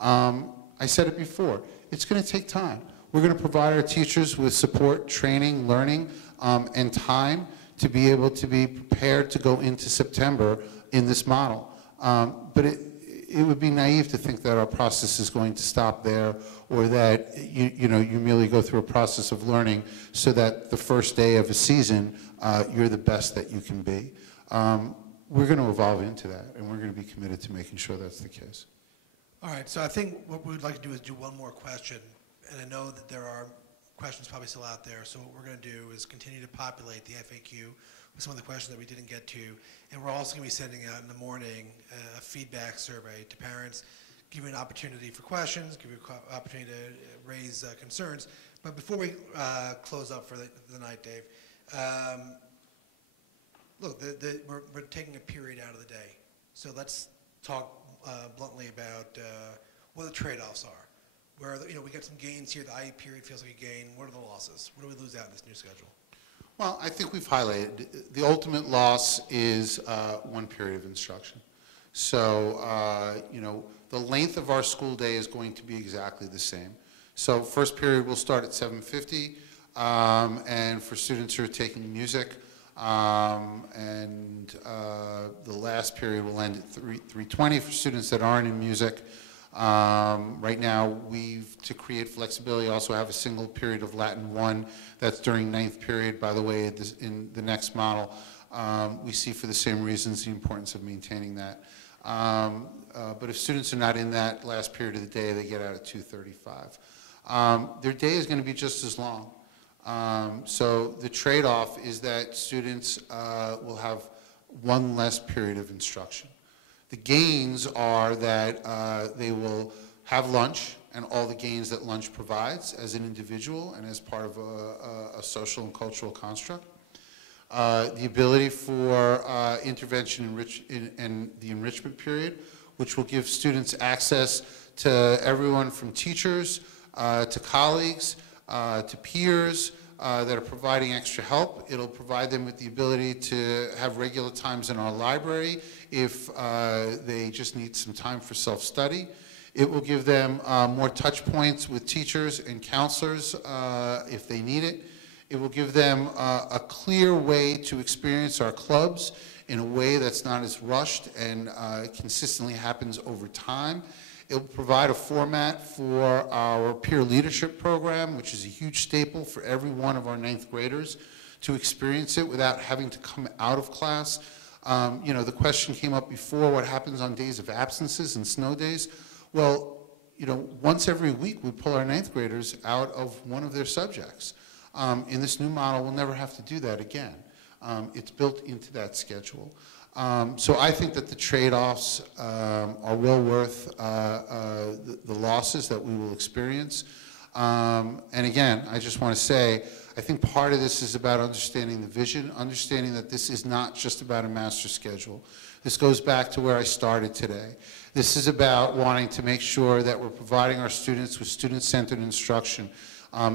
I said it before, it's going to take time. We're going to provide our teachers with support, training, learning, and time to be able to be prepared to go into September in this model. But it would be naive to think that our process is going to stop there, or that you merely go through a process of learning so that the first day of a season you're the best that you can be. We're going to evolve into that, and we're going to be committed to making sure that's the case. All right, so I think what we'd like to do is do one more question, and I know that there are questions probably still out there, so what we're going to do is continue to populate the FAQ with some of the questions that we didn't get to, and we're also going to be sending out in the morning a feedback survey to parents, give you an opportunity for questions, give you an opportunity to raise concerns. But before we close up for the night, Dave, look, we're taking a period out of the day, so let's talk bluntly about what the trade-offs are. Where we get some gains here, the IE period feels like a gain. What are the losses? What do we lose out in this new schedule? Well, I think we've highlighted the ultimate loss is 1 period of instruction. So, the length of our school day is going to be exactly the same. So, first period will start at 7:50, and for students who are taking music, and the last period will end at 3:20 for students that aren't in music. Right now, to create flexibility, also have a single period of Latin 1 that's during 9th period. By the way, in the next model, we see for the same reasons the importance of maintaining that. But if students are not in that last period of the day, they get out at 2:35. Their day is going to be just as long. So the trade-off is that students will have 1 less period of instruction. The gains are that they will have lunch and all the gains that lunch provides as an individual and as part of a social and cultural construct. The ability for intervention in the enrichment period, which will give students access to everyone from teachers to colleagues to peers that are providing extra help. It'll provide them with the ability to have regular times in our library if they just need some time for self-study. It will give them more touch points with teachers and counselors if they need it. It will give them a clear way to experience our clubs in a way that's not as rushed and consistently happens over time. It will provide a format for our peer leadership program, which is a huge staple for every one of our 9th graders to experience it without having to come out of class. You know, the question came up before, what happens on days of absences and snow days? Well, you know, once every week we pull our 9th graders out of one of their subjects. In this new model, we'll never have to do that again. It's built into that schedule. So I think that the trade-offs are well worth the losses that we will experience. And again, I just want to say, I think part of this is about understanding the vision, understanding that this is not just about a master schedule. This goes back to where I started today. This is about wanting to make sure that we're providing our students with student-centered instruction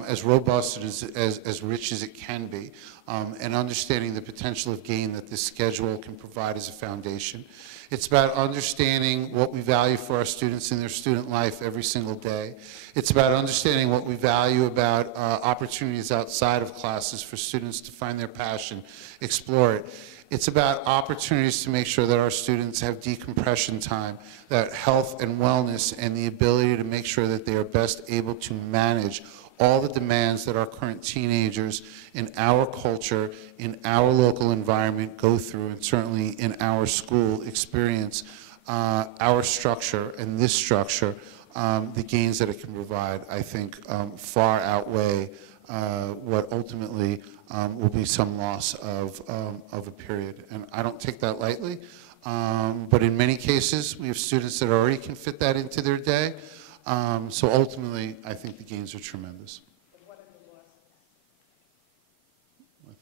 as robust and as rich as it can be, and understanding the potential of gain that this schedule can provide as a foundation. It's about understanding what we value for our students in their student life every single day. It's about understanding what we value about opportunities outside of classes for students to find their passion, explore it. It's about opportunities to make sure that our students have decompression time, that health and wellness, and the ability to make sure that they are best able to manage all the demands that our current teenagers in our culture, in our local environment go through, and certainly in our school experience, our structure and this structure, the gains that it can provide, I think, far outweigh what ultimately will be some loss of a period. And I don't take that lightly, but in many cases, we have students that already can fit that into their day. So ultimately, I think the gains are tremendous. What are the losses?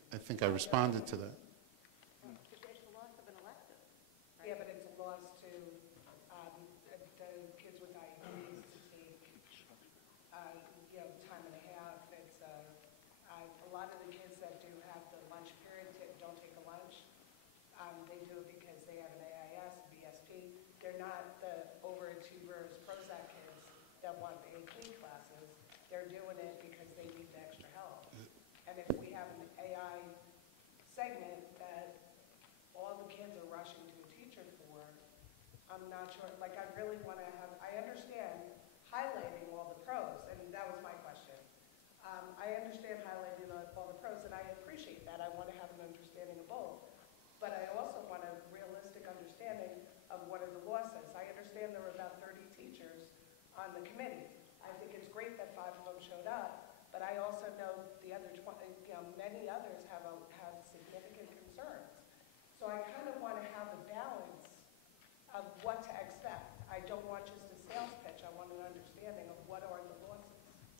I think I responded to that. It's the loss of an elective. Right? Yeah, but it's a loss to the kids with IEPs to take, you know, time and a half. It's a lot of the kids that do have the lunch period don't take a lunch. They do it because they have an AIS, BSP. They're not the overachievers, Prozac kids that want the AP classes. They're doing it because they need the extra help. And if we have an AI segment that all the kids are rushing to a teacher for, I'm not sure, like I really want to have, I understand highlighting all the pros, and that was my question. I understand highlighting all the pros, and I appreciate that. I want to have an understanding of both. But I also want a realistic understanding of what are the losses. I understand there were about 30 teachers on the committee. I think it's great that 5 of them showed up, but I also know the other 20, you know, many others have significant concerns. So I kind of want to have a balance of what to expect. I don't want just a sales pitch. I want an understanding of what are the losses.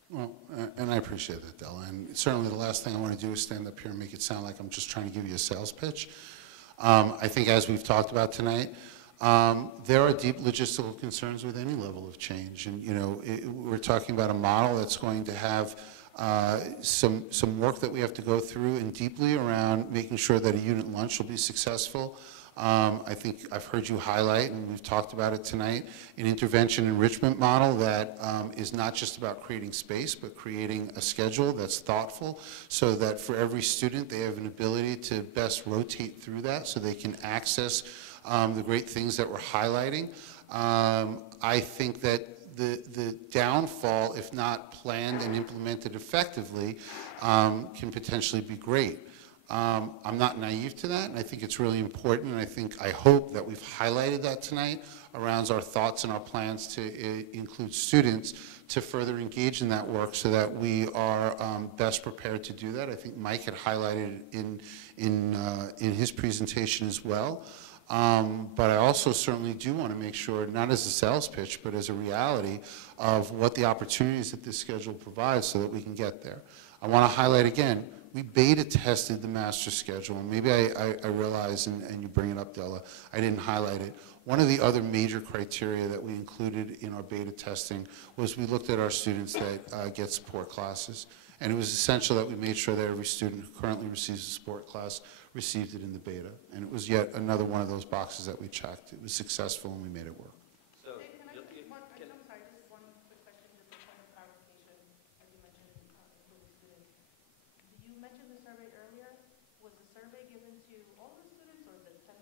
Well, and I appreciate that, Della. And certainly the last thing I want to do is stand up here and make it sound like I'm just trying to give you a sales pitch. I think as we've talked about tonight, there are deep logistical concerns with any level of change. And, you know, we're talking about a model that's going to have some work that we have to go through and deeply around making sure that a unit lunch will be successful. I think I've heard you highlight, and we've talked about it tonight, an intervention enrichment model that is not just about creating space, but creating a schedule that's thoughtful so that for every student they have an ability to best rotate through that so they can access the great things that we're highlighting. I think that the downfall, if not planned and implemented effectively, can potentially be great. I'm not naive to that, and I think it's really important, and I hope that we've highlighted that tonight around our thoughts and our plans to include students to further engage in that work so that we are best prepared to do that. I think Mike had highlighted in his presentation as well. But I also certainly do want to make sure, not as a sales pitch, but as a reality of what the opportunities that this schedule provides so that we can get there. I want to highlight again, we beta tested the master schedule, and maybe I realize, and you bring it up, Della, I didn't highlight it. One of the other major criteria that we included in our beta testing was we looked at our students that get support classes, and it was essential that we made sure that every student who currently receives a support class received it in the beta, and it was yet another one of those boxes that we checked. It was successful, and we made it work. So, I'm sorry, just one quick question, just a point of clarification, as you mentioned, including students. You mentioned the survey earlier. Was the survey given to all the students or the 10%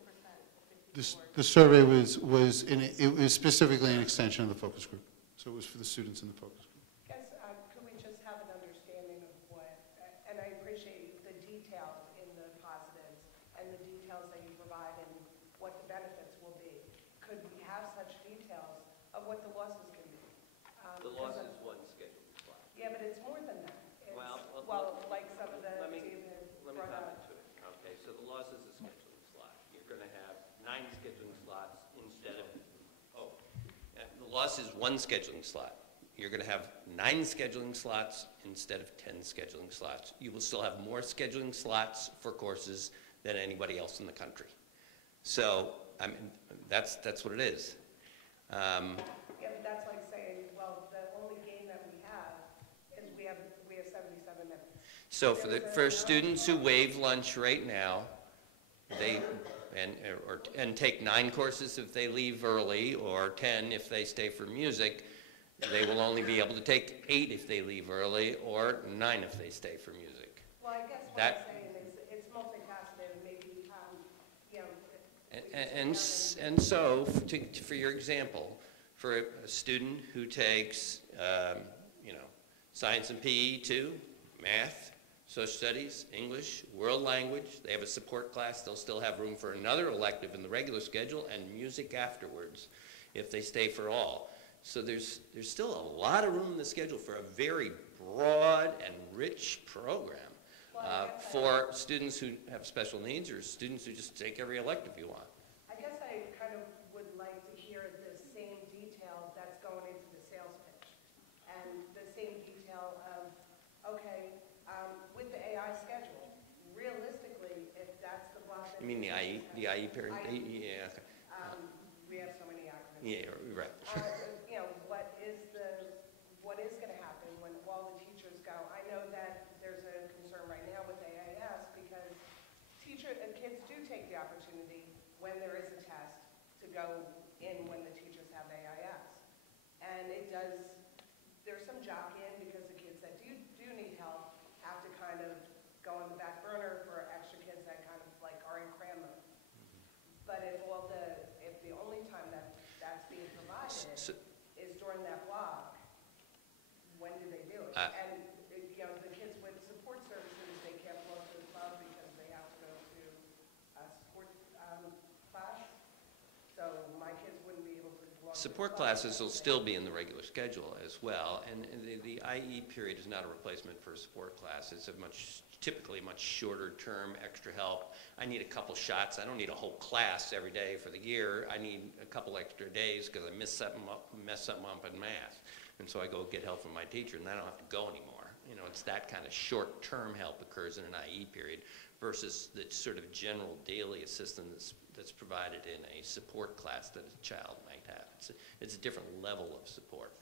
The survey was it was specifically an extension of the focus group. So it was for the students in the focus group. Guess, could we just have an understanding of what, and I appreciate the details in the positives and the details that you provide and what the benefits will be. Could we have such details of what the losses can be? The loss is one scheduled slot. Yeah, but it's more than that. It's, Well, like some of the let me team has comment brought up. to it. Okay, so the loss is a scheduling slot. You're going to have 9 scheduling slots instead of, The loss is one scheduling slot. You're going to have 9 scheduling slots instead of 10 scheduling slots. You will still have more scheduling slots for courses than anybody else in the country. So, I mean, that's what it is. Yeah, but that's like saying, well, the only game that we have is we have 77 minutes. So for students who waive lunch right now, they and take 9 courses if they leave early, or 10 if they stay for music, they will only be able to take 8 if they leave early, or 9 if they stay for music. Well, I guess what I'm saying is it's multifaceted, maybe, you know. And so, for your example, for a student who takes, science and PE 2, math, social studies, English, world language, they have a support class, they'll still have room for another elective in the regular schedule, and music afterwards, if they stay for all. So there's still a lot of room in the schedule for a very broad and rich program for students who have special needs or students who just take every elective you want. I guess I kind of would like to hear the same detail that's going into the sales pitch, and the same detail of, okay, with the AI schedule, realistically, if that's the block that... You mean the IE period? Yeah, okay. We have so many acronyms. Yeah, right. You know, what is going to happen when all the teachers go? I know that there's a concern right now with AIS because kids do take the opportunity when there is a test to go in when the teachers have AIS. And there's some jockeying because the kids that do need help have to kind of go on the back burner for extra kids that kind of like are in cram mode. But if the only time that's being provided is during that block, when do they do it? And the kids with support services, they can't flow to the club because they have to go to a support class. So my kids wouldn't be able to go to Support classes will still be in the regular schedule as well, and the IE period is not a replacement for a support class. It's typically much shorter term, extra help. I need a couple shots. I don't need a whole class every day for the year. I need a couple extra days because I messed something up in math. And so I go get help from my teacher, and I don't have to go anymore. You know, it's that kind of short-term help occurs in an IE period versus the sort of general daily assistance that's provided in a support class that a child might have. It's a different level of support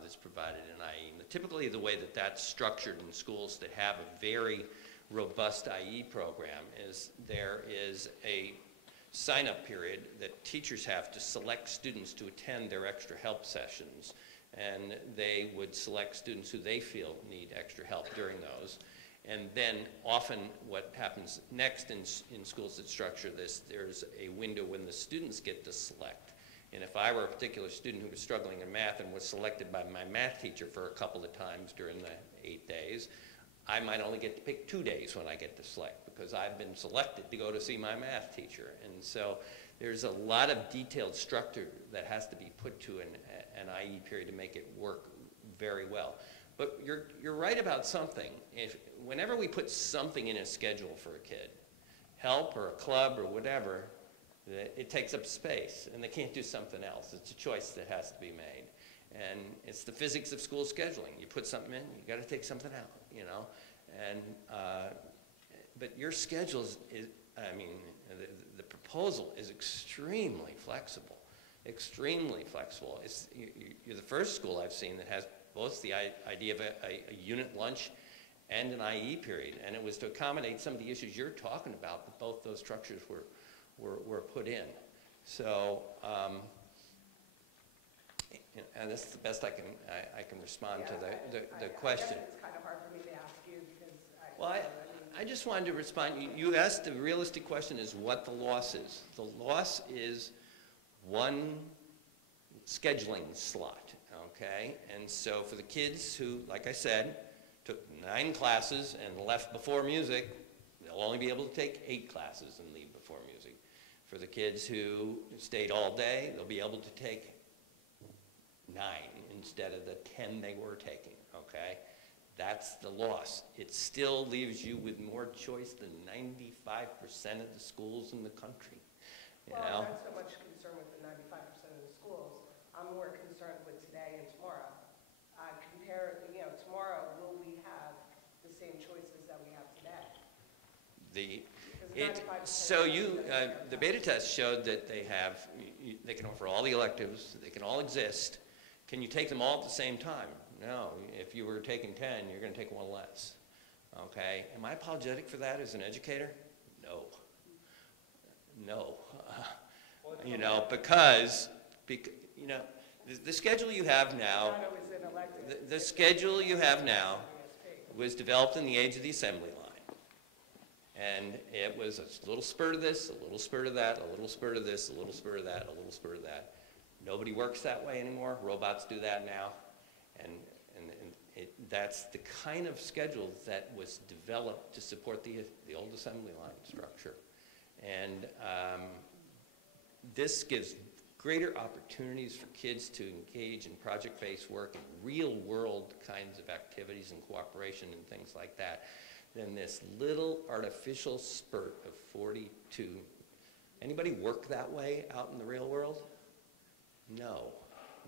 that's provided in IE. And typically the way that that's structured in schools that have a very robust IE program is there is a sign-up period that teachers have to select students to attend their extra help sessions, and they would select students who they feel need extra help during those. And then often what happens next in schools that structure this, there's a window when the students get to select. And if I were a particular student who was struggling in math and was selected by my math teacher for a couple of times during the 8 days, I might only get to pick 2 days when I get to select because I've been selected to go to see my math teacher. And so there's a lot of detailed structure that has to be put to an IE period to make it work very well. But you're right about something. Whenever we put something in a schedule for a kid, help or a club or whatever, it takes up space, and they can't do something else. It's a choice that has to be made. And it's the physics of school scheduling. You put something in, you got to take something out, you know. And but your schedule the proposal is extremely flexible, extremely flexible. You're the first school I've seen that has both the idea of a unit lunch and an IE period, and it was to accommodate some of the issues you're talking about, but both those structures were put in. So, and this is the best I can respond to the question. I guess it's kind of hard for me to ask you because I just wanted to respond. You asked the realistic question is what the loss is. The loss is one scheduling slot, okay? And so for the kids who, like I said, took 9 classes and left before music, they'll only be able to take 8 classes and leave before music. For the kids who stayed all day, they'll be able to take 9 instead of the 10 they were taking, okay? That's the loss. It still leaves you with more choice than 95% of the schools in the country. You know? Well, I'm not so much concerned with the 95% of the schools. I'm more concerned with today and tomorrow. Tomorrow, will we have the same choices that we have today? The beta test showed that they can offer all the electives, they can all exist. Can you take them all at the same time? No. If you were taking 10, you're going to take 1 less. Okay? Am I apologetic for that as an educator? No. No. Because the schedule you have now, the schedule you have now was developed in the age of the assembly line. And it was a little spurt of this, a little spurt of that, a little spurt of this, a little spurt of that, a little spurt of that. Nobody works that way anymore. Robots do that now. And that's the kind of schedule that was developed to support the old assembly line structure. And this gives greater opportunities for kids to engage in project-based work and real-world kinds of activities and cooperation and things like that than this little artificial spurt of 42. Anybody work that way out in the real world? No.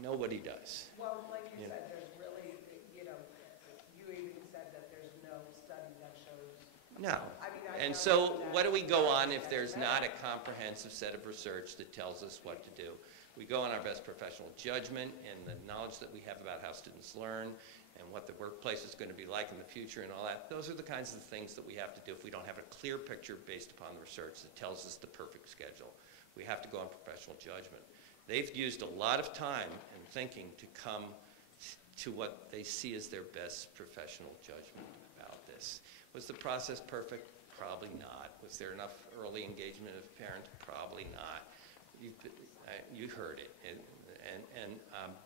Nobody does. Well, like you said, there's really, you even said that there's no study that shows. No. And so what do we go on if there's not a comprehensive set of research that tells us what to do? We go on our best professional judgment and the knowledge that we have about how students learn and what the workplace is going to be like in the future and all that. Those are the kinds of things that we have to do if we don't have a clear picture based upon the research that tells us the perfect schedule. We have to go on professional judgment. They've used a lot of time and thinking to come to what they see as their best professional judgment about this. Was the process perfect? Probably not. Was there enough early engagement of parents? Probably not. You heard it.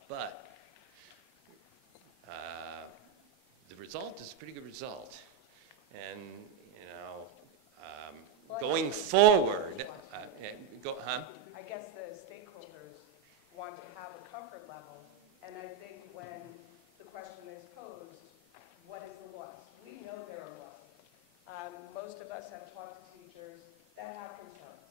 But the result is a pretty good result. And, going forward, I guess the stakeholders want to have a comfort level, and I think when the question is posed, what is the loss? We know there are losses. Most of us have talked to teachers that have concerns.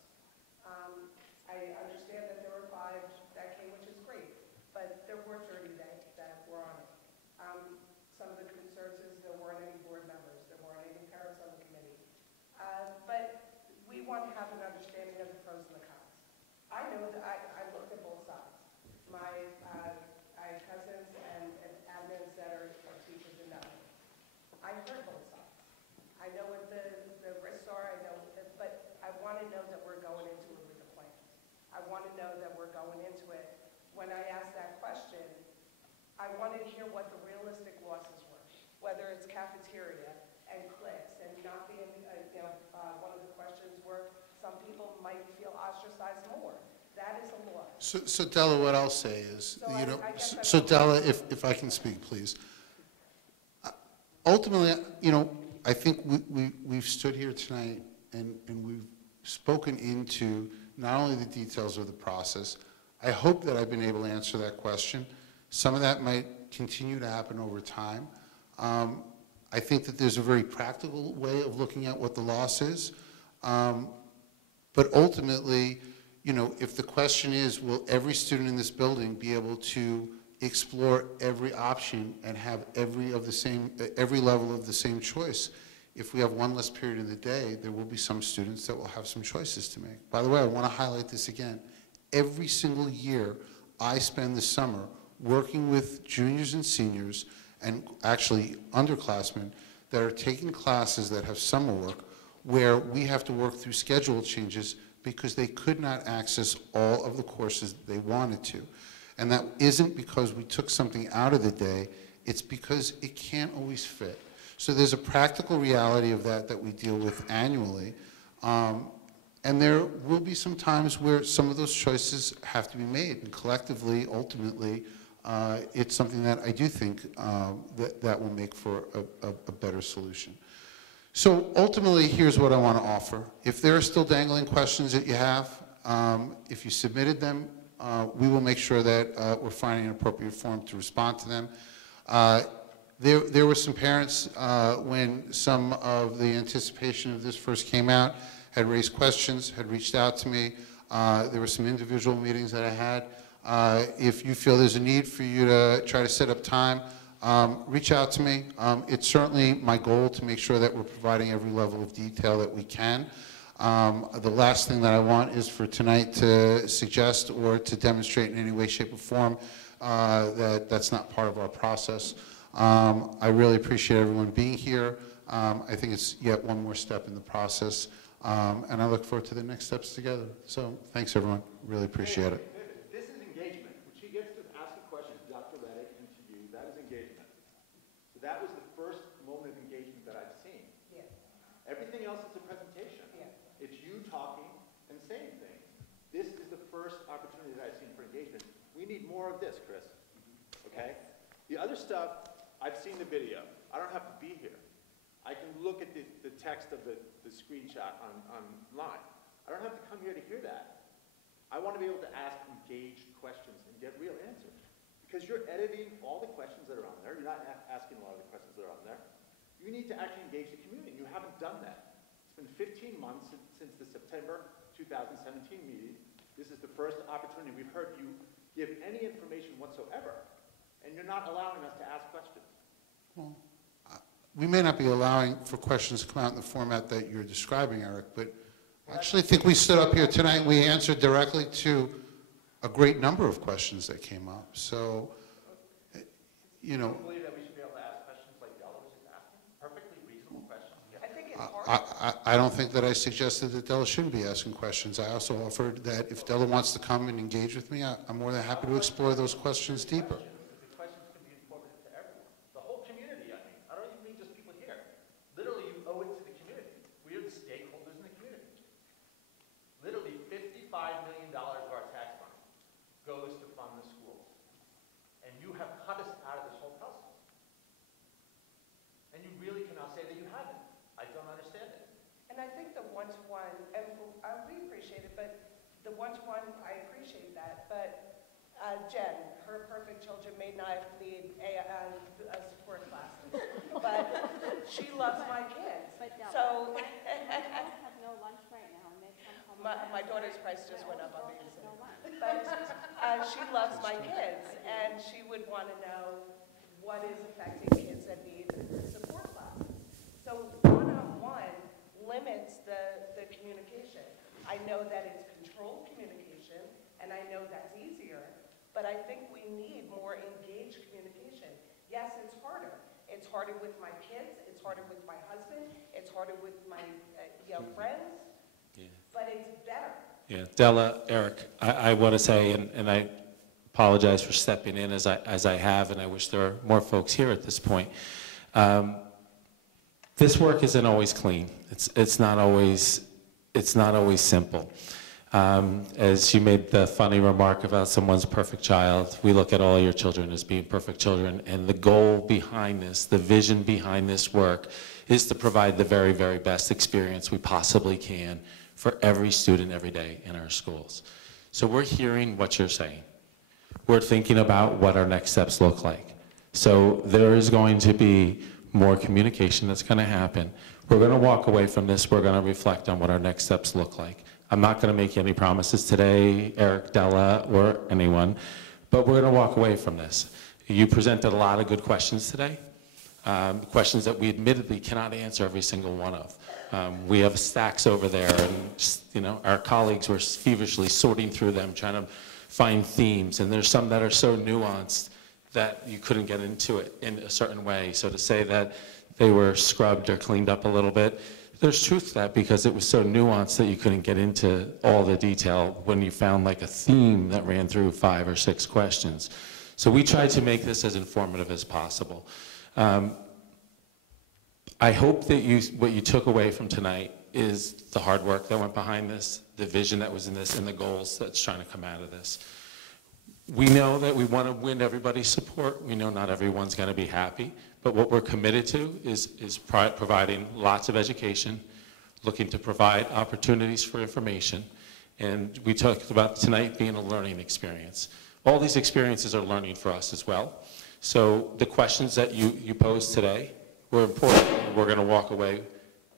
I understand that there were 5 that came, which is great, but there were 30 that were on it. Some of the concerns is there weren't any board members, there weren't any parents on the committee. But we want to have an understanding of the pros and the cons. I know that I looked at both sides. I have cousins and admins that are teachers in that. I heard both sides. I know what the risks are, but I want to know that we're going into it with a plan. I want to know that we're going into it. When I asked that question, I wanted to hear what the realistic losses were, whether it's cafeteria and clicks and not being, one of the questions were some people might feel ostracized more. That is a loss. So Della, what I'll say is, so Della, if I can speak, please. Ultimately, I think we've stood here tonight and we've spoken into not only the details of the process. I hope that I've been able to answer that question. Some of that might continue to happen over time. I think that there's a very practical way of looking at what the loss is. But ultimately, if the question is, will every student in this building be able to explore every option and have every level of the same choice? If we have one less period in the day, there will be some students that will have some choices to make. By the way, I want to highlight this again. Every single year, I spend the summer working with juniors and seniors and actually underclassmen that are taking classes that have summer work where we have to work through schedule changes because they could not access all of the courses they wanted to. And that isn't because we took something out of the day, it's because it can't always fit. So there's a practical reality of that we deal with annually. And there will be some times where some of those choices have to be made, and collectively, ultimately, it's something that I do think that will make for a better solution. So ultimately, here's what I want to offer. If there are still dangling questions that you have, if you submitted them, we will make sure that we're finding an appropriate form to respond to them. There were some parents, when some of the anticipation of this first came out, had raised questions, had reached out to me. There were some individual meetings that I had. If you feel there's a need for you to try to set up time, reach out to me. It's certainly my goal to make sure that we're providing every level of detail that we can. The last thing that I want is for tonight to suggest or to demonstrate in any way, shape, or form that that's not part of our process. I really appreciate everyone being here. I think it's yet one more step in the process, and I look forward to the next steps together. So thanks, everyone. Really appreciate it. This is engagement. When she gets to ask a question to Dr. Reddick and to you, that is engagement. So that was the first moment of engagement that I've seen. Yeah. Everything else is a presentation. Yeah. It's you talking and saying things. This is the first opportunity that I've seen for engagement. We need more of this, Chris. Okay? The other stuff, I've seen the video. I don't have to be here. I can look at the text of the screenshot online. I don't have to come here to hear that. I want to be able to ask engaged questions and get real answers. Because you're editing all the questions that are on there. You're not asking a lot of the questions that are on there. You need to actually engage the community. You haven't done that. It's been 15 months since the September 2017 meeting. This is the first opportunity we've heard you give any information whatsoever. And you're not allowing us to ask questions. Well, we may not be allowing for questions to come out in the format that you're describing, Eric, but I actually think we stood up here tonight and we answered directly to a great number of questions that came up. So, you know, Do you believe that we should be able to ask questions like Della was just asking? Perfectly reasonable questions. I think it's hard. I don't think that I suggested that Della shouldn't be asking questions. I also offered that if Della wants to come and engage with me, I'm more than happy to explore those questions deeper. The questions can be informative to everyone. The whole community, I mean. I don't even mean just people here. Literally, you owe it to the community. We are the stakeholders in the community. Literally, $55 million of our tax money goes to fund the schools. And you have cut us out of this whole process. And you really cannot say that you haven't. I don't understand it. And I think the one-to-one, and we appreciate it, but the one-to-one, I appreciate that, but Jen, her perfect children may not need a support classes, but she loves my kids. But So, my girls have no lunch right now, and they come home. my daughter's price just went up on Girls have no babysitter. lunch. But she loves my kids, and she would want to know what is affecting kids that need support classes. So one-on-one limits the communication. I know that it's controlled communication, and I know that's easier, but I think we need more engaged communication. Yes, it's harder. It's harder with my kids, it's harder with my husband, it's harder with my friends, but it's better. Yeah, Della, Eric, I want to say, and I apologize for stepping in as I have, and I wish there were more folks here at this point. This work isn't always clean. It's not always simple. As you made the funny remark about someone's perfect child, we look at all your children as being perfect children, and the goal behind this, the vision behind this work, is to provide the very, very best experience we possibly can for every student every day in our schools. So we're hearing what you're saying. We're thinking about what our next steps look like. So there is going to be more communication that's going to happen. We're going to walk away from this. We're going to reflect on what our next steps look like. I'm not going to make any promises today, Eric, Della, or anyone, but we're going to walk away from this. You presented a lot of good questions today, questions that we admittedly cannot answer every single one of. We have stacks over there, and just, our colleagues were feverishly sorting through them, trying to find themes, and there's some that are so nuanced that you couldn't get into it in a certain way. So to say that they were scrubbed or cleaned up a little bit, there's truth to that, because it was so nuanced that you couldn't get into all the detail when you found like a theme that ran through 5 or 6 questions. So we tried to make this as informative as possible. I hope that what you took away from tonight is the hard work that went behind this, the vision that was in this, and the goals that's trying to come out of this. We know that we want to win everybody's support. We know not everyone's going to be happy, but what we're committed to is providing lots of education, looking to provide opportunities for information, and we talked about tonight being a learning experience. All these experiences are learning for us as well. So the questions that you posed today were important. We're going to walk away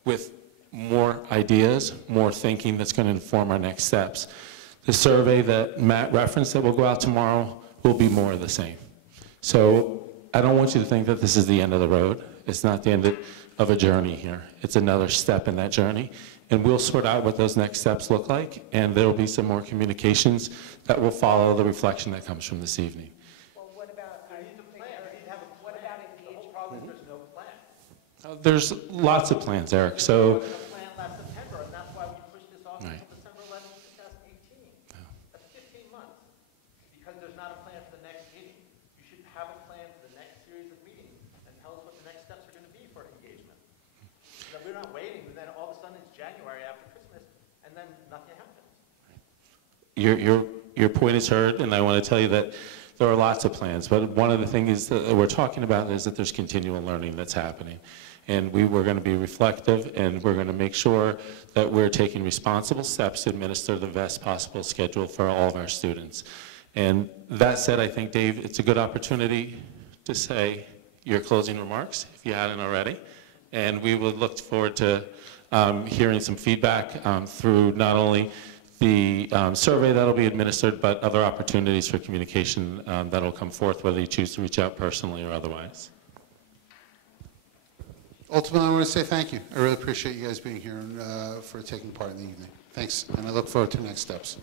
with more ideas, more thinking that's going to inform our next steps. The survey that Matt referenced that will go out tomorrow will be more of the same. So I don't want you to think that this is the end of the road. It's not the end of a journey here. It's another step in that journey. And we'll sort out what those next steps look like, and there will be some more communications that will follow the reflection that comes from this evening. Well, what about, You need a plan, you need to have a plan. what about The whole engagement? problem is there's no plan. There's lots of plans, Eric. So There was a plan last September, and that's why we pushed this off Right. until December 11th, 2018. That's 15 months, because there's not a plan for the next meeting. You should have a plan for the next series of meetings and tell us what the next steps are going to be for engagement. So we're not waiting, and then all of a sudden it's January after Christmas, and then nothing happens. your point is heard, and I want to tell you that there are lots of plans, but one of the things that we're talking about is that there's continual learning that's happening. And we're going to be reflective, and we're going to make sure that we're taking responsible steps to administer the best possible schedule for all of our students. And that said, I think, Dave, it's a good opportunity to say your closing remarks, if you hadn't already. And we would look forward to hearing some feedback through not only the survey that'll be administered, but other opportunities for communication that'll come forth, whether you choose to reach out personally or otherwise. Ultimately, I want to say thank you. I really appreciate you guys being here and for taking part in the evening. Thanks, and I look forward to next steps.